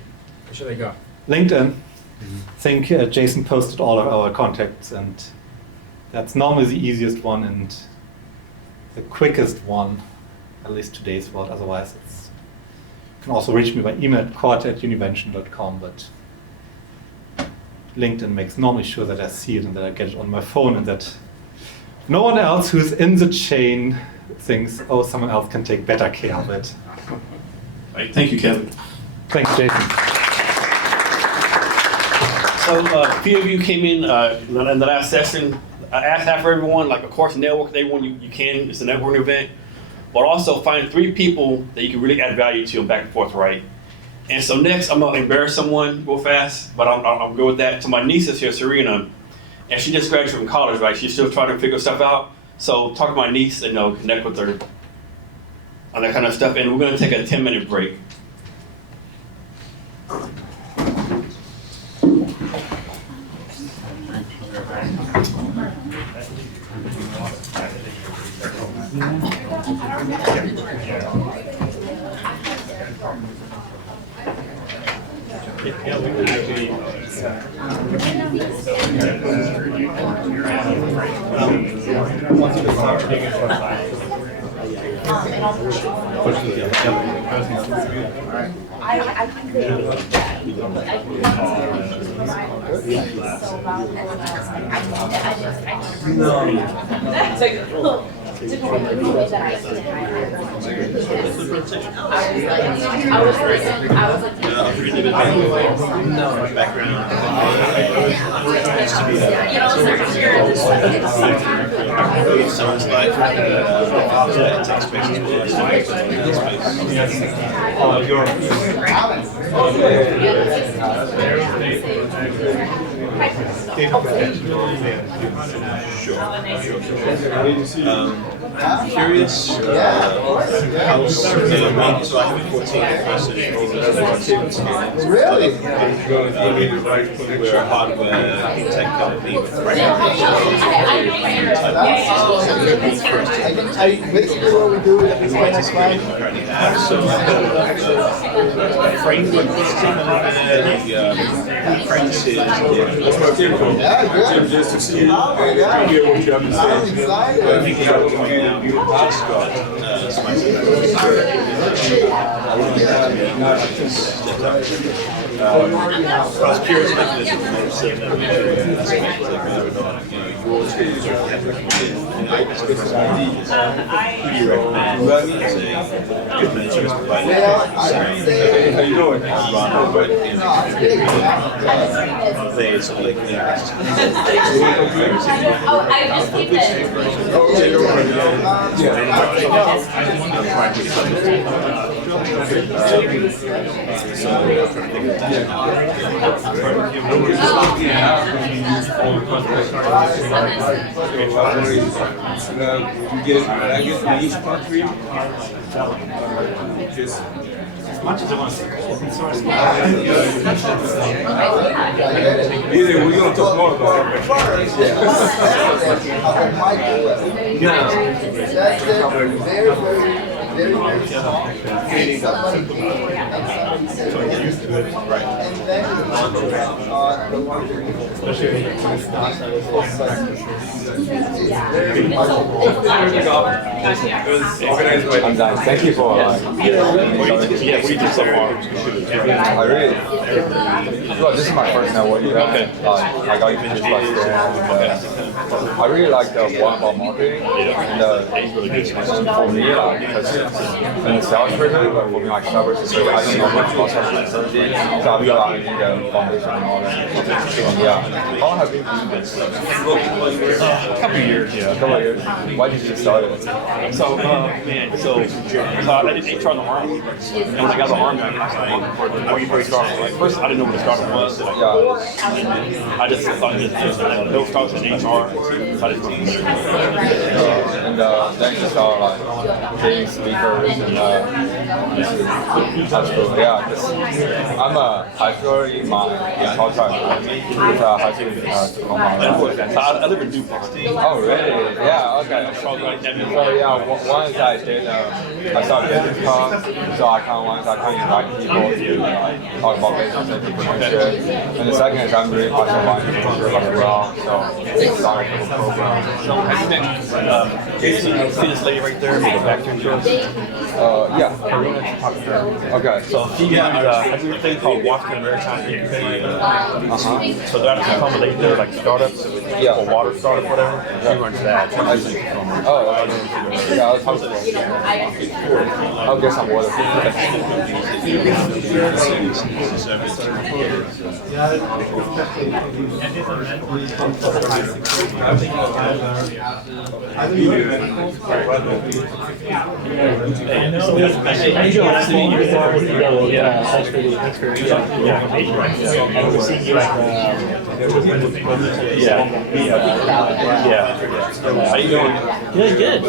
Where should they go? LinkedIn. I think Jason posted all of our contacts, and that's normally the easiest one and the quickest one, at least today's world. Otherwise, you can also reach me by email at court@univention.com, but LinkedIn makes normally sure that I see it and that I get it on my phone, and that no one else who's in the chain thinks, oh, someone else can take better care of it. Right, thank you, Kevin. Thanks, Jason. so a few of you came in the last session. I asked half of everyone, like, of course, network with everyone you can. It's a networking event. But also find 3 people that you can really add value to and back and forth, right? And so next, I'm going to embarrass someone real fast, but I'm good with that. So my niece is here, Serena, and she just graduated from college, right? She's still trying to figure stuff out. So talk to my niece and connect with her on that kind of stuff. And we're going to take a 10-minute break. I think they I'm curious how so I have a 14-person Really? We're a hardware tech company with Basically what we do is we so framework system apprentices. Yeah, just to see hear what you have to say. I think you just got I was curious about this who do you recommend as a good mentor provider? How you doing? They sort of like I just keep I get from each country. Just as much as I want to open source. Either we're going to talk more about it. I'm done. Thank you for we did so far. I really, well, this is my first networking event. I got introduced by Stan. I really like the one about marketing. And for me, because in the sales person, but for me, like cybersecurity, I don't know much about cybersecurity, so I feel like I need a foundation and all that. Yeah. How long have you been doing this? A couple of years, yeah. A couple of years. Why did you get started? So I did HR in the Army, and when I got the Army, before you first started, like, first I didn't know what a startup was. I just thought it was no startups in HR, so I just went from there. And then you start like getting speakers and that's cool. Yeah, I'm a high schooler in my college time. It's a high school diploma. I live in Duplex. Oh really? Yeah. Okay. So yeah, one is I started business class, so I kind of invite people to talk about business and people can share. And the second is I'm really passionate about infrastructure as well, so I started a couple programs. So have you been, see this lady right there, the back to yours? Yeah. Karina, talk to her. Okay. So she runs a thing called Washington Maritime Incubator. So that's accommodate their like startups Yeah. or water startup, whatever. She runs that. Oh, yeah, I'll talk to her. I'll get some water. How you doing? Good, good.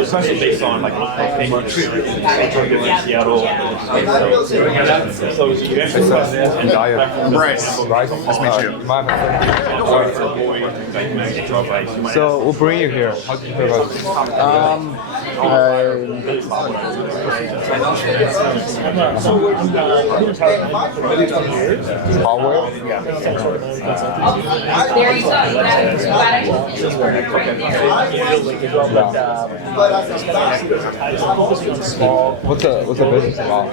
Especially based on like Seattle. So you actually And diet. Bryce. Nice to meet you. So we'll bring you here. How do you feel about it? Hardware? There you go. What's the business about?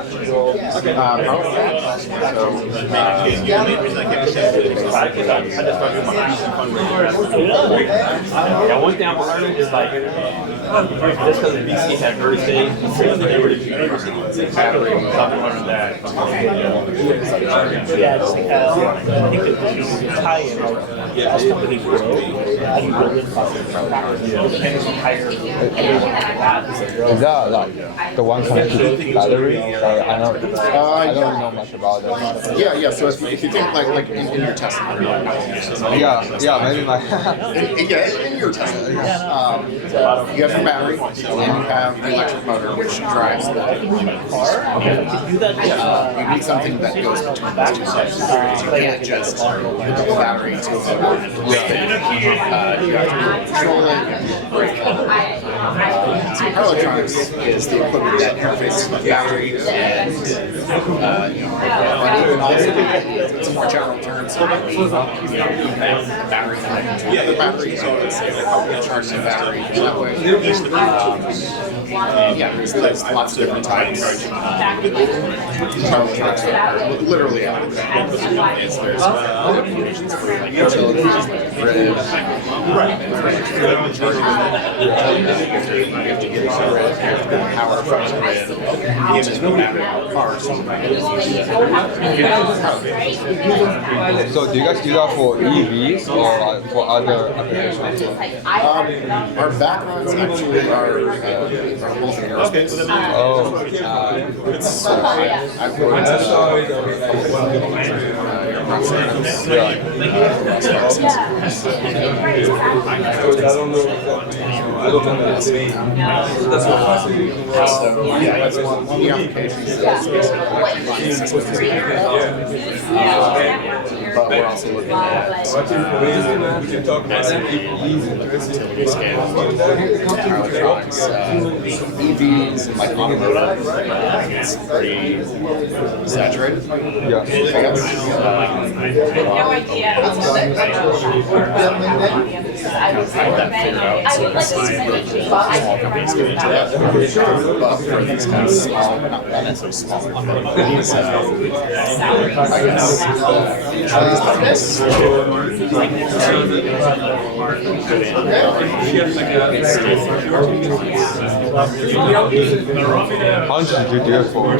Yeah, one thing I'm learning is like, just because BC had early stage, they were that. Yeah, just because I think that the tie-in, as companies grow, how do you build in depends on higher Is that like the one connected to battery? I don't really know much about it. Yeah. So if you think like in your Tesla, Yeah, maybe my. in your Tesla, you have your battery and you have the electric motor which drives the car. You need something that goes between those two sides. You can't just hook up the battery to the motor. You have to control it and brake it. So power electronics is the equipment that interfaces with the battery and it's more general terms. Battery connected to the battery, so it's charging the battery that way. There's lots of different types. Power electronics are literally everything. There's applications for like utilities, grid, you have to get power from the grid. Even if the battery in the car, So do you guys do that for EVs or for other applications? Our backgrounds actually are both in aerospace. I've worked at that's one of the applications. That's basically systems. But we're also looking at utility scale, power electronics, EVs, and like automotive. It's pretty saturated. Yeah. No idea. But for these kind of small, not necessarily small, companies, I guess, How much did you do it for? I've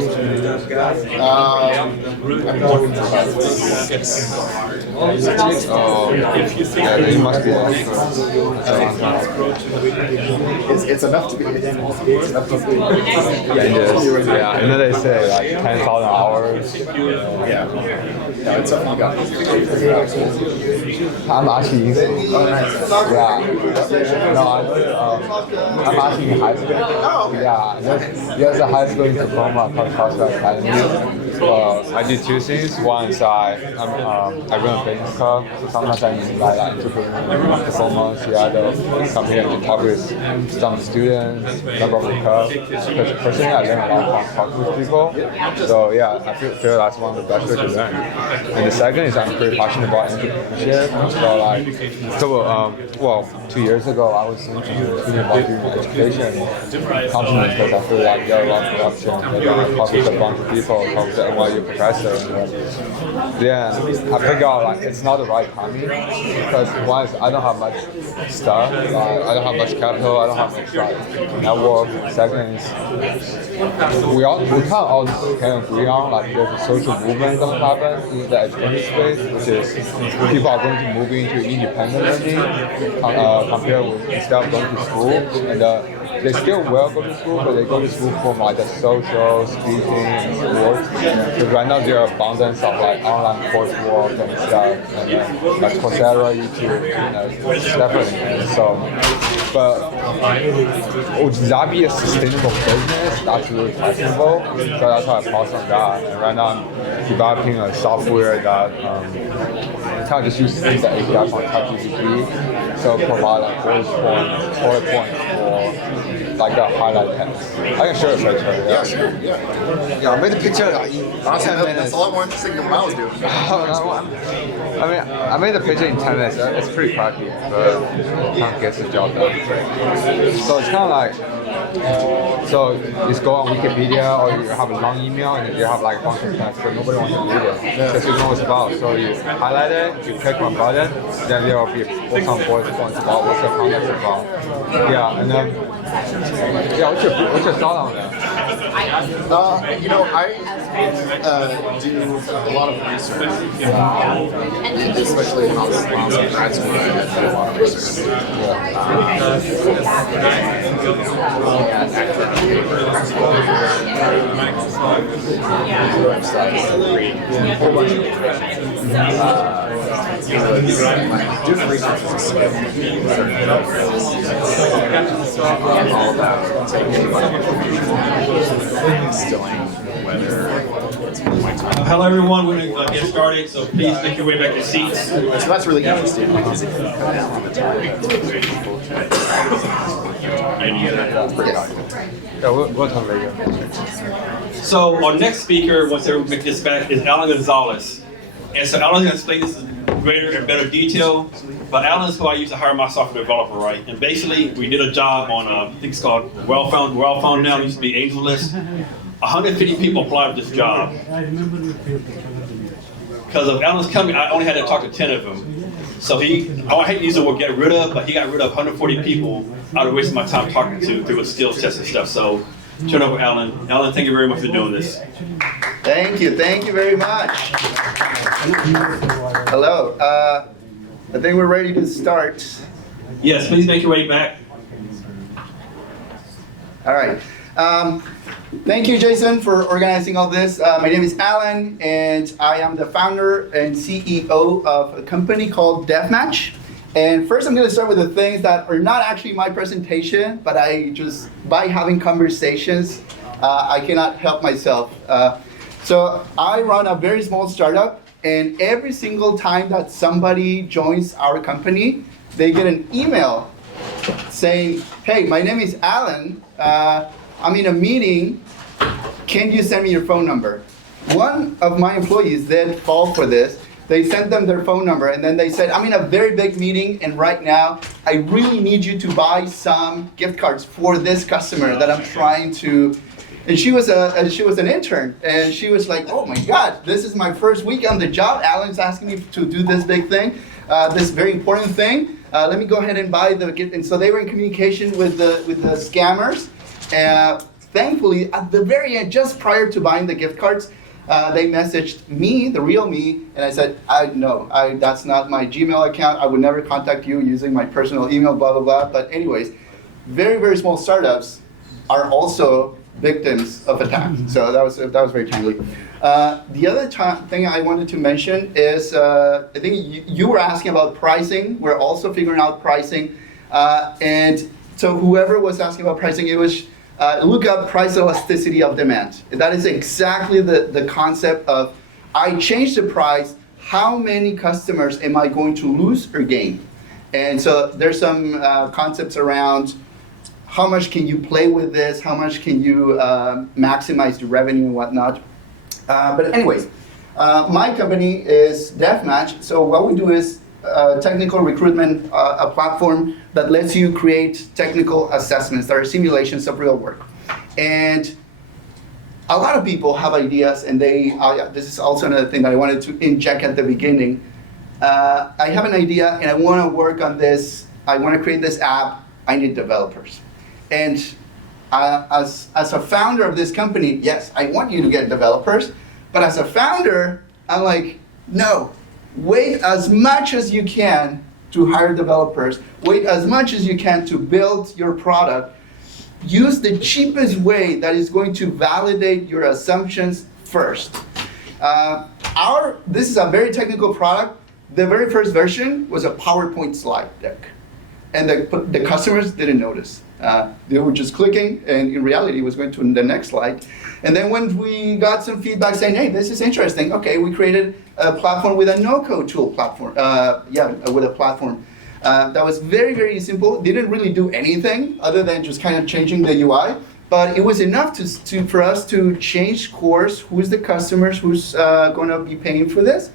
been working for about 6. Oh, yeah, you must be It's enough to be. It's enough to be. Yeah, and then they say like 10,000 hours. Yeah. No, it's something you got to I'm actually using it. Oh, nice. Yeah. No, I'm actually in high school. Yeah, there's a high school in Tacoma called Academy. I do two things. One is I run a business club, so sometimes I invite like entrepreneurs, performers, the other come here to talk with some students, member of the club. Because personally, I learn a lot from talking with people. So yeah, I feel that's one of the best ways to learn. And the second is I'm pretty passionate about entrepreneurship. Well, 2 years ago, I was thinking about doing education company because I feel like there are a lot of corruption. I talk with a bunch of people, talk with the NYU professor. Then I figured out like it's not the right timing because one is I don't have much stuff, I don't have much capital, I don't have much network. Second is we kind of all can agree on like there's a social movement going to happen in the education space, which is people are going to move into independent learning compared with instead of going to school. And they still will go to school, but they go to school for like the social, speaking, and sports. Because right now there are abundance of like online coursework and stuff, and like Coursera, YouTube, definitely. So, but would that be a sustainable business? That's really questionable. So that's why I paused on that. And right now I'm developing a software that kind of just uses the API from ChatGPT, so provide like bullet points for like a highlight text. I can show it later. Yeah, sure. Yeah, I made the picture. Honestly, that's a lot more interesting than what I was doing. I made the picture in 10 minutes. It's pretty crappy, but it kind of gets the job done. So it's kind of like, so you just go on Wikipedia or you have a long email and you have like a bunch of text, so nobody wants to read it because you know what it's about. So you highlight it, you click one button, then there will be some bullet points about what's the context about. Yeah, and then what's your thought on that? You know, I do a lot of research, especially when I was in grad school. I did a lot of research. Doing research is a skill. All about instilling whether it's hello everyone, we're going to get started, so please make your way back to seats. So that's really interesting because if you cut down on the time, we'll talk later. So our next speaker, once everyone makes this back, is Alan Gonzalez. And so Alan's going to explain this in greater and better detail, but Alan's who I used to hire my software developer, right? And basically, we did a job on, I think it's called Well-Found now, it used to be AngelList. 150 people applied for this job. Because of Alan's company, I only had to talk to 10 of them. So I hate to use the word get rid of, but he got rid of 140 people out of wasting my time talking to through his skills test and stuff. So turn over Alan. Alan, thank you very much for doing this. Thank you very much. Hello, I think we're ready to start. Yes, please make your way back. All right. Thank you, Jason, for organizing all this. My name is Alan, and I am the founder and CEO of a company called Deathmatch. And first, I'm going to start with the things that are not actually my presentation, but I just, by having conversations, I cannot help myself. So I run a very small startup, and every single time that somebody joins our company, they get an email saying, hey, my name is Alan. I'm in a meeting. Can you send me your phone number? One of my employees did fall for this. They sent them their phone number, and then they said, I'm in a very big meeting, and right now, I really need you to buy some gift cards for this customer that I'm trying to. And she was an intern, and she was like, oh my God, this is my first week on the job. Alan's asking me to do this big thing, this very important thing. Let me go ahead and buy the gift. And so they were in communication with the scammers. Thankfully, at the very end, just prior to buying the gift cards, they messaged me, the real me, and I said, that's not my Gmail account. I would never contact you using my personal email, blah, blah, blah. But anyways, very, very small startups are also victims of attacks. So that was very timely. The other thing I wanted to mention is, I think you were asking about pricing. We're also figuring out pricing. And so whoever was asking about pricing, it was look up price elasticity of demand. That is exactly the concept of, I change the price, how many customers am I going to lose or gain? And so there's some concepts around how much can you play with this, how much can you maximize the revenue and whatnot. But anyways, my company is DevMatch. So what we do is technical recruitment, a platform that lets you create technical assessments that are simulations of real work. And a lot of people have ideas, and this is also another thing that I wanted to inject at the beginning. I have an idea, and I want to work on this. I want to create this app. I need developers. And as a founder of this company, yes, I want you to get developers. But as a founder, I'm like, no, wait as much as you can to hire developers. Wait as much as you can to build your product. Use the cheapest way that is going to validate your assumptions first. This is a very technical product. The very first version was a PowerPoint slide deck. And the customers didn't notice. They were just clicking, and in reality, it was going to the next slide. And then when we got some feedback saying, hey, this is interesting, okay, we created a platform with a no-code tool platform. With a platform that was very, very simple. Didn't really do anything other than just kind of changing the UI. But it was enough for us to change course, who's the customers, who's going to be paying for this.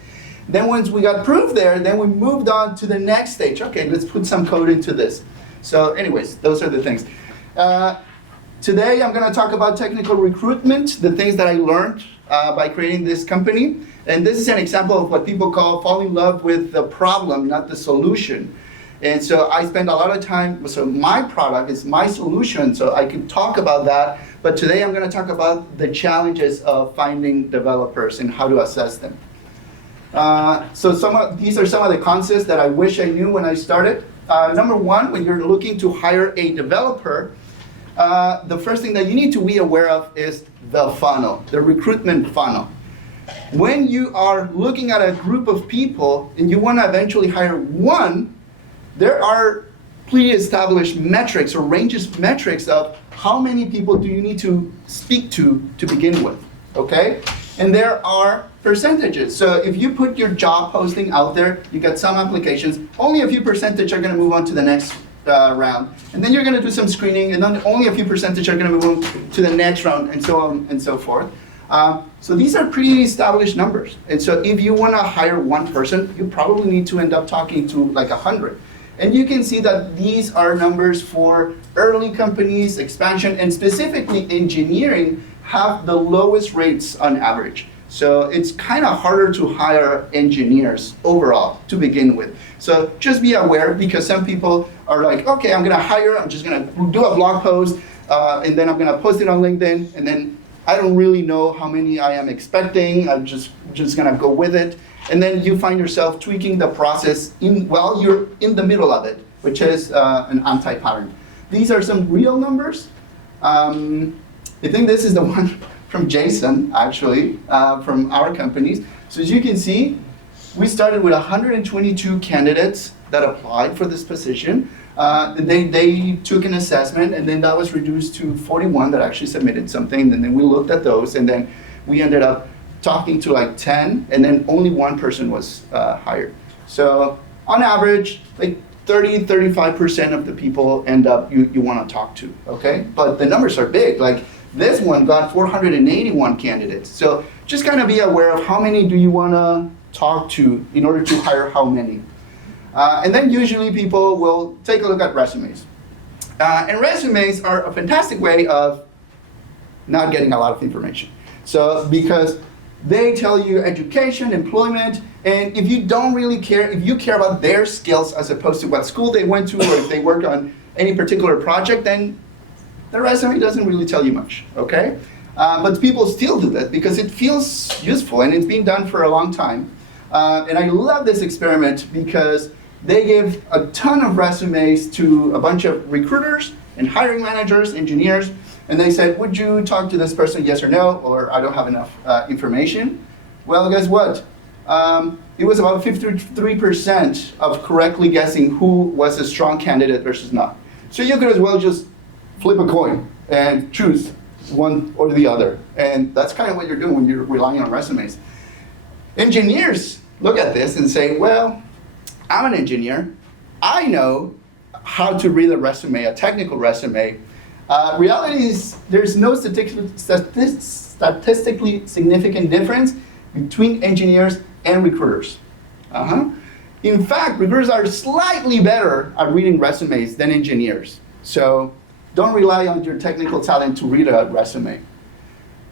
Then once we got proof there, then we moved on to the next stage. Okay, let's put some code into this. So anyways, those are the things. Today I'm going to talk about technical recruitment, the things that I learned by creating this company. And this is an example of what people call fall in love with the problem, not the solution. And so I spend a lot of time, so my product is my solution, so I can talk about that. But today I'm going to talk about the challenges of finding developers and how to assess them. So these are some of the concepts that I wish I knew when I started. Number one, when you're looking to hire a developer, the first thing that you need to be aware of is the funnel, the recruitment funnel. When you are looking at a group of people and you want to eventually hire one, there are pre-established metrics or ranges of metrics of how many people do you need to speak to begin with, okay? And there are percentages. So if you put your job posting out there, you get some applications, only a few percentage are going to move on to the next round. And then you're going to do some screening, and then only a few percentage are going to move on to the next round, and so on and so forth. So these are pretty established numbers. And so if you want to hire one person, you probably need to end up talking to like 100. And you can see that these are numbers for early companies, expansion, and specifically engineering have the lowest rates on average. So it's kind of harder to hire engineers overall to begin with. So just be aware, because some people are like, okay, I'm going to hire, I'm just going to do a blog post, and then I'm going to post it on LinkedIn, and then I don't really know how many I am expecting, I'm just going to go with it. And then you find yourself tweaking the process while you're in the middle of it, which is an anti-pattern. These are some real numbers. I think this is the one from Jason, actually, from our companies. So as you can see, we started with 122 candidates that applied for this position. They took an assessment, and then that was reduced to 41 that actually submitted something. And then we looked at those, and then we ended up talking to like 10, and then only one person was hired. So on average, like 30-35% of the people end up you want to talk to, okay? But the numbers are big. Like this one got 481 candidates. So just kind of be aware of how many do you want to talk to in order to hire how many. And then usually people will take a look at resumes. And resumes are a fantastic way of not getting a lot of information. So because they tell you education, employment, and if you don't really care, if you care about their skills as opposed to what school they went to or if they worked on any particular project, then the resume doesn't really tell you much, okay? But people still do that because it feels useful and it's been done for a long time. And I love this experiment because they gave a ton of resumes to a bunch of recruiters and hiring managers, engineers, and they said, would you talk to this person, yes or no, or I don't have enough information? Well, guess what? It was about 53% of correctly guessing who was a strong candidate versus not. So you could as well just flip a coin and choose one or the other. And that's kind of what you're doing when you're relying on resumes. Engineers look at this and say, well, I'm an engineer. I know how to read a resume, a technical resume. Reality is there's no statistically significant difference between engineers and recruiters. In fact, recruiters are slightly better at reading resumes than engineers. So don't rely on your technical talent to read a resume.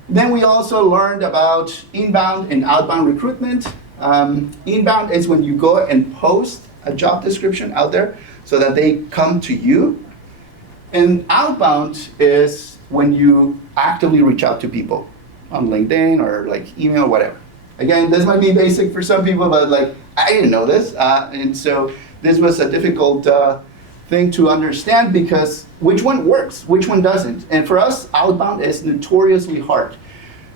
Then we also learned about inbound and outbound recruitment. Inbound is when you go and post a job description out there so that they come to you. And outbound is when you actively reach out to people on LinkedIn or like email, whatever. Again, this might be basic for some people, but like I didn't know this. And so this was a difficult thing to understand because which one works, which one doesn't. And for us, outbound is notoriously hard.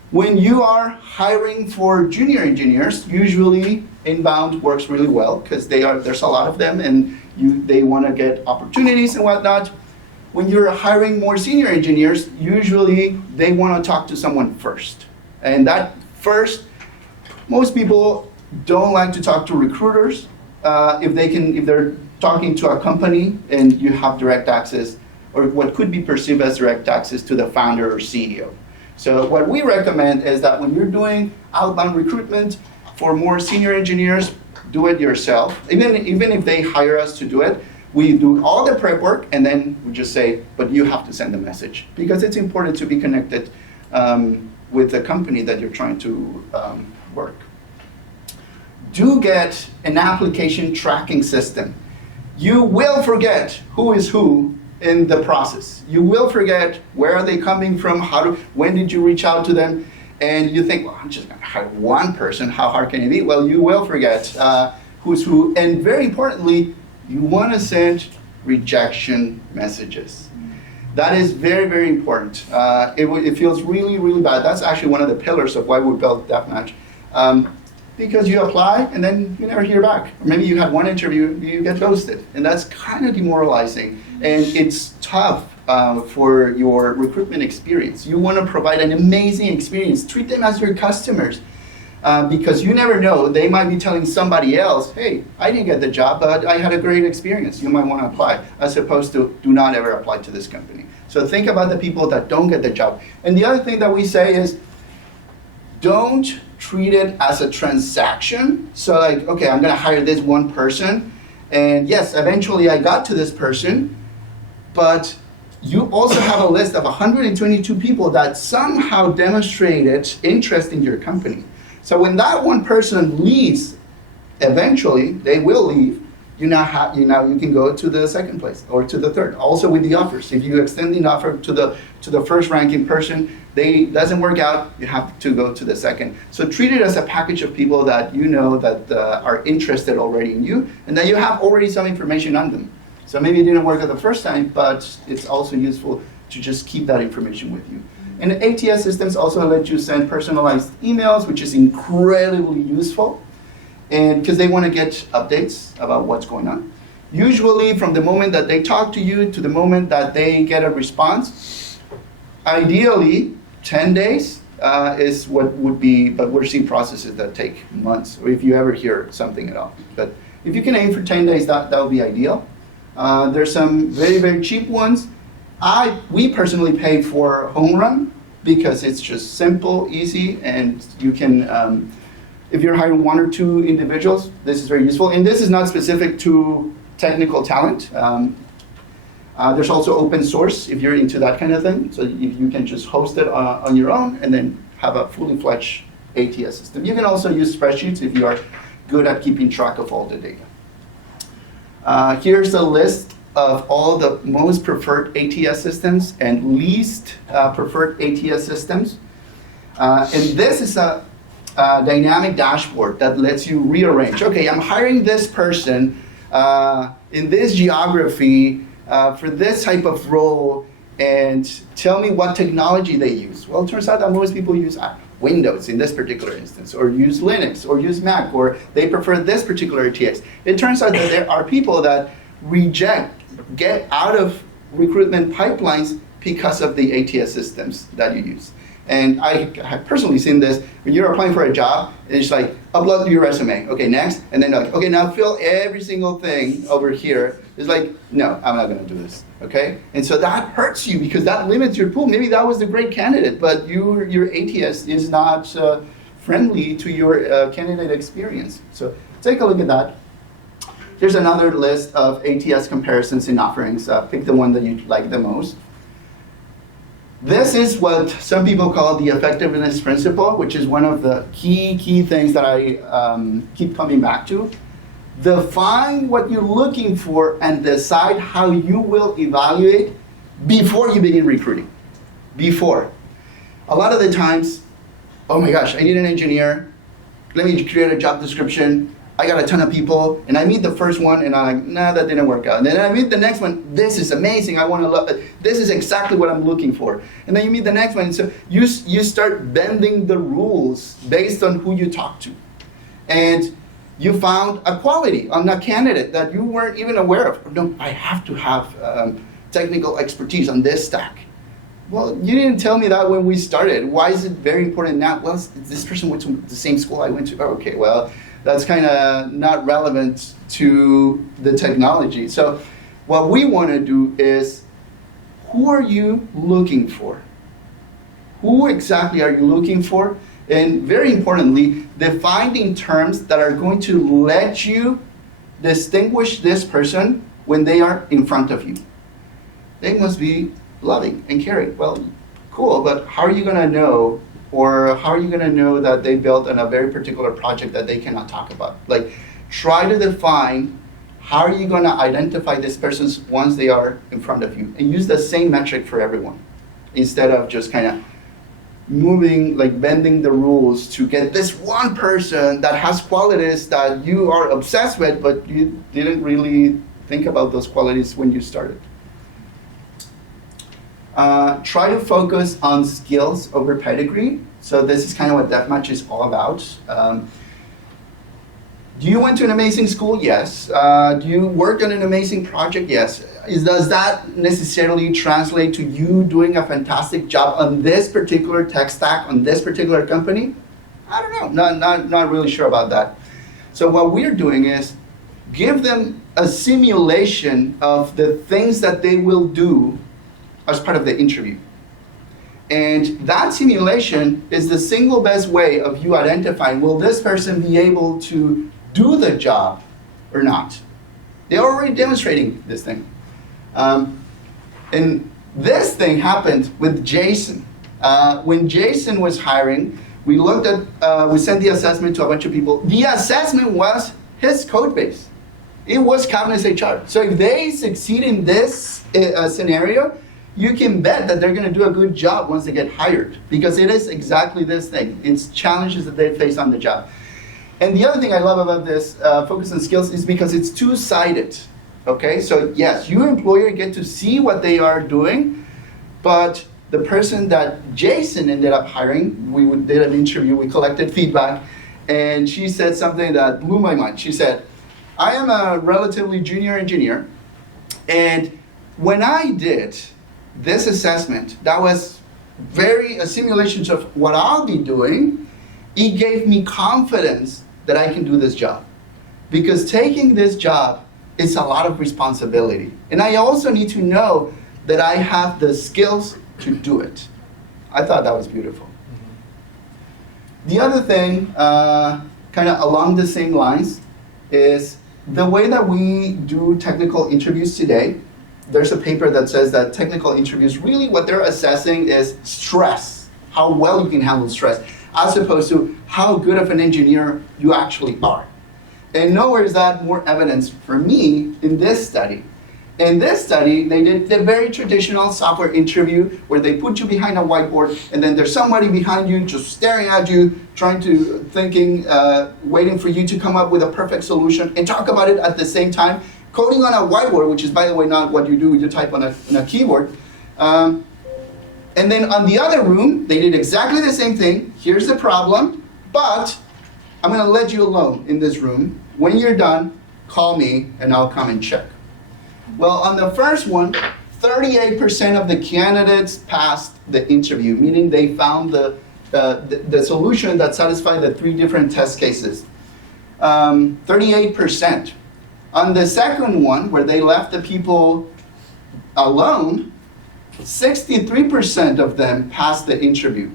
When you are hiring for junior engineers, usually inbound works really well because there's a lot of them and they want to get opportunities and whatnot. When you're hiring more senior engineers, usually they want to talk to someone first. And that first, most people don't like to talk to recruiters if they're talking to a company and you have direct access or what could be perceived as direct access to the founder or CEO. So what we recommend is that when you're doing outbound recruitment for more senior engineers, do it yourself. Even if they hire us to do it, we do all the prep work and then we just say, but you have to send a message because it's important to be connected with the company that you're trying to work. Do get an application tracking system. You will forget who is who in the process. You will forget where are they coming from, when did you reach out to them, and you think, well, I'm just gonna hire one person, how hard can it be? Well, you will forget who's who, and very importantly, you wanna send rejection messages. That is very, very important. It feels really, really bad. That's actually one of the pillars of why we built DevNatch. Because you apply and then you never hear back. Or maybe you had one interview, you get ghosted. And that's kind of demoralizing. And it's tough for your recruitment experience. You want to provide an amazing experience. Treat them as your customers. Because you never know, they might be telling somebody else, hey, I didn't get the job, but I had a great experience. You might want to apply, as opposed to do not ever apply to this company. So think about the people that don't get the job. And the other thing that we say is, don't treat it as a transaction. So like, okay, I'm gonna hire this one person, and yes, eventually I got to this person, but you also have a list of 122 people that somehow demonstrated interest in your company. So when that one person leaves, eventually they will leave, you can go to the second place or to the third. Also with the offers, if you extend the offer to the first ranking person, doesn't work out, you have to go to the second. So treat it as a package of people that you know that are interested already in you and that you have already some information on them. So maybe it didn't work at the first time, but it's also useful to just keep that information with you. And ATS systems also let you send personalized emails, which is incredibly useful. And because they want to get updates about what's going on. Usually from the moment that they talk to you to the moment that they get a response, ideally 10 days is what would be, but we're seeing processes that take months, or if you ever hear something at all. But if you can aim for 10 days, that would be ideal. There's some very, very cheap ones. We personally pay for Home Run because it's just simple, easy, and you can, if you're hiring one or two individuals, this is very useful. And this is not specific to technical talent. There's also open source if you're into that kind of thing. So you can just host it on your own and then have a fully fledged ATS system. You can also use spreadsheets if you are good at keeping track of all the data. Here's a list of all the most preferred ATS systems and least preferred ATS systems. And this is a dynamic dashboard that lets you rearrange. Okay, I'm hiring this person in this geography for this type of role, and tell me what technology they use. Well, it turns out that most people use Windows in this particular instance, or use Linux, or use Mac, or they prefer this particular ATS. It turns out that there are people that get out of recruitment pipelines because of the ATS systems that you use. And I have personally seen this, when you're applying for a job, it's like, upload your resume, okay, next, and then like, okay, now fill every single thing over here. It's like, no, I'm not gonna do this, okay? And so that hurts you because that limits your pool. Maybe that was the great candidate, but your ATS is not friendly to your candidate experience. So take a look at that. Here's another list of ATS comparisons in offerings. Pick the one that you like the most. This is what some people call the effectiveness principle, which is one of the key things that I keep coming back to. Define what you're looking for and decide how you will evaluate before you begin recruiting. Before. A lot of the times, oh my gosh, I need an engineer. Let me create a job description. I got a ton of people, and I meet the first one, and I'm like, nah, that didn't work out. And then I meet the next one, this is amazing, I want to love it. This is exactly what I'm looking for. And then you meet the next one, and so you start bending the rules based on who you talk to. And you found a quality on a candidate that you weren't even aware of. No, I have to have technical expertise on this stack. Well, you didn't tell me that when we started. Why is it very important now? Well, this person went to the same school I went to. Oh, okay, well, that's kind of not relevant to the technology. So what we want to do is, who are you looking for? Who exactly are you looking for? And very importantly, defining terms that are going to let you distinguish this person when they are in front of you. They must be loving and caring. Well, cool, but how are you going to know, or how are you going to know that they built on a very particular project that they cannot talk about? Like, try to define how are you going to identify this person once they are in front of you, and use the same metric for everyone, instead of just kind of moving, like bending the rules to get this one person that has qualities that you are obsessed with, but you didn't really think about those qualities when you started. Try to focus on skills over pedigree. So this is kind of what Deathmatch is all about. Do you went to an amazing school? Yes. Do you work on an amazing project? Yes. Does that necessarily translate to you doing a fantastic job on this particular tech stack, on this particular company? I don't know. Not really sure about that. So what we're doing is give them a simulation of the things that they will do as part of the interview. And that simulation is the single best way of you identifying, will this person be able to do the job or not? They're already demonstrating this thing. And this thing happened with Jason. When Jason was hiring, we looked at, we sent the assessment to a bunch of people. The assessment was his code base. It was CavnessHR. So if they succeed in this scenario, you can bet that they're going to do a good job once they get hired, because it is exactly this thing. It's challenges that they face on the job. And the other thing I love about this focus on skills is because it's two-sided. Okay, so yes, you employer get to see what they are doing, but the person that Jason ended up hiring, we did an interview, we collected feedback, and she said something that blew my mind. She said, I am a relatively junior engineer, and when I did this assessment, that was a simulation of what I'll be doing, it gave me confidence that I can do this job. Because taking this job is a lot of responsibility. And I also need to know that I have the skills to do it. I thought that was beautiful. The other thing, kind of along the same lines, is the way that we do technical interviews today. There's a paper that says that technical interviews, really what they're assessing is stress, how well you can handle stress, as opposed to how good of an engineer you actually are. And nowhere is that more evidence for me in this study. In this study, they did the very traditional software interview where they put you behind a whiteboard, and then there's somebody behind you just staring at you, thinking, waiting for you to come up with a perfect solution and talk about it at the same time. Coding on a whiteboard, which is, by the way, not what you do, you type on a keyboard. And then on the other room, they did exactly the same thing. Here's the problem, but I'm going to let you alone in this room. When you're done, call me and I'll come and check. Well, on the first one, 38% of the candidates passed the interview, meaning they found the solution that satisfied the 3 different test cases. 38%. On the second one, where they left the people alone, 63% of them passed the interview.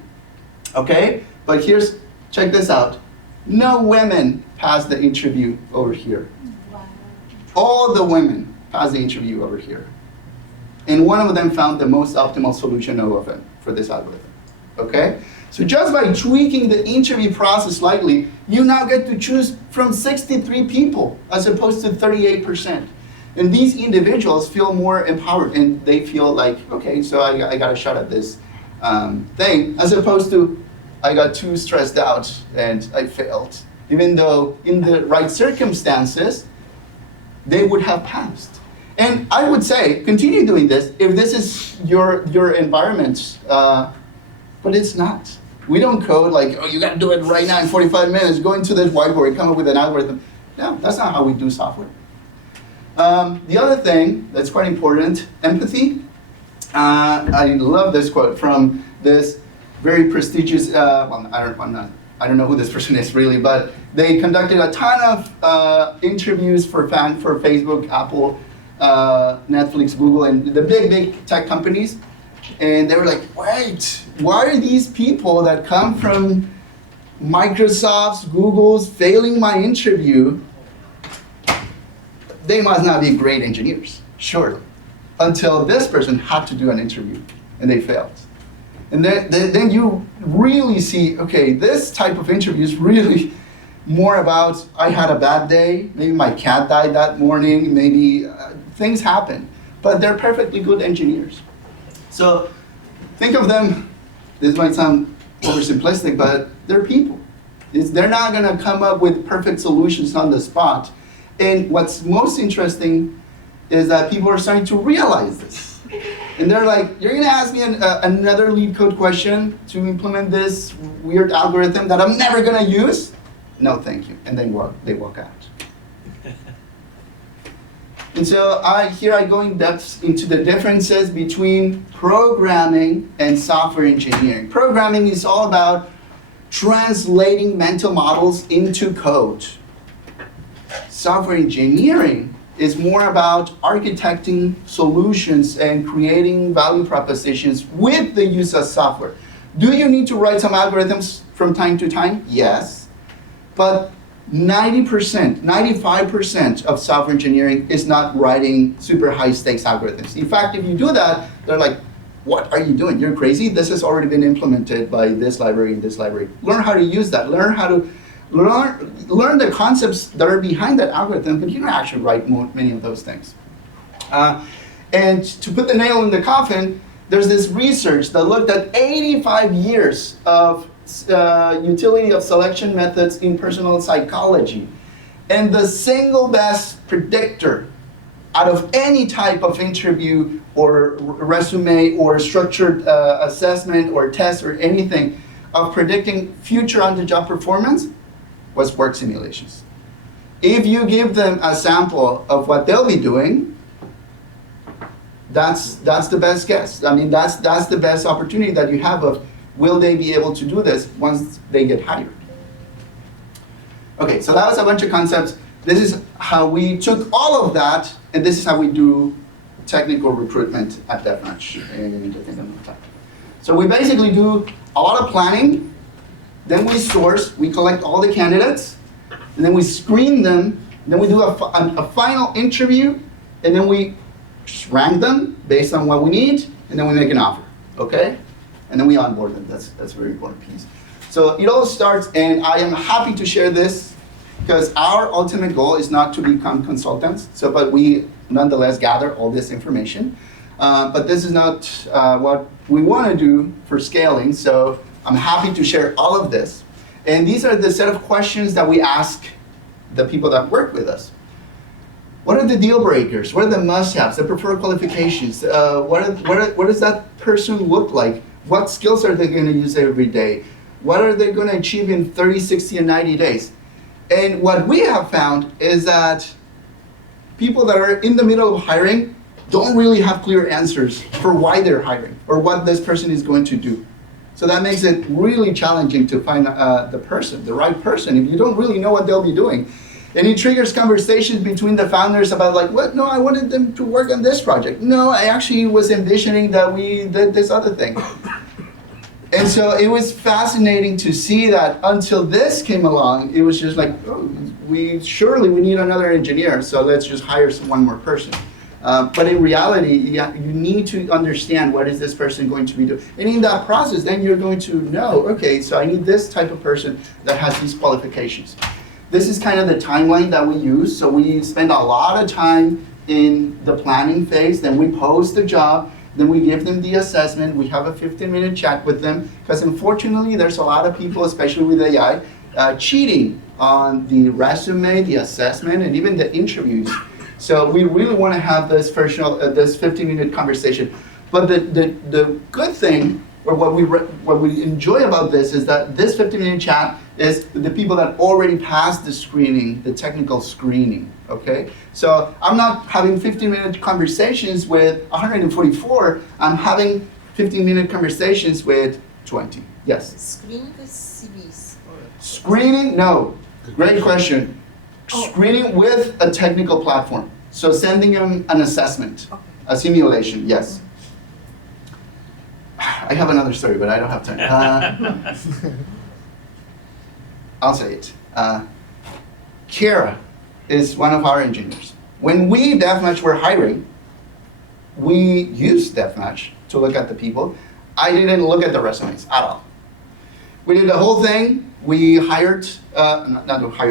Okay? But check this out. No women passed the interview over here. All the women passed the interview over here. And one of them found the most optimal solution over for this algorithm. Okay? So just by tweaking the interview process slightly, you now get to choose from 63 people as opposed to 38%. And these individuals feel more empowered and they feel like, okay, so I got a shot at this thing, as opposed to I got too stressed out and I failed. Even though in the right circumstances, they would have passed. And I would say, continue doing this if this is your environment, but it's not. We don't code like, oh, you got to do it right now in 45 minutes, go into this whiteboard, come up with an algorithm. No, that's not how we do software. The other thing that's quite important, empathy. I love this quote from this very prestigious, I don't know who this person is really, but they conducted a ton of interviews for Facebook, Apple, Netflix, Google, and the big tech companies. And they were like, wait, why are these people that come from Microsoft's, Google's failing my interview? They must not be great engineers, surely. Until this person had to do an interview and they failed. And then you really see, okay, this type of interview is really more about, I had a bad day, maybe my cat died that morning, maybe things happen. But they're perfectly good engineers. So think of them, this might sound oversimplistic, but they're people. They're not gonna come up with perfect solutions on the spot. And what's most interesting is that people are starting to realize this. And they're like, you're gonna ask me another lead code question to implement this weird algorithm that I'm never gonna use? No, thank you. And then they walk out. And so here I go in depth into the differences between programming and software engineering. Programming is all about translating mental models into code. Software engineering is more about architecting solutions and creating value propositions with the use of software. Do you need to write some algorithms from time to time? Yes. But 90%, 95% of software engineering is not writing super high stakes algorithms. In fact, if you do that, they're like, what are you doing? You're crazy. This has already been implemented by this library and this library. Learn how to use that. Learn the concepts that are behind that algorithm, but you don't actually write many of those things. And to put the nail in the coffin, there's this research that looked at 85 years of utility of selection methods in personal psychology. And the single best predictor out of any type of interview or resume or structured assessment or test or anything of predicting future on-the-job performance was work simulations. If you give them a sample of what they'll be doing, that's the best guess. I mean, that's the best opportunity that you have of will they be able to do this once they get hired. Okay, so that was a bunch of concepts. This is how we took all of that, and this is how we do technical recruitment at DevNatch. And I think I'm on time. So we basically do a lot of planning, then we source, we collect all the candidates, and then we screen them, and then we do a final interview, and then we rank them based on what we need, and then we make an offer, okay? And then we onboard them. That's a very important piece. So it all starts, and I am happy to share this because our ultimate goal is not to become consultants. But we nonetheless gather all this information. But this is not what we want to do for scaling. So I'm happy to share all of this. And these are the set of questions that we ask the people that work with us. What are the deal breakers? What are the must-haves, the preferred qualifications? What does that person look like? What skills are they going to use every day? What are they going to achieve in 30, 60, and 90 days? And what we have found is that people that are in the middle of hiring don't really have clear answers for why they're hiring or what this person is going to do. So that makes it really challenging to find the right person, if you don't really know what they'll be doing. And it triggers conversations between the founders about like, what? No, I wanted them to work on this project. No, I actually was envisioning that we did this other thing. And so it was fascinating to see that until this came along, it was just like, oh, surely we need another engineer, so let's just hire one more person. But in reality, you need to understand what is this person going to be doing. And in that process, then you're going to know, okay, so I need this type of person that has these qualifications. This is kind of the timeline that we use. So we spend a lot of time in the planning phase, then we post the job, then we give them the assessment, we have a 15-minute chat with them, because unfortunately there's a lot of people, especially with AI, cheating on the resume, the assessment, and even the interviews. So we really want to have this this 15-minute conversation. But the good thing, or what we enjoy about this, is that this 15-minute chat is the people that already passed the screening, the technical screening, okay? So I'm not having 15-minute conversations with 144, I'm having 15-minute conversations with 20. Yes? Screening with CVs? Screening, no. Great question. Screening with a technical platform. So sending them an assessment, a simulation, yes. I have another story, but I don't have time. I'll say it. Kara is one of our engineers. When we, DevMatch, were hiring, we used DevMatch to look at the people. I didn't look at the resumes at all. We did the whole thing. We hired,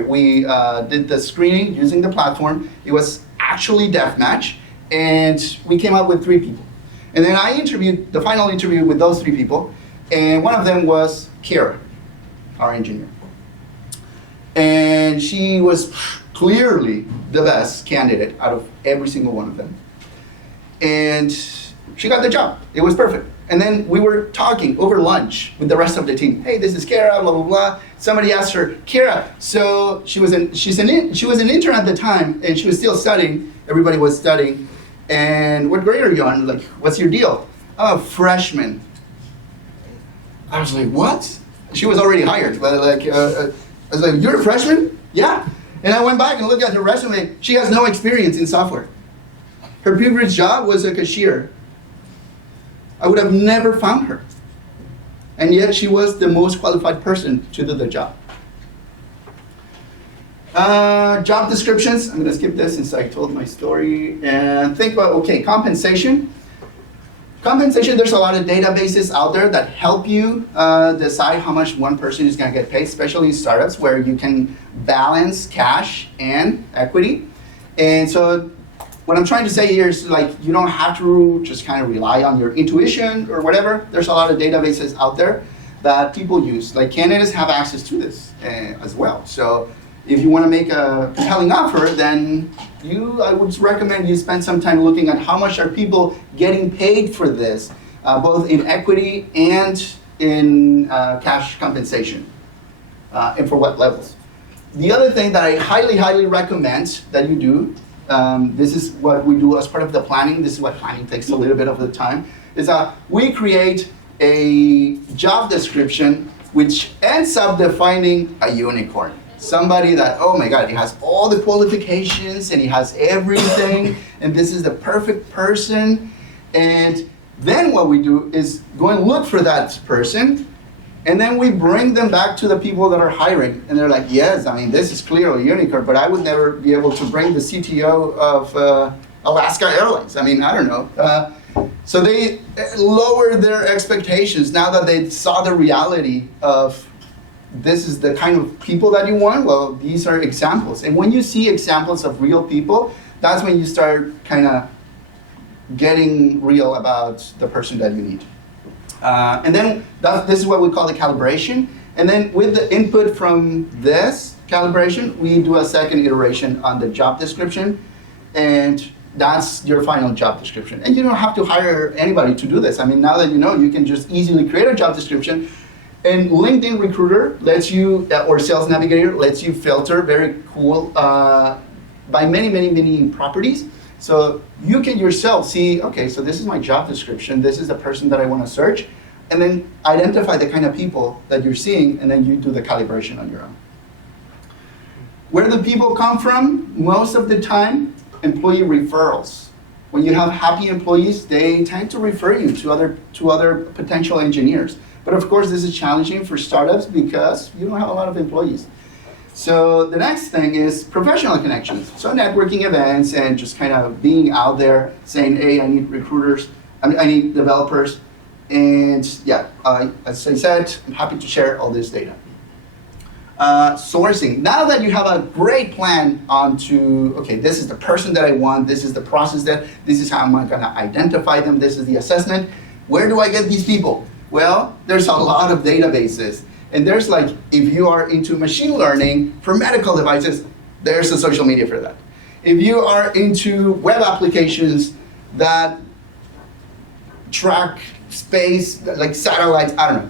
we did the screening using the platform. It was actually DevMatch, and we came up with 3 people. And then I interviewed, the final interview with those 3 people, and one of them was Kara, our engineer. And she was clearly the best candidate out of every single one of them. And she got the job. It was perfect. And then we were talking over lunch with the rest of the team. Hey, this is Kara, blah, blah, blah. Somebody asked her, Kara, so she was an intern at the time, and she was still studying. Everybody was studying. And what grade are you on? Like, what's your deal? Oh, freshman. I was like, what? She was already hired. But like, I was like, you're a freshman? Yeah. And I went back and looked at her resume. She has no experience in software. Her previous job was a cashier. I would have never found her. And yet she was the most qualified person to do the job. Job descriptions. I'm going to skip this since I told my story. And think about, okay, compensation. Compensation, there's a lot of databases out there that help you decide how much one person is going to get paid, especially in startups where you can balance cash and equity. And so what I'm trying to say here is, like, you don't have to just kind of rely on your intuition or whatever. There's a lot of databases out there that people use. Like, candidates have access to this as well. So if you want to make a compelling offer, then I would recommend you spend some time looking at how much are people getting paid for this, both in equity and in cash compensation, and for what levels. The other thing that I highly, highly recommend that you do, this is what we do as part of the planning, this is what planning takes a little bit of the time, is we create a job description which ends up defining a unicorn. Somebody that, oh my God, he has all the qualifications and he has everything and this is the perfect person. And then what we do is go and look for that person, and then we bring them back to the people that are hiring. And they're like, yes, I mean, this is clearly a unicorn, but I would never be able to bring the CTO of Alaska Airlines. I mean, I don't know. So they lowered their expectations now that they saw the reality of this is the kind of people that you want. Well, these are examples. And when you see examples of real people, that's when you start kind of getting real about the person that you need. And then this is what we call the calibration. And then with the input from this calibration, we do a second iteration on the job description. And that's your final job description. And you don't have to hire anybody to do this. I mean, now that you know, you can just easily create a job description. And LinkedIn Recruiter lets you, or Sales Navigator lets you filter, very cool, by many, many, many properties. So you can yourself see, okay, so this is my job description, this is the person that I want to search, and then identify the kind of people that you're seeing, and then you do the calibration on your own. Where do people come from? Most of the time, employee referrals. When you have happy employees, they tend to refer you to other potential engineers. But of course, this is challenging for startups because you don't have a lot of employees. So the next thing is professional connections. So networking events and just kind of being out there saying, hey, I need recruiters, I need developers. And yeah, as I said, I'm happy to share all this data. Sourcing. Now that you have a great plan onto, okay, this is the person that I want, this is the process this is how I'm going to identify them, this is the assessment. Where do I get these people? Well, there's a lot of databases. And there's like, if you are into machine learning for medical devices, there's a social media for that. If you are into web applications that track space, like satellites, I don't know,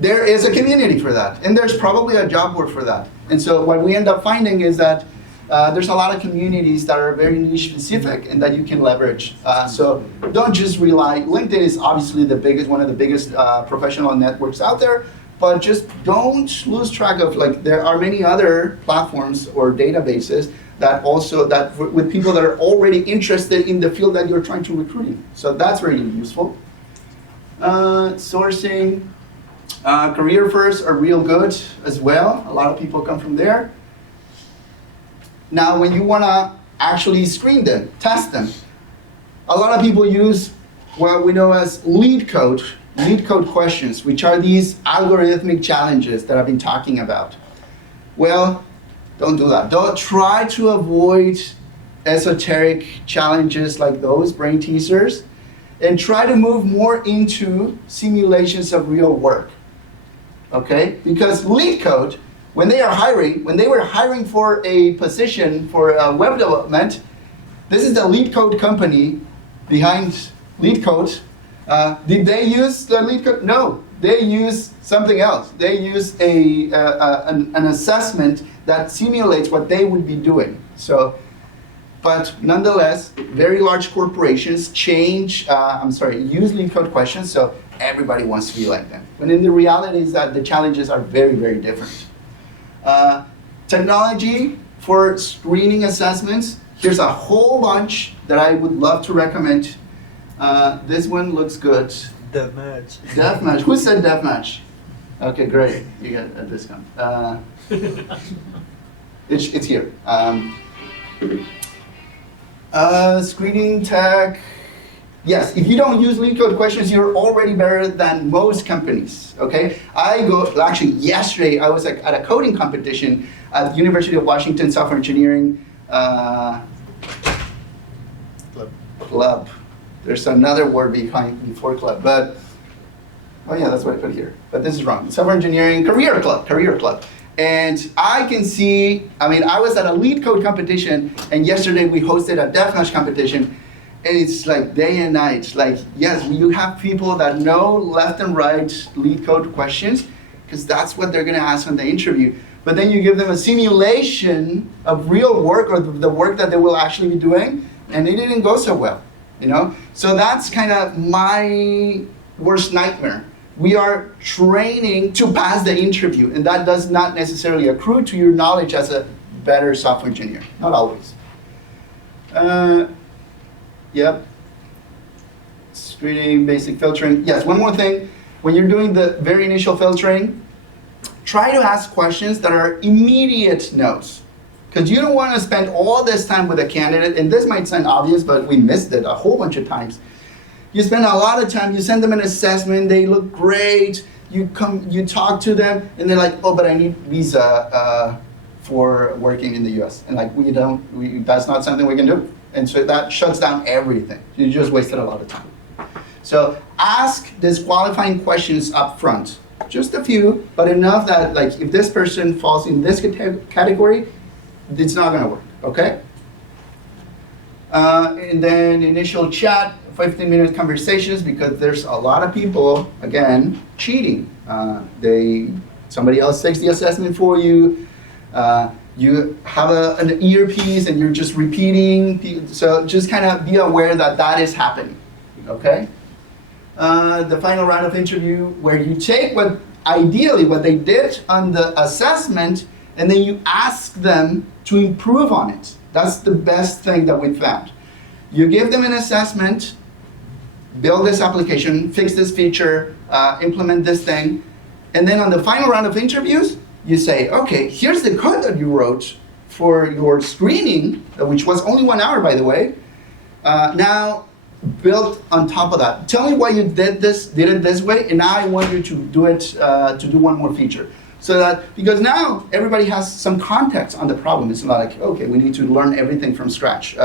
there is a community for that. And there's probably a job board for that. And so what we end up finding is that there's a lot of communities that are very niche specific and that you can leverage. So don't just rely, LinkedIn is obviously one of the biggest professional networks out there, but just don't lose track of, like, there are many other platforms or databases that also, with people that are already interested in the field that you're trying to recruit in. So that's very useful. Sourcing, career fairs are real good as well. A lot of people come from there. Now, when you want to actually screen them, test them, a lot of people use what we know as lead code questions, which are these algorithmic challenges that I've been talking about. Well, don't do that. Don't try to avoid esoteric challenges like those, brain teasers, and try to move more into simulations of real work. Okay? Because lead code, when they were hiring for a position for web development, this is the lead code company behind lead code. Did they use the lead code? No, they use something else. They use an assessment that simulates what they would be doing. So, but nonetheless, very large corporations use lead code questions, so everybody wants to be like them. When in the reality is that the challenges are very, very different. Technology for screening assessments, here's a whole bunch that I would love to recommend. This one looks good. Deathmatch. Deathmatch. Who said deathmatch? Okay, great. You get a discount. It's here. Screening tech. Yes, if you don't use lead code questions, you're already better than most companies, okay? Actually, yesterday, I was at a coding competition at the University of Washington Software Engineering Club. There's another word before club, but, oh yeah, that's what I put here. But this is wrong. Software Engineering Career Club. And I can see, I was at a lead code competition, and yesterday we hosted a deathmatch competition, and it's like day and night. Like, yes, you have people that know left and right lead code questions, because that's what they're gonna ask on the interview. But then you give them a simulation of real work or the work that they will actually be doing, and it didn't go so well, you know? So that's kind of my worst nightmare. We are training to pass the interview, and that does not necessarily accrue to your knowledge as a better software engineer, not always. Yep. Screening, basic filtering. Yes, one more thing. When you're doing the very initial filtering, try to ask questions that are immediate no's. Because you don't want to spend all this time with a candidate, and this might sound obvious, but we missed it a whole bunch of times. You spend a lot of time, you send them an assessment, they look great, you talk to them, and they're like, oh, but I need visa for working in the US. And like, that's not something we can do. And so that shuts down everything. You just wasted a lot of time. So ask disqualifying questions up front. Just a few, but enough that, like, if this person falls in this category, it's not gonna work, okay? And then initial chat, 15-minute conversations, because there's a lot of people, again, cheating. Somebody else takes the assessment for you. you have an earpiece and you're just repeating. So just kind of be aware that that is happening, okay? The final round of interview where you take ideally what they did on the assessment and then you ask them to improve on it. That's the best thing that we found. You give them an assessment, build this application, fix this feature, implement this thing, and then on the final round of interviews, you say, okay, here's the code that you wrote for your screening, which was only 1 hour, by the way. Now, build on top of that. Tell me why you did it this way, and now I want you to do it, to do one more feature. So that, because now everybody has some context on the problem. It's not like, okay, we need to learn everything from scratch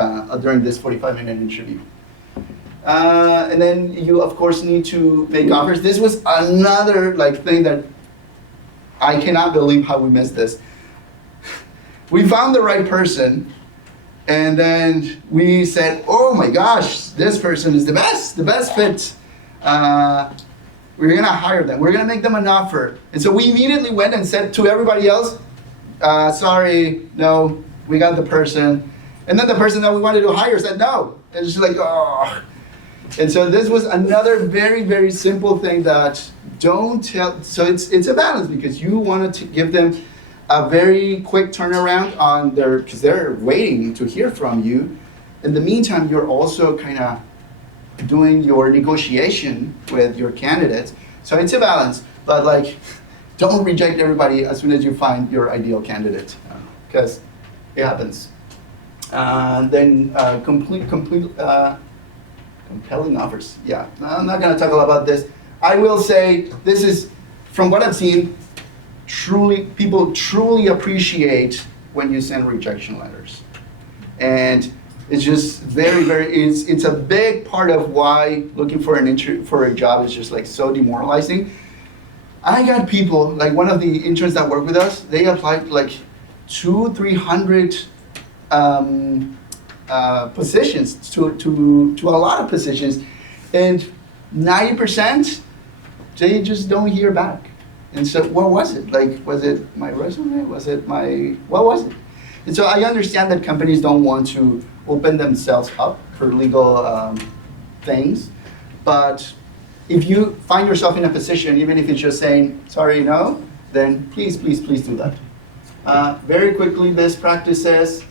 during this 45-minute interview. And then you, of course, need to make offers. This was another thing that I cannot believe how we missed this. We found the right person, and then we said, oh my gosh, this person is the best fit. We're gonna hire them. We're gonna make them an offer. And so we immediately went and said to everybody else, sorry, no, we got the person. And then the person that we wanted to hire said no. And it's just like, oh. And so this was another very, very simple thing that don't tell. So it's a balance because you wanted to give them a very quick turnaround on because they're waiting to hear from you. In the meantime, you're also kind of doing your negotiation with your candidates. So it's a balance, but don't reject everybody as soon as you find your ideal candidate, because it happens. Then compelling offers. Yeah, I'm not going to talk a lot about this. I will say this is, from what I've seen, people truly appreciate when you send rejection letters. And it's just very, it's a big part of why looking for a job is just so demoralizing. I got people, one of the interns that work with us, they applied 200-300 positions to a lot of positions, and 90% they just don't hear back. And so what was it? Was it my resume? What was it? And so I understand that companies don't want to open themselves up for legal things, but if you find yourself in a position, even if it's just saying, sorry, no, then please do that. Very quickly, best practices.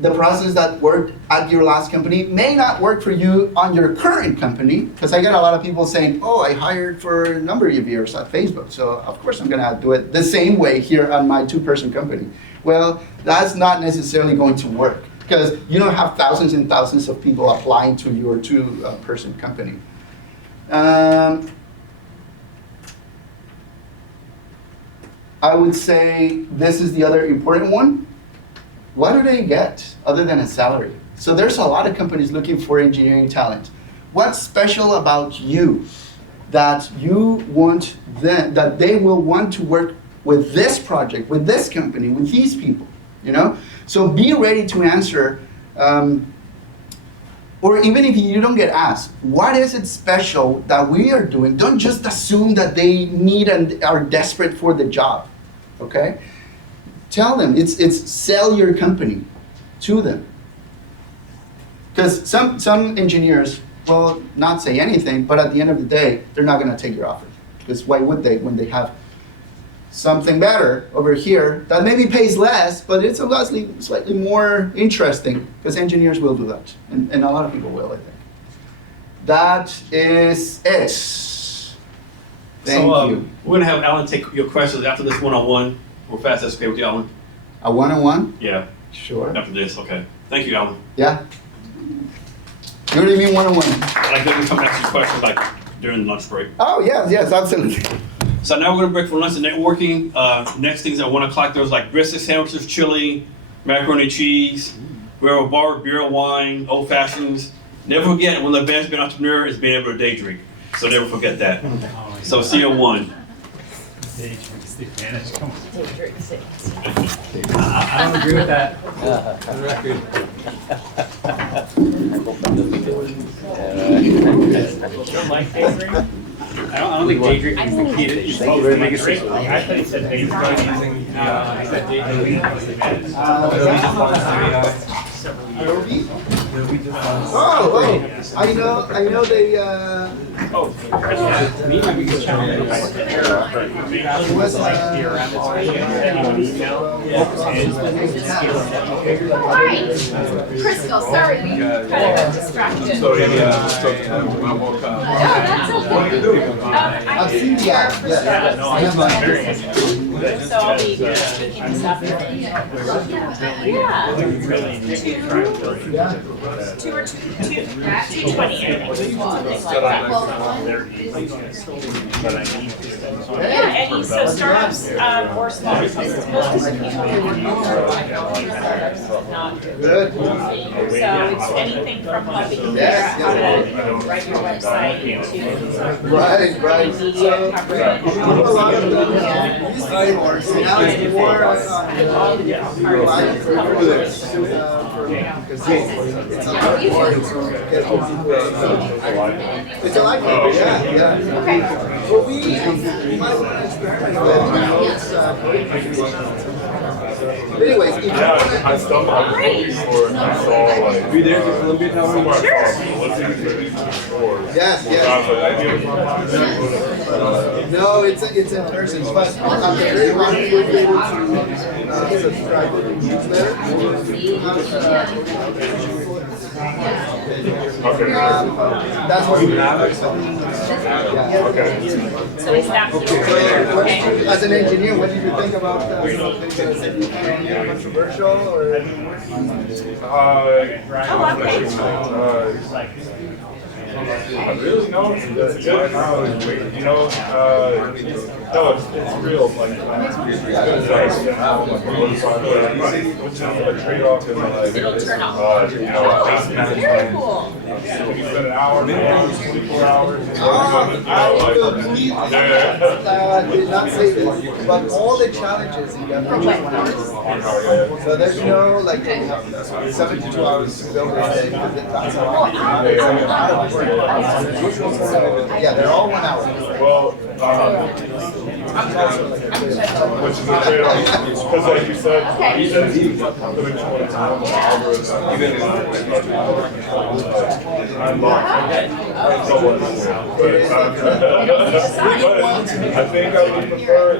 The process that worked at your last company may not work for you on your current company, because I get a lot of people saying, oh, I hired for a number of years at Facebook, so of course I'm gonna do it the same way here on my 2-person company. Well, that's not necessarily going to work, because you don't have thousands and thousands of people applying to your 2-person company. I would say this is the other important one. What do they get other than a salary? So there's a lot of companies looking for engineering talent. What's special about you that you want them, that they will want to work with this project, with this company, with these people, So be ready to answer, or even if you don't get asked, what is it special that we are doing? Don't just assume that they need and are desperate for the job, okay? Tell them, it's sell your company to them. Because some engineers will not say anything, but at the end of the day, they're not gonna take your offer. Because why would they when they have something better over here that maybe pays less, but it's slightly more interesting, because engineers will do that. And a lot of people will, I think. That is it. Thank you. We're gonna have Alan take your questions after this one-on-one. We're fast, that's okay with you, Alan? A one-on-one? Yeah. Sure. After this, okay. Thank you, Alan. Yeah. What do you mean one-on-one? Then we come ask you questions during the lunch break. Oh, yes, absolutely. So now we're gonna break for lunch and networking. Next things at 1 o'clock, there's brisket sandwiches, chili, macaroni and cheese. We have a bar, beer and wine, old fashions. Never forget, one of the best being an entrepreneur is being able to day drink. So never forget that. So see you at 1. Day drink, Steve Cavness, come on. I don't agree with that. For the record. You don't like day drink? I don't think day drinking is the key to. I thought he said day drinking. I know they, Hi, Crystal, sorry, we kind of got distracted. So, That's okay. I've seen the ad, yeah. So I'll be speaking this afternoon. Yeah. Two or 220, something like that. Yeah, and so startups or small businesses, most of the people who work on startups, not Good. so it's anything from helping you how to write your website to Right. media coverage. So, a lot of them used to be more, so now it's more live because it's a lot more to get it's a live paper, yeah. Okay. Well, we might want to experiment with those anyways, if you I stumbled on it before and I saw like be there to Columbia Tower. Yes. No, it's in person, but I'm very motivated to subscribe to the newsletter. That's what we have. Okay. So is that So, as an engineer, what did you think about controversial or? I really know it's good now. You know, no, it's real. Like, which is a trade-off in like, you know, waste management. You spend an hour, 24 hours. I did not say this, but all the challenges you get from 21 hours. So there's no like 72 hours to build it because that's a lot. So yeah, they're all 1 hour. Well, which is a trade-off. Because like you said, putting 21 hours, even I'm not. But I think I would prefer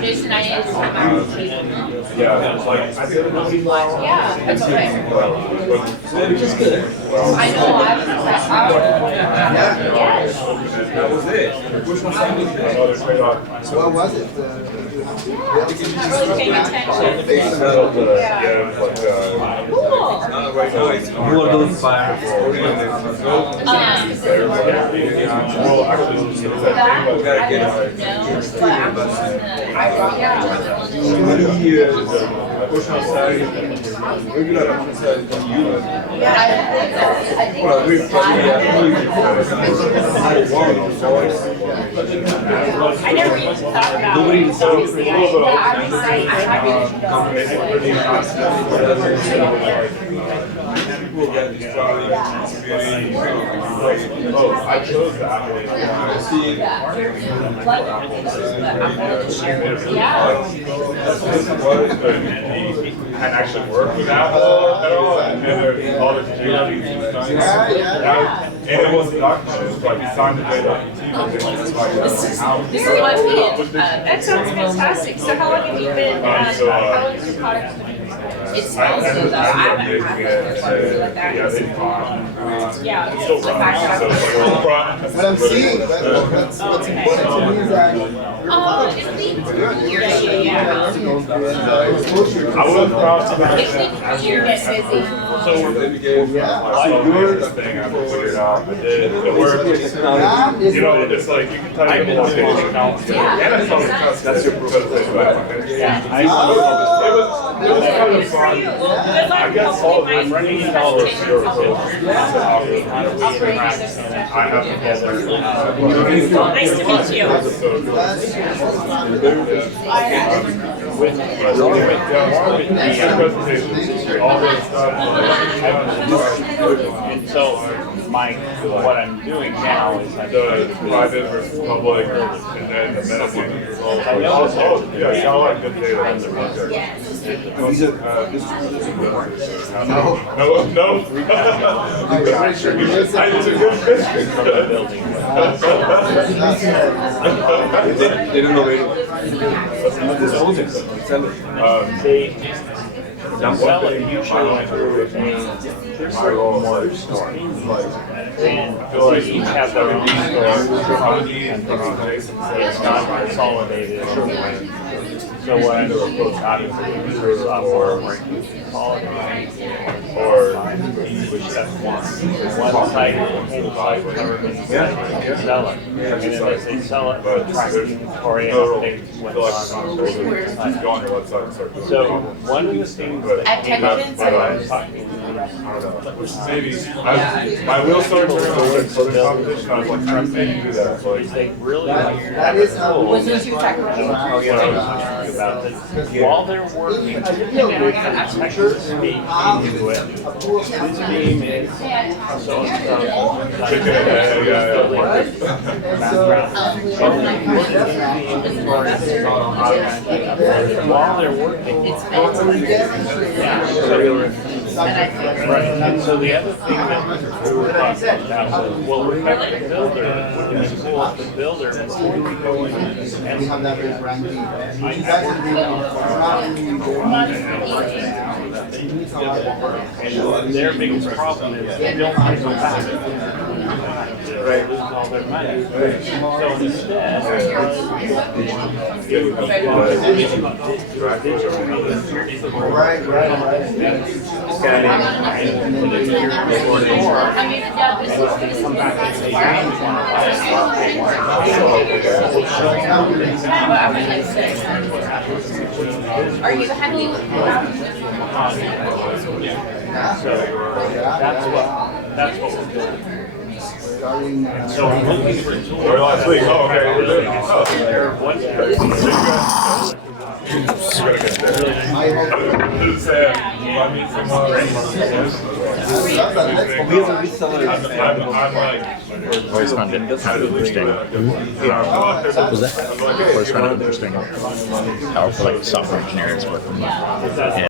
Jason, I had to yeah, like I think yeah, that's okay. which is good. I know, I was yes. That was it. Which one So what was it? Not really paying attention. Who are those fires? I never even thought about it. People that I chose that. See, and actually work with Apple at all, and then all the security and it wasn't documented. It was like you signed the data. That sounds fantastic. So how long have you been, how long has your product been? It smells good though. I haven't had it like that. Yeah, it's like that. What I'm seeing, what's important to me is that I would probably You're busy. so this thing I figured out. I did it worked. You know, it's like you can type in that's your profile. It was kind of fun. I guess all my friends tell us I have Nice to meet you. With the presentation, all this stuff. So what I'm doing now is I'm The private versus public, and then the metadata is all. Oh, yeah, y'all like good data. Okay. These are, this is no. It's a good question. They don't know where to sell it. They sell it usually through a more store. And each have their own store, it's not consolidated. So what I'm obviously through software where you consolidate or which that's one site will sell it. And then if they sell it, tracking or they what's on the site. So one of the things that came up when I was talking maybe my wheels started turning on the competition. I was like, trying to do that. So like, they really that is cool. Was this your technical? Oh yeah, I was talking about this. While they're working, Texas beam into it. This beam is so while they're working, right. And so the other thing that we were talking about was, well, we have the builder, which is cool, the builder is going to go in and their biggest problem is they don't want to go back. They lose all their money. So instead, it would be Are you happy? So that's what we're doing. So I'm looking for tools. last week. Oh, okay. Always found it kind of interesting. What was that? Always found it interesting how like software engineers work.